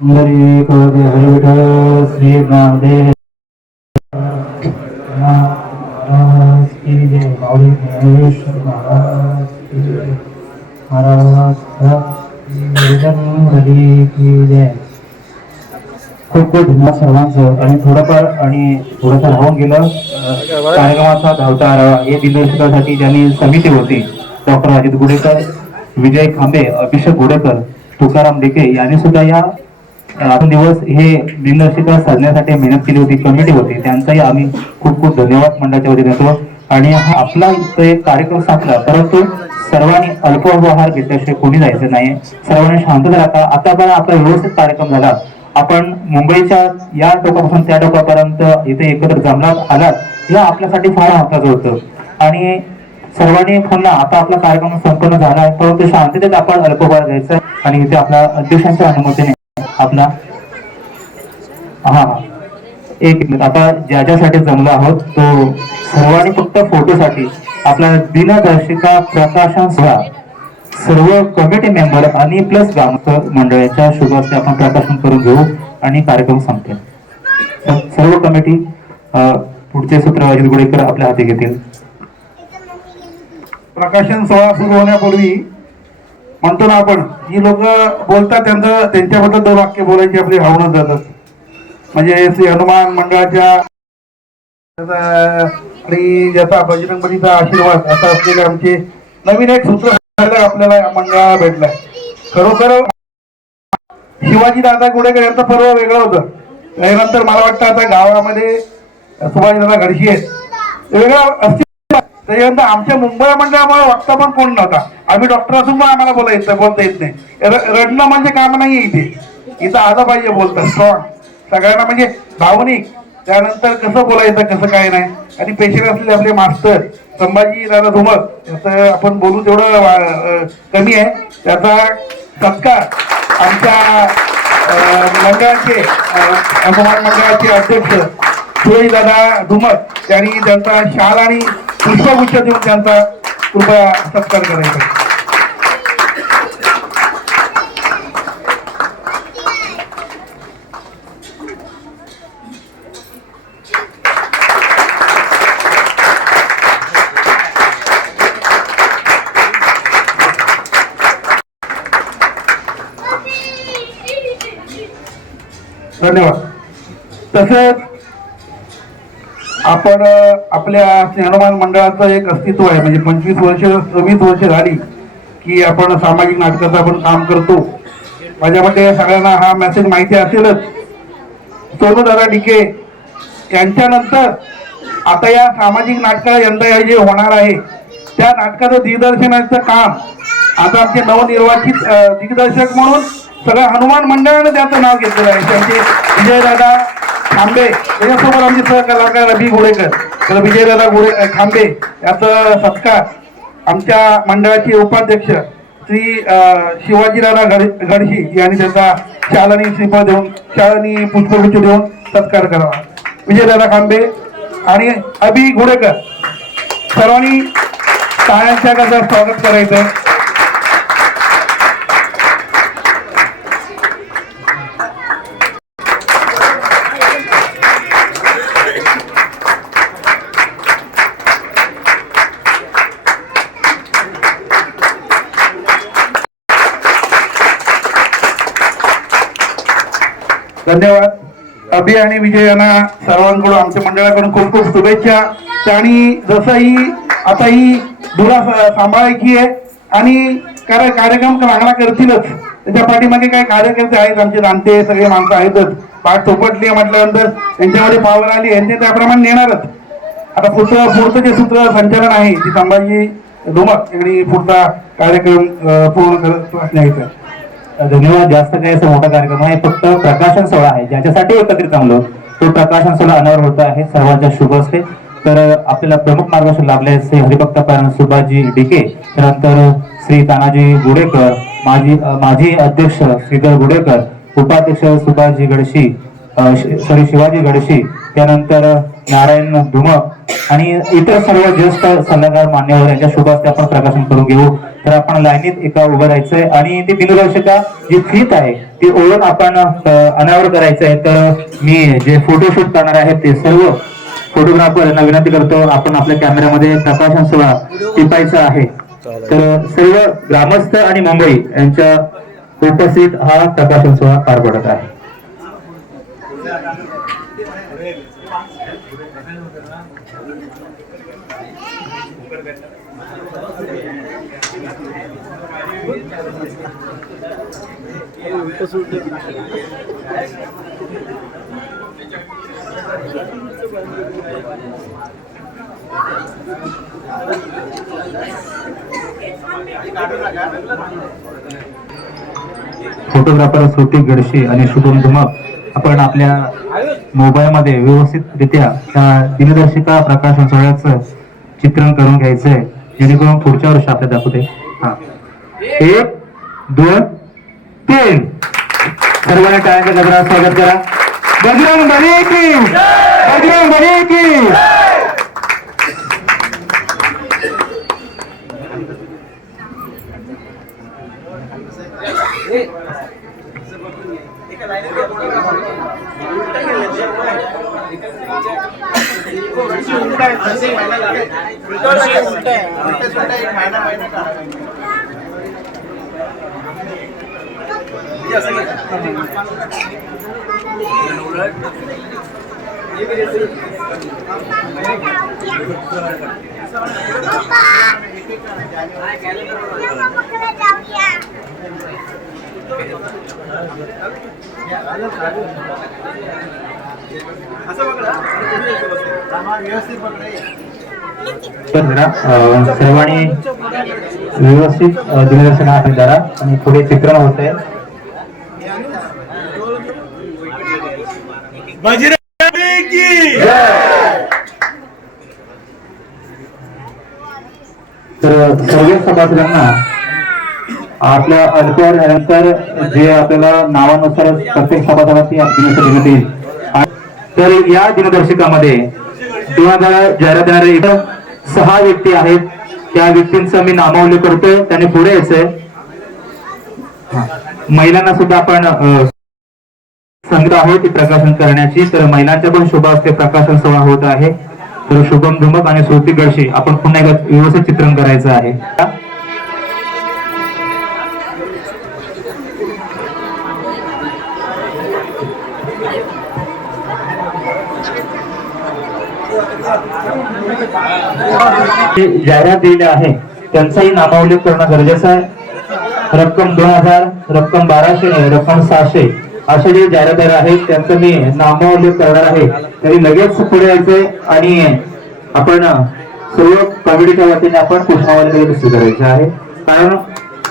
हरी हरी विठ्ठल श्री नामदेव महाराज की जय. माऊली ज्ञानेश्वर महाराज की जय. महाराज हरी की जय. खूप खूप धन्यवाद सर्वांचं. आणि थोडंसं राहून गेलं कार्यक्रमाचा धावता हे दिनदर्शकासाठी ज्यांनी समिती होती डॉक्टर अजित गुडेकर, विजय खांबे, अभिषेक गुडेकर, तुकाराम डिके यांनी सुद्धा या आपण दिवस हे दिनदर्शिका साधण्यासाठी मेहनत केली होती, कमिटी होती, त्यांचाही आम्ही खूप खूप धन्यवाद मंडळाच्या वतीने देतो. आणि हा आपला इथं एक कार्यक्रम संपला, परंतु सर्वांनी अल्पोपहार घेतल्याशिवाय कोणी जायचं नाही. सर्वांनी शांतता राहता. आता पण आपला व्यवस्थित कार्यक्रम झाला. आपण मुंबईच्या या टोकापासून त्या टोकापर्यंत इथे एकत्र जमलात आलात, हे आपल्यासाठी फार महत्वाचं होतं. आणि सर्वांनी पुन्हा आता आपला कार्यक्रम संपन्न झाला आहे, परंतु शांततेत आपण अल्पोपहार घ्यायचा आणि इथे आपल्या अध्यक्षांच्या अनुमतीने आपला एक मिनिट, आता ज्याच्यासाठी जमलो आहोत तो सर्वांनी फक्त फोटोसाठी आपला दिनदर्शिका प्रकाशन सोहळा सर्व कमिटी मेंबर आणि प्लस ग्रामस्थ मंडळाच्या शुभ हस्ते आपण प्रकाशन करून घेऊ आणि कार्यक्रम संपतील. सर्व कमिटी पुढचे सूत्र अजित गुडेकर आपल्या हाती घेतील. प्रकाशन सोहळा सुरू होण्यापूर्वी म्हणतो ना आपण, जी लोक बोलतात त्यांच्याबद्दल 2 वाक्य बोलायची आपली भावना जातात. म्हणजे श्री हनुमान मंडळाच्या आणि ज्याचा बजरंगबलीचा आशीर्वाद असा असलेले आमचे नवीन एक सूत्र आपल्याला या मंडळाला भेटलाय. खरोखर शिवाजी दादा गुडेकर यांचं पर्व वेगळं होतं. त्यानंतर मला वाटतं आता गावामध्ये सुभाषदादा घडशी आहेत, वेगळं अस्तित्व. त्याच्यानंतर आमच्या मुंबई मंडळामुळे वक्ता पण कोण नव्हता. आम्ही डॉक्टर असून पण आम्हाला बोलता येत नाही. रडणं म्हणजे काम नाहीये इथं आलं पाहिजे बोलतं स्ट्रॉंग सगळ्यांना, म्हणजे भावनिक. त्यानंतर कसं बोलायचं कसं काय नाही. आणि पेशंट असलेले आपले मास्टर संभाजी दादा धुमक, त्याचं आपण बोलू तेवढं कमी आहे. त्याचा सत्कार आमच्या मंडळाचे हनुमान मंडळाचे अध्यक्ष सुरेश दादा धुमक यांनी त्यांचा शाल आणि पुष्पगुच्छ देऊन त्यांचा कृपया सत्कार करायचा. धन्यवाद. तसंच आपण आपल्या हनुमान मंडळाचं एक अस्तित्व आहे, म्हणजे 26 वर्ष झाली की आपण सामाजिक नाटकाचं आपण काम करतो. माझ्या मते सगळ्यांना हा मेसेज माहिती असेलच. सोनू दादा डिके यांच्यानंतर आता या सामाजिक नाटकाला यंदा जे होणार आहे त्या नाटकाचं दिग्दर्शनाचं काम आता आमचे नवनिर्वाचित दिग्दर्शक म्हणून सगळ्या हनुमान मंडळाने त्याचं नाव घेतलेलं आहे. त्यांचे विजयदादा खांबे, त्याच्यासोबत आमचे सहकलाकार रवी गुडेकर, तर विजयदादा खांबे याचा सत्कार आमच्या मंडळाचे उपाध्यक्ष श्री शिवाजीदादा घडशी यांनी त्याचा शाल श्रीफळ देऊन शाल पुष्पगुच्छ देऊन सत्कार करावा. विजयदादा खांबे आणि अभि गुडेकर सर्वांनी टाळ्यांच्या गजरात स्वागत करायचं. धन्यवाद. अभि आणि विजय यांना सर्वांकडून आमच्या मंडळाकडून खूप खूप शुभेच्छा. आणि जसंही आता ही धुरा सांभाळायची आहे आणि कार्यक्रम चांगला करतीलच. त्याच्या पाठीमागे काही कार्यकर्ते आहेत, आमचे जाणते सगळे माणसं आहेतच. पाठ थोपटली म्हटल्यानंतर त्यांच्यामध्ये पावर आली यांनी त्याप्रमाणे नेणारच. आता पुढचं जे सूत्र संचालन आहे ती संभाजी धुमक यांनी पुढचा कार्यक्रम पूर्ण करत न्यायचा. धन्यवाद. जास्त काही असं मोठा कार्यक्रम आहे, फक्त प्रकाशन सोहळा आहे ज्याच्यासाठी एकत्रित जमलो. तो प्रकाशन सोहळा अनावर होत आहे सर्वांच्या शुभ हस्ते. तर आपल्याला प्रमुख मार्गदर्शन लाभले श्री हरिभक्त परायण सुभाषजी डिके, त्यानंतर श्री तानाजी गुडेकर, माजी अध्यक्ष श्रीधर गुडेकर, उपाध्यक्ष सुभाषजी घडशी, शिवाजी घडशी, त्यानंतर नारायण धुमक आणि इतर सर्व ज्येष्ठ सल्लागार मान्यवर यांच्या शुभ हस्ते आपण प्रकाशन करून घेऊ. तर आपण लाईनीत एका उभं राहायचंय आणि ती दिनदर्शिका जी फीत आहे ती ओळख आपण अनावर करायचंय. तर मी जे फोटोशूट करणार आहेत ते सर्व फोटोग्राफर यांना विनंती करतो, आपण आपल्या कॅमेऱ्यामध्ये प्रकाशन सोहळा टिपायचा आहे. तर सर्व ग्रामस्थ आणि मुंबई यांच्या उपस्थित हा प्रकाशन सोहळा पार पडत आहे. फोटोग्राफर श्रुती गडशी आणि शुभम धुमक आपण आपल्या मोबाईलमध्ये व्यवस्थितरित्या त्या दिनदर्शिका प्रकाशन सोहळ्याचं चित्रण करून घ्यायचंय, जेणेकरून पुढच्या वर्षी आपल्याला दाखवते. हा, 1 2 3. सर्वांनी टाळ्यांच्या गजरात स्वागत करा. बजरंग बली की, बजरंग बली की. तर जरा सर्वांनी व्यवस्थित दिनदर्शन हाती धरा आणि पुढे चित्रण होत आहे. तर सर्व सभासदांना आपल्या अल्पवर झाल्यानंतर जे आपल्याला नावानुसार प्रत्येक सभासदाची दिनदर्शिका देण्यात येईल. तर या दिनदर्शिकामध्ये 6 व्यक्ती आहेत. त्या व्यक्तींचा मी नामावली करतोय, त्याने पुढे यायचंय. महिलांना सुद्धा आपण संधी आहे ती प्रकाशन करण्याची. तर महिलांच्या पण शुभ हस्ते प्रकाशन सोहळा होत आहे. तर शुभम धुमक आणि श्रुती गडशी आपण पुन्हा एकदा व्यवस्थित चित्रण करायचं आहे. जाहिरात दिलेल्या आहे त्यांचाही नामावलेख करणं गरजेचं आहे. रक्कम 2000, रक्कम 1200, रक्कम 600 असे जे जाहिरातदार आहेत त्यांचं मी नामावलेख करणार आहे. तरी लगेच पुढे यायचंय आणि आपण सर्व कमिटीच्या वतीने आपण पुष्पावली करायचे आहे. कारण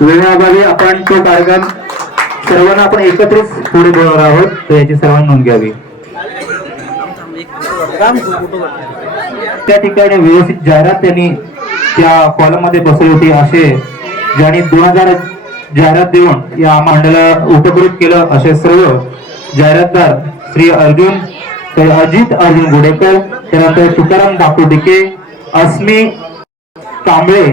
वेळाअभावी आपण तो कार्यक्रम सर्वांना आपण एकत्रित पुढे बोलणार आहोत. तर याची सर्वांनी नोंद घ्यावी. त्या ठिकाणी व्यवस्थित जाहिरात त्यांनी त्या कॉलम मध्ये बसवली होती. असे ज्यांनी 2000 जाहिरात देऊन या मंडळाला उपकृत केलं असे सर्व जाहिरातदार श्री अर्जुन, अजित अर्जुन गुडेकर, त्यानंतर तुकाराम दापोडिके, अस्मी कांबळे,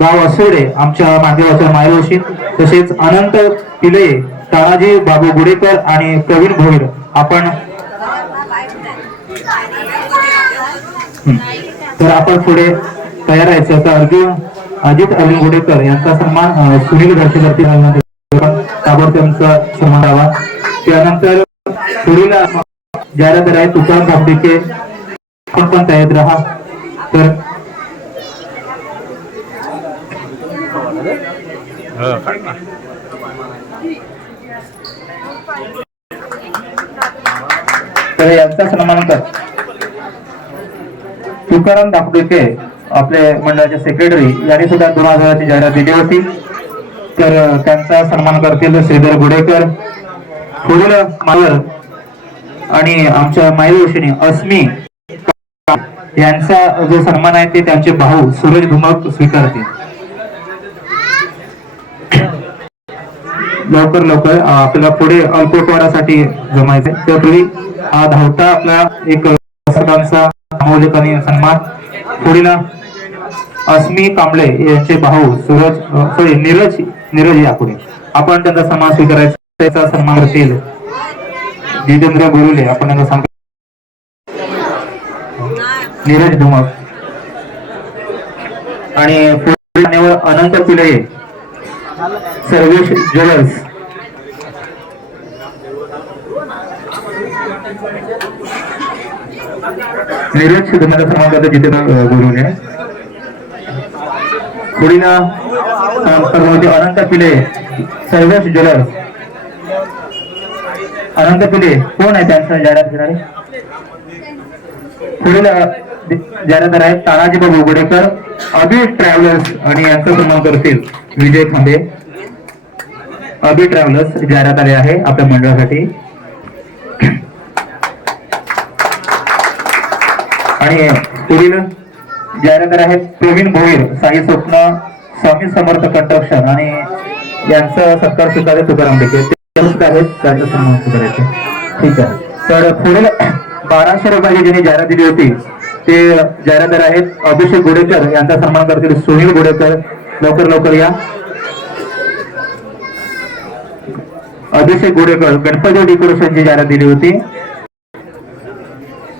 गाव असोडे आमच्या माध्यमाच्या मायवशी, तसेच अनंत पिले, तानाजी बाबू गुडेकर आणि प्रवीण भोईर आपण तर आपण पुढे तयार राहायचं. तर अजित अर्जुन गुडेकर यांचा सन्मान सुनील घरचेवरती ताबडतोब त्यांचा सन्मान द्यावा. त्यानंतर पुढील जाहिरातदार आहे तुकाराम दापोडिके, आपण पण तयार राहा. तर यांचा सन्मान कर. तुकाराम दापोडिके आपले मंडळाचे सेक्रेटरी यांनी सुद्धा 2000ची जाहिरात दिली होती. तर त्यांचा सन्मान करतील श्रीधर गुडेकर. पुढील मावर आणि आमच्या मायवशिनी अस्मी यांचा जो सन्मान आहे ते त्यांचे भाऊ सूरज धुमक स्वीकारतील. लवकर आपल्याला पुढे अल्पोटवारासाठी जमायचे. त्यापूर्वी हा धावता आपला एक सदांचा नामावलेख आणि सन्मान. पुढील अस्मी कांबळे यांचे भाऊ नीरज यापुढे आपण त्यांचा सन्मान स्वीकारायचा. त्याचा सन्मान करतील जितेंद्र गुरुले. आपण त्यांना सांग नीरज धुमक आणि पुढे अनंत पिले, सर्वेश ज्वेलर्स. नीरज धुमक सन्मान करते जितेंद्र गुरुले. पुढील अनंत पिले, सर्वेश ज्वेलर्स. अनंत पिले कोण आहे त्यांचं जाहिरात घेणारे? पुढील जाहिरातदार आहेत तानाजी बाबू गुडेकर, अभि ट्रॅव्हलर्स आणि यांचा सन्मान करतील विजय खांबे. अभि ट्रॅव्हलर्स जाहिरात आले आहे आपल्या मंडळासाठी. आणि पुढील जाहिरातदार आहेत प्रवीण भोईर, साई स्वप्न, स्वामी समर्थ कंस्ट्रक्शन आणि यांचा सत्कार स्वीकारले तुकाराम डेके आहेत, त्यांचा सन्मान स्वीकारायचा. ठीक आहे. तर पुढील 1200 रुपयाची ज्यांनी जाहिरात दिली होती ते जाहिरातदार आहेत अभिषेक गुडेकर, यांचा सन्मान करतील सुनील गुडेकर. लवकर लवकर या. अभिषेक गुडेकर गणपती डेकोरेशनची जाहिरात दिली होती,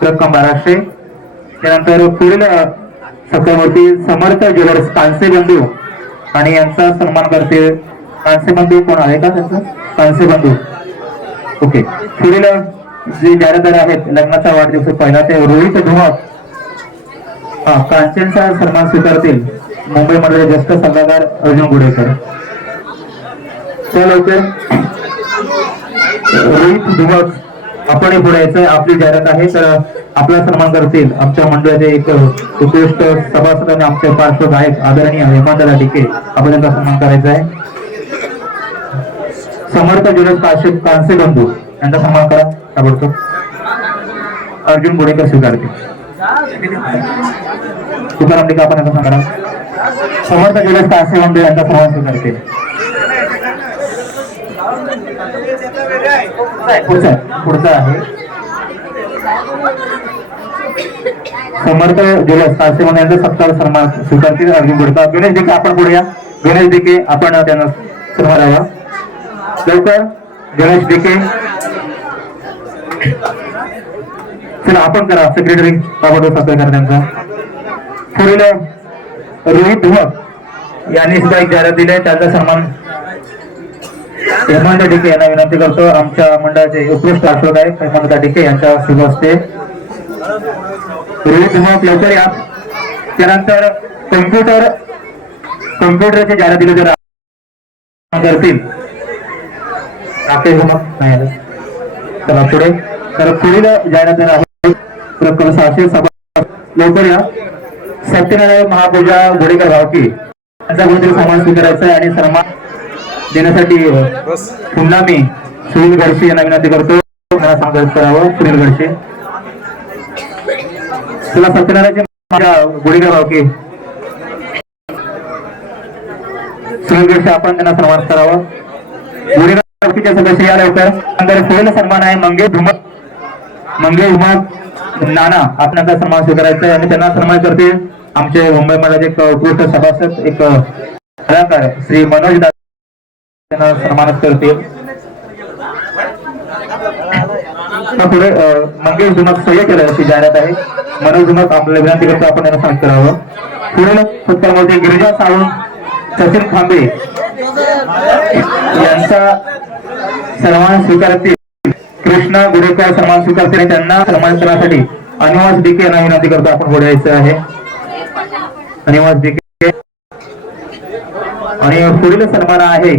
रक्कम 1200. त्यानंतर पुढील सत्कारमूर्ती समर्थ ज्वेलर्स कांसे बंधू आणि यांचा सन्मान करतील कांसे बंधू. कोण आहे का त्यांचं? कांसे बंधू. ओके. पुढील जे जाहिरातदार आहेत लग्नाचा वाढदिवस पहिला ते रोहित धुमक, कांचनचा सन्मान स्वीकारतील मुंबईमध्ये ज्येष्ठ सल्लागार अर्जुन गुडेकर. लवकर रोहित धुमक आपण पुढे यायचं. आपली जाहिरात आहे तर आपला सन्मान करतील आमच्या मंडळाचे एक उत्कृष्ट सभासद आणि आमचे पार्श्वगायक आदरणीय हेमंतदा टिके. आपण त्यांचा सन्मान करायचा आहे. समर्थ ज्वेलर्स कांसे बंधू यांचा सन्मान करा ताबडतोब. अर्जुन गुडेकर स्वीकारतील. तुकाराम टिके आपण यांचा सन्मान करा. समर्थ ज्वेलर्स कांसे बंधू यांचा सन्मान स्वीकारतील. पुढचा आहे समर्थ ज्वेलर्स कांसे बंधू यांचा सत्कार सन्मान स्वीकारतील अर्जुन गुडेकर. गणेश डिके आपण पुढे या. गणेश डिके आपण त्यांना सन्मान द्यावा. लवकर गणेश डिके. चला आपण करा सेक्रेटरी ताबडतोब सत्कार करा त्यांचा. पुढील रोहित धुमक यांनी सुद्धा एक जाहिरात दिली आहे, त्यांचा सन्मान हेमंत डिके यांना विनंती करतो. आमच्या मंडळाचे उत्कृष्ट पार्श्वगायक हेमंत डिके यांच्या शुभ हस्ते. रोहित धुमक लवकर या. त्यानंतर कम्प्युटरचे जाहिरात दिले तर करतील राकेश धुमक नाही आले. चला पुढे. तर पुढील जाहिरातदार आहे रक्कम 600 सभा. लवकर या. सत्यनारायण महापूजा घोडेकर भावकी यांचा कोणतरी सन्मान स्वीकारायचा आहे आणि सन्मान देण्यासाठी पुन्हा मी सुनील गडसे यांना विनंती करतो. मला सांगत करावं सुनील गडसे. तुला सत्यनारायण घोडेकर भावकी सुनील गडसे आपण त्यांना सन्मान करावं. घोडेकर भावकीच्या सदस्य या लवकर. नंतर पुढील सन्मान आहे मंगेश धुमक नाना. आपण त्यांचा सन्मान स्वीकारायचा आहे आणि त्यांना सन्मान करतील आमचे मुंबईमध्ये एक उत्कृष्ट सभासद एक कलाकार श्री मनोज दादा. त्यांना सन्मानित करतील. पुढे मंगेश धुमक सह्य केलं अशी जाहिरात आहे. मनोज धुमक आपल्याला विनंती करतो आपण त्यांना सन्मान करावं. पुढील सत्कारमध्ये गिरिजा सावंत सचिन खांबे यांचा सन्मान स्वीकारतील कृष्णा गुडेकर सन्मान स्वीकारतील. त्यांना सन्मान करण्यासाठी अनिवास डिके यांना विनंती करतो आपण पुढे यायचं आहे. अनिवास डिके. आणि पुढील सन्मान आहे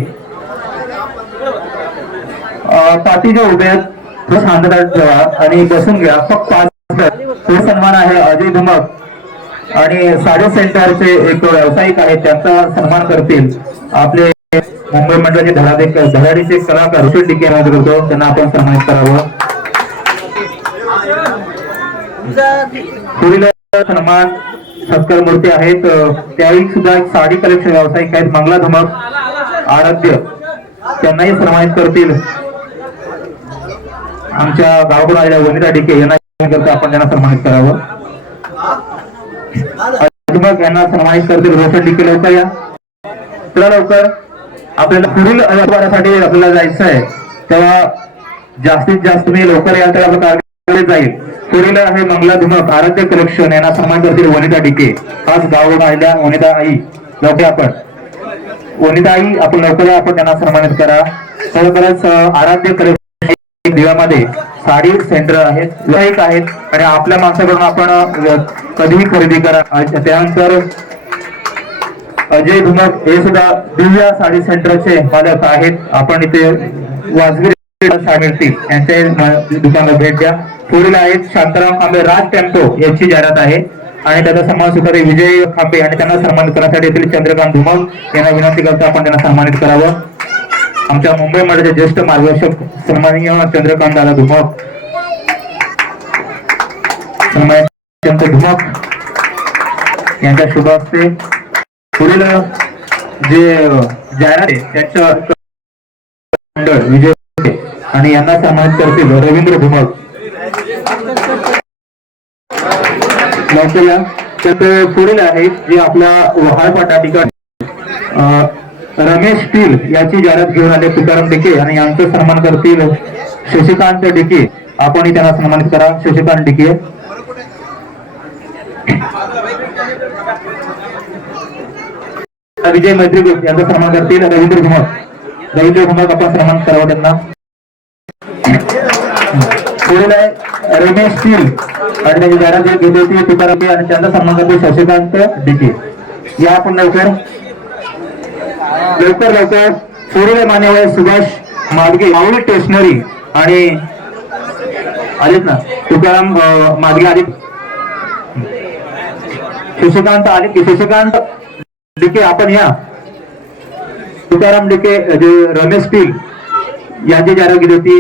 पाठी जे उभे आहेत तो शांतता ठेवा आणि बसून घ्या. फक्त 5 सन्मान आहे अजय धुमक आणि साडी सेंटरचे एक व्यावसायिक आहेत, त्यांचा सन्मान करतील आपले मुंबई मंडळाचे धडाडीचे कलाकार ऋषी डिके यांना करतो. त्यांना आपण सन्मानित करावं. पुढील सन्मान सत्कार मूर्ती आहेत त्यावेळी सुद्धा एक साडी कलेक्शन व्यावसायिक आहेत मंगला धुमक आराध्य. त्यांनाही सन्मानित करतील आमच्या गावाकडून आलेल्या वनिता डिके यांना करतो आपण त्यांना सन्मानित करावं. धुमक यांना सन्मानित करतील रोशन डिके. लवकर या. चला लवकर. आपल्याला पुढील अनुभवासाठी आपल्याला जायचं आहे तेव्हा जास्तीत जास्त तुम्ही लवकर याल तर आपलं कार्य जाईल. पुढील आहे मंगला धुमक आराध्य कलेक्शन यांना सन्मान करतील वनिता डिके. आज गावाकडून आलेल्या वनिता आई. लवकर आपण वनिता आई आपण लवकर आपण त्यांना सन्मानित करा. खरोखरच आराध्य कलेक्शन दिव्यामध्ये साडी सेंटर आहेत व्यावसायिक आहेत आणि आपल्या माणसाकडून आपण कधीही खरेदी करा. त्यानंतर अजय धुमक हे सुद्धा दिव्या साडी सेंटरचे मालक आहेत. आपण इथे वाजवी मिळतील यांचे दुकानाला भेट द्या. पुढील आहेत शांताराम खांबे राज टेम्पो यांची जाहिरात आहे आणि त्याचा सन्मान स्वीकारी विजय खांबे आणि त्यांना सन्मानित करण्यासाठी येथील चंद्रकांत धुमक यांना विनंती करतो आपण त्यांना सन्मानित करावं. आमच्या मुंबई मंडळाचे ज्येष्ठ मार्गदर्शक सन्माननीय चंद्रकांत दादा धुमक, सन्मानित धुमक यांच्या शुभ हस्ते पुढील जे जाहिरात आहे त्यांच्या मंडळ विजय आणि यांना सन्मानित करतील रवींद्र धुमक. तर पुढील आहे जे आपल्या वहाळपाटा ठिकाणी रमेश टील याची जाहिरात घेऊन आले तुकाराम डिके आणि यांचा सन्मान करतील शशिकांत डिके. आपणही त्यांना सन्मानित करा. शशिकांत डिके. विजय मैत्री ग्रुप यांचा सन्मान करतील रवींद्र धुमक. रवींद्र धुमक आपण सन्मान करावं त्यांना. पुढील आहे रमेश टील आणि त्याची जाहिरात घेतली होती तुकाराम डिके आणि त्यांचा सन्मान करतील शशिकांत डिके. या आपण लवकर पुढील मान्यवर सुभाष माडगे माऊली स्टेशनरी आणि आलेत ना तुकाराम माडगे आले. शशिकांत आले की शशिकांत डिके आपण या. तुकाराम डिके जे रमेश टील यांची जाहिरात केली होती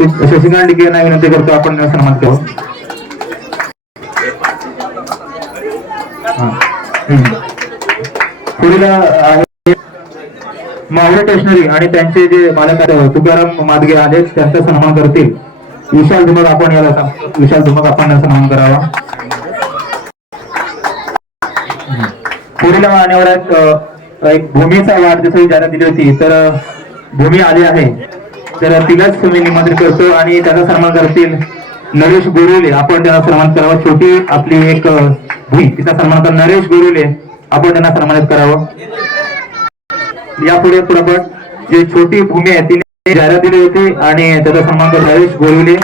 शशिकांत डिके यांना विनंती करतो आपण सन्मान करू. पुढील आहे मावळे स्टेशनरी आणि त्यांचे जे मालक तुकाराम मादगे आले त्यांचा सन्मान करतील विशाल धुमक. आपण याला विशाल धुमक आपण सन्मान करावा. पुढील मान्यवर एक भूमीचा वाढदिवसाची जाहिरात दिली होती तर भूमी आली आहे तर तिलाच मी निमंत्रित करतो आणि त्याचा सन्मान करतील नरेश गोरुले. आपण त्यांना सन्मान करावा. छोटी आपली एक भूमी तिचा सन्मान कर नरेश गोरुले आपण त्यांना सन्मानित करावं. यापुढे पुढे जे छोटी भूमी आहे तिने जाहिरात दिली होती आणि त्याचा सन्मान कर नरेश गोरुले.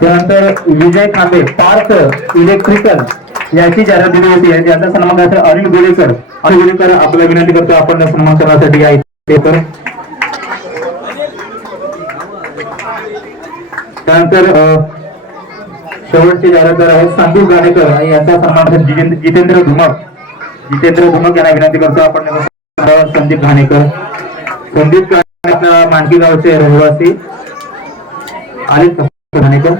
त्यानंतर विजय खांबे पार्क इलेक्ट्रिकल याची जाहिरात दिली होती ज्यांचा सन्मान करायचा अनिल गोलेकर. अनिल गोलेकर आपल्याला विनंती करतो आपण सन्मान करण्यासाठी आहे. त्यानंतर शेवटचे जाहिरातदार आहेत संदीप गाणेकर आणि यांचा सन्मान जितेंद्र धुमक. जितेंद्र धुमक यांना विनंती करतो आपण संदीप घाणेकर. संदीप आपल्या मांडकी गावचे रहिवासी आले घाणेकर.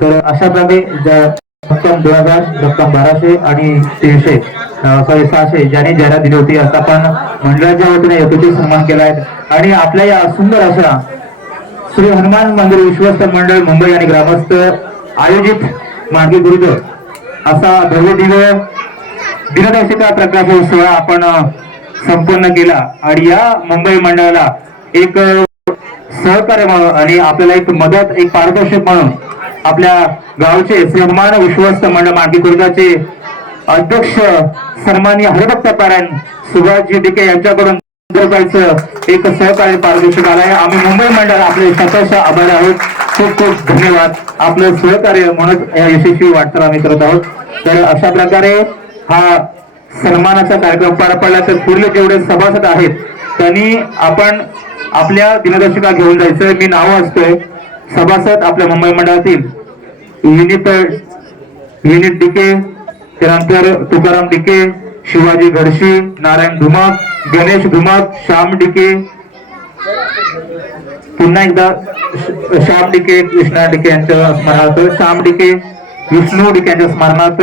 तर अशा प्रकारे रक्कम 2000 रक्कम 1200 आणि 300 600 ज्यांनी जाहिरात दिली होती आता आपण मंडळाच्या वतीने यथोचित सन्मान केला आहे. आणि आपल्या या सुंदर अशा श्री हनुमान मंदिर विश्वस्त मंडळ मुंबई आणि ग्रामस्थ आयोजित मांडगी गुरुद्वार असा भव्य दिव्य दिनदर्शिका प्रकाश सोहळा आपण संपन्न केला. आणि या मुंबई मंडळाला एक सहकार्य म्हणून आणि आपल्याला एक मदत एक पारितोषिक म्हणून आपल्या गावचे श्री हनुमान विश्वस्त मंडळ मांडगी गुरुद्वारचे अध्यक्ष सन्माननीय हरिभक्त पारायण सुभाषजी डिके यांच्याकडून एक सहकार्य पारितोषिक आलं आहे. आम्ही मुंबई मंडळ आपले शतश आभारी आहोत. खूप खूप धन्यवाद. आपलं सहकार्य म्हणून या यशस्वी वाटचाल आम्ही करत आहोत. तर अशा प्रकारे हा सन्मानाचा कार्यक्रम पार पडला. तर पुढले जेवढे सभासद आहेत त्यांनी आपण आपल्या दिनदर्शिका घेऊन जायचं. मी नाव असतोय सभासद आपल्या मुंबई मंडळातील विनीत डिके, त्यानंतर तुकाराम डिके, शिवाजी घडशी, नारायण धुमक, गणेश धुमक, श्याम डिके, पुन्हा एकदा श्याम डिके, कृष्णा डिके यांच्या स्मरणार्थ, श्याम डिके, विष्णू डिके यांच्या स्मरणार्थ,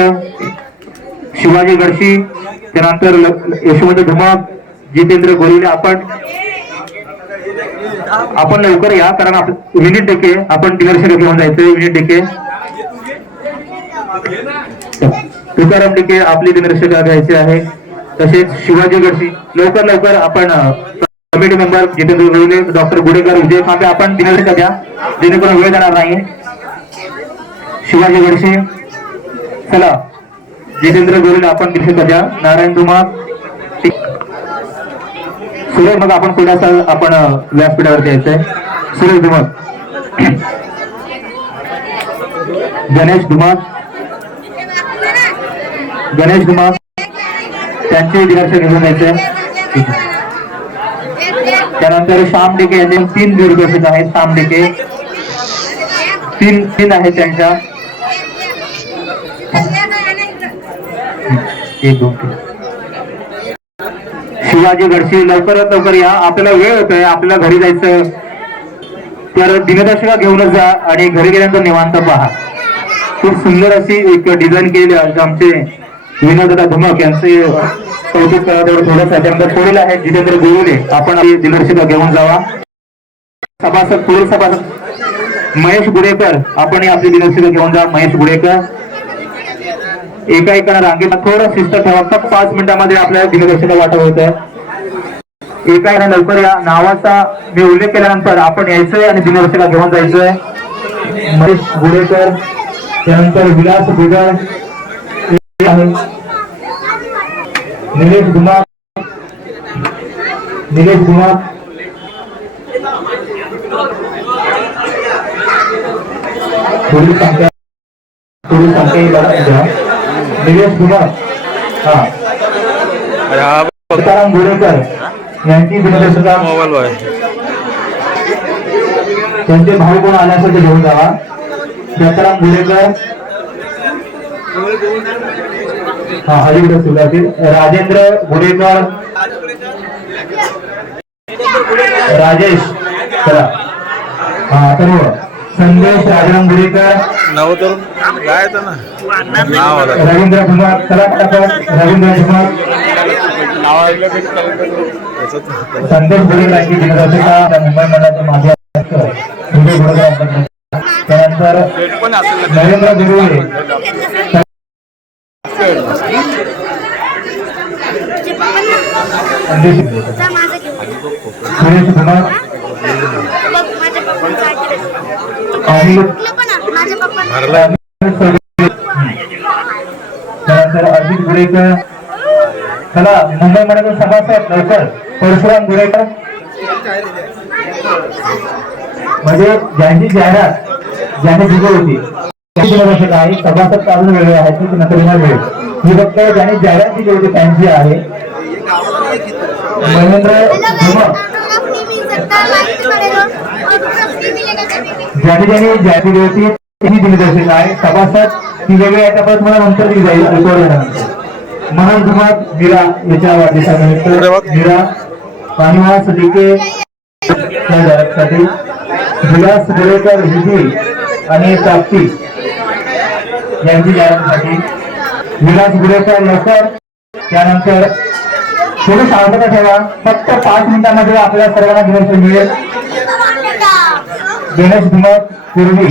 शिवाजी घडशी, त्यानंतर यशवंत धुमक, जितेंद्र गोरिले. आपण लवकर या कारण विनीत डिके आपण दिनदर्शिका घेऊन जायचं. विनीत डिके, तुकाराम डिके आपली दिनदर्शिका घ्यायची आहे. तसेच शिवाजी घडशी लवकर आपण committee member Jitendra Gorile, doctor Gudekar, Vijay Khambe आपण दिनदर्शिका द्या जेणेकरून वेळ जाणार नाही. शिवाजी घडशी चला, जितेंद्र गोरिले आपण दिनदर्शिका द्या. नारायण धुमाक, सुरेश मग आपण पुढे आपण व्यासपीठावरती यायचंय. सुरेश धुमक, गणेश धुमक, गणेश धुमाळ त्यांचे दिनदर्शक घेऊन यायचे. त्यानंतर श्याम डेके यांचे 3 दिग्दर्शक आहेत. श्याम डेके तीन आहेत त्यांच्या. 1 2 3. शिवाजी गडशी लवकरात लवकर या, आपल्याला वेळ होतोय, आपल्याला घरी जायचं. तर दिनदर्शिका घेऊनच जा आणि घरी गेल्यानंतर निवांत पहा. खूप सुंदर अशी एक डिझाईन केलेली आहे. आमचे विनोद धुमक यांचे कौतुक करावं थोडंसं. त्यानंतर पुढील आहे जितेंद्र गुरुले. आपण आपली दिनदर्शिका घेऊन जावा. सभासद पुढील सभासद महेश गुडेकर, आपण आपली दिनदर्शिका घेऊन जा. महेश गुडेकर एका रांगेत थोडं शिस्त ठेवा. फक्त 5 मिनिटांमध्ये आपल्याला दिनदर्शिका वाटप होत आहे. एका लवकर या. नावाचा मी उल्लेख केल्यानंतर आपण यायचंय आणि दिनदर्शिका घेऊन जायचंय. महेश गुडेकर, त्यानंतर विलास बिगर, निलेश धुमाळ, थोडी संख्या निलेश धुमाळ, सीताराम गोरेकर यांची दिनदर्शिका. त्यांचे भाऊ कोण आले असेल ते घेऊन जावा. सीताराम गोरेकर, अलीकडे सुरुवातील राजेंद्र गुडेकर, राजेश सर्व संदेश राजाराम गुडेकर, रवींद्र कुमार, रवींद्र कुमार, संदेश गुडेकर यांची दिनदर्शिका मुंबई मंडळाचे माजी अध्यक्ष. त्यानंतर नरेंद्र बिरुळे, सुरेश कुमार, त्यानंतर अजित गुडेकर. चला मुंबई मंडळाचे सभासद लवकर. परशुराम गुडेकर, म्हणजे ज्यांची जाहिरात ज्याने दिली होती त्यांची आहे. सभासद काढून वेगळे आहेत की नंतर वेळ ही फक्त ज्याने जाहिरात दिली होती त्यांची आहे. महेंद्र धुमक, ज्याने जाहिरात दिली होती ही दिनदर्शिका आहे. सभासद ती वेगळी आहे, परत मला नंतर दिली जाईल रेकॉर्ड. मनोज धुमक मीरा याच्या वाढदिवसानिमित्त मीरा पानिवास डीके साठी, विलास गोरेकर हिंदी आणि प्राप्ती यांची जाहिरातीसाठी. विलास गुडेकर लवकर. त्यानंतर थोडी शांतता ठेवा. फक्त 5 मिनिटांमध्ये आपल्या सर्वांना दिनदर्शिका मिळेल. गणेश धुमक पूर्वी,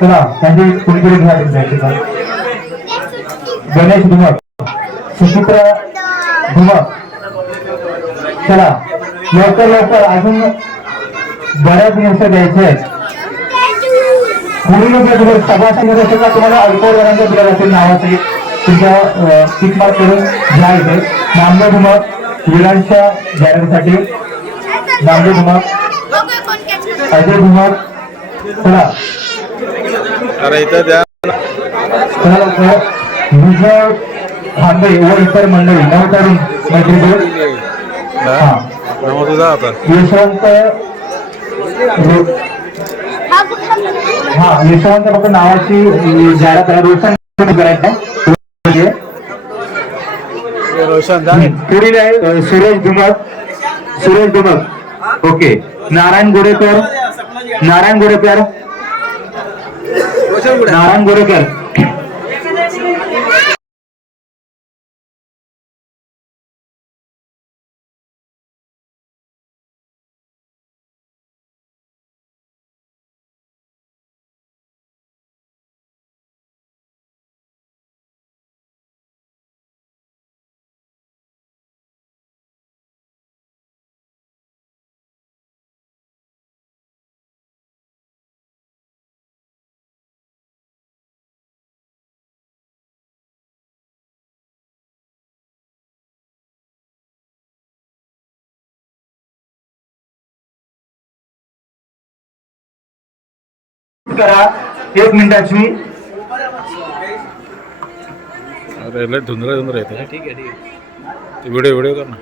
चला त्यांची कोणीतरी घ्या. गणेश धुमक, सुचित्रा धुमक, चला लवकर अजून बऱ्याच दिवस द्यायचे आहेत. पुढील सभासद दिनदर्शिका तुम्हाला अल्पवयीनांच्या दिल्या जातील. नावाचे तुमच्या टिक मार्क करून घ्या. इथे नामदेव धुमक विलांच्या जाहिरातीसाठी. नामदेव धुमक, अजय धुमक, चला विजय थांबे व इतर मंडळी नवतरुण मैत्रीपूर. यशवंत यशवंत फक्त नावाची जाहिरात आहे. रोशन पुढील आहे सुरेश धुमक. ओके. नारायण गोरेकर, करा 1 मिनिटाची. अरे लय धुंदरा येते. ठीक आहे. व्हिडिओ कर ना.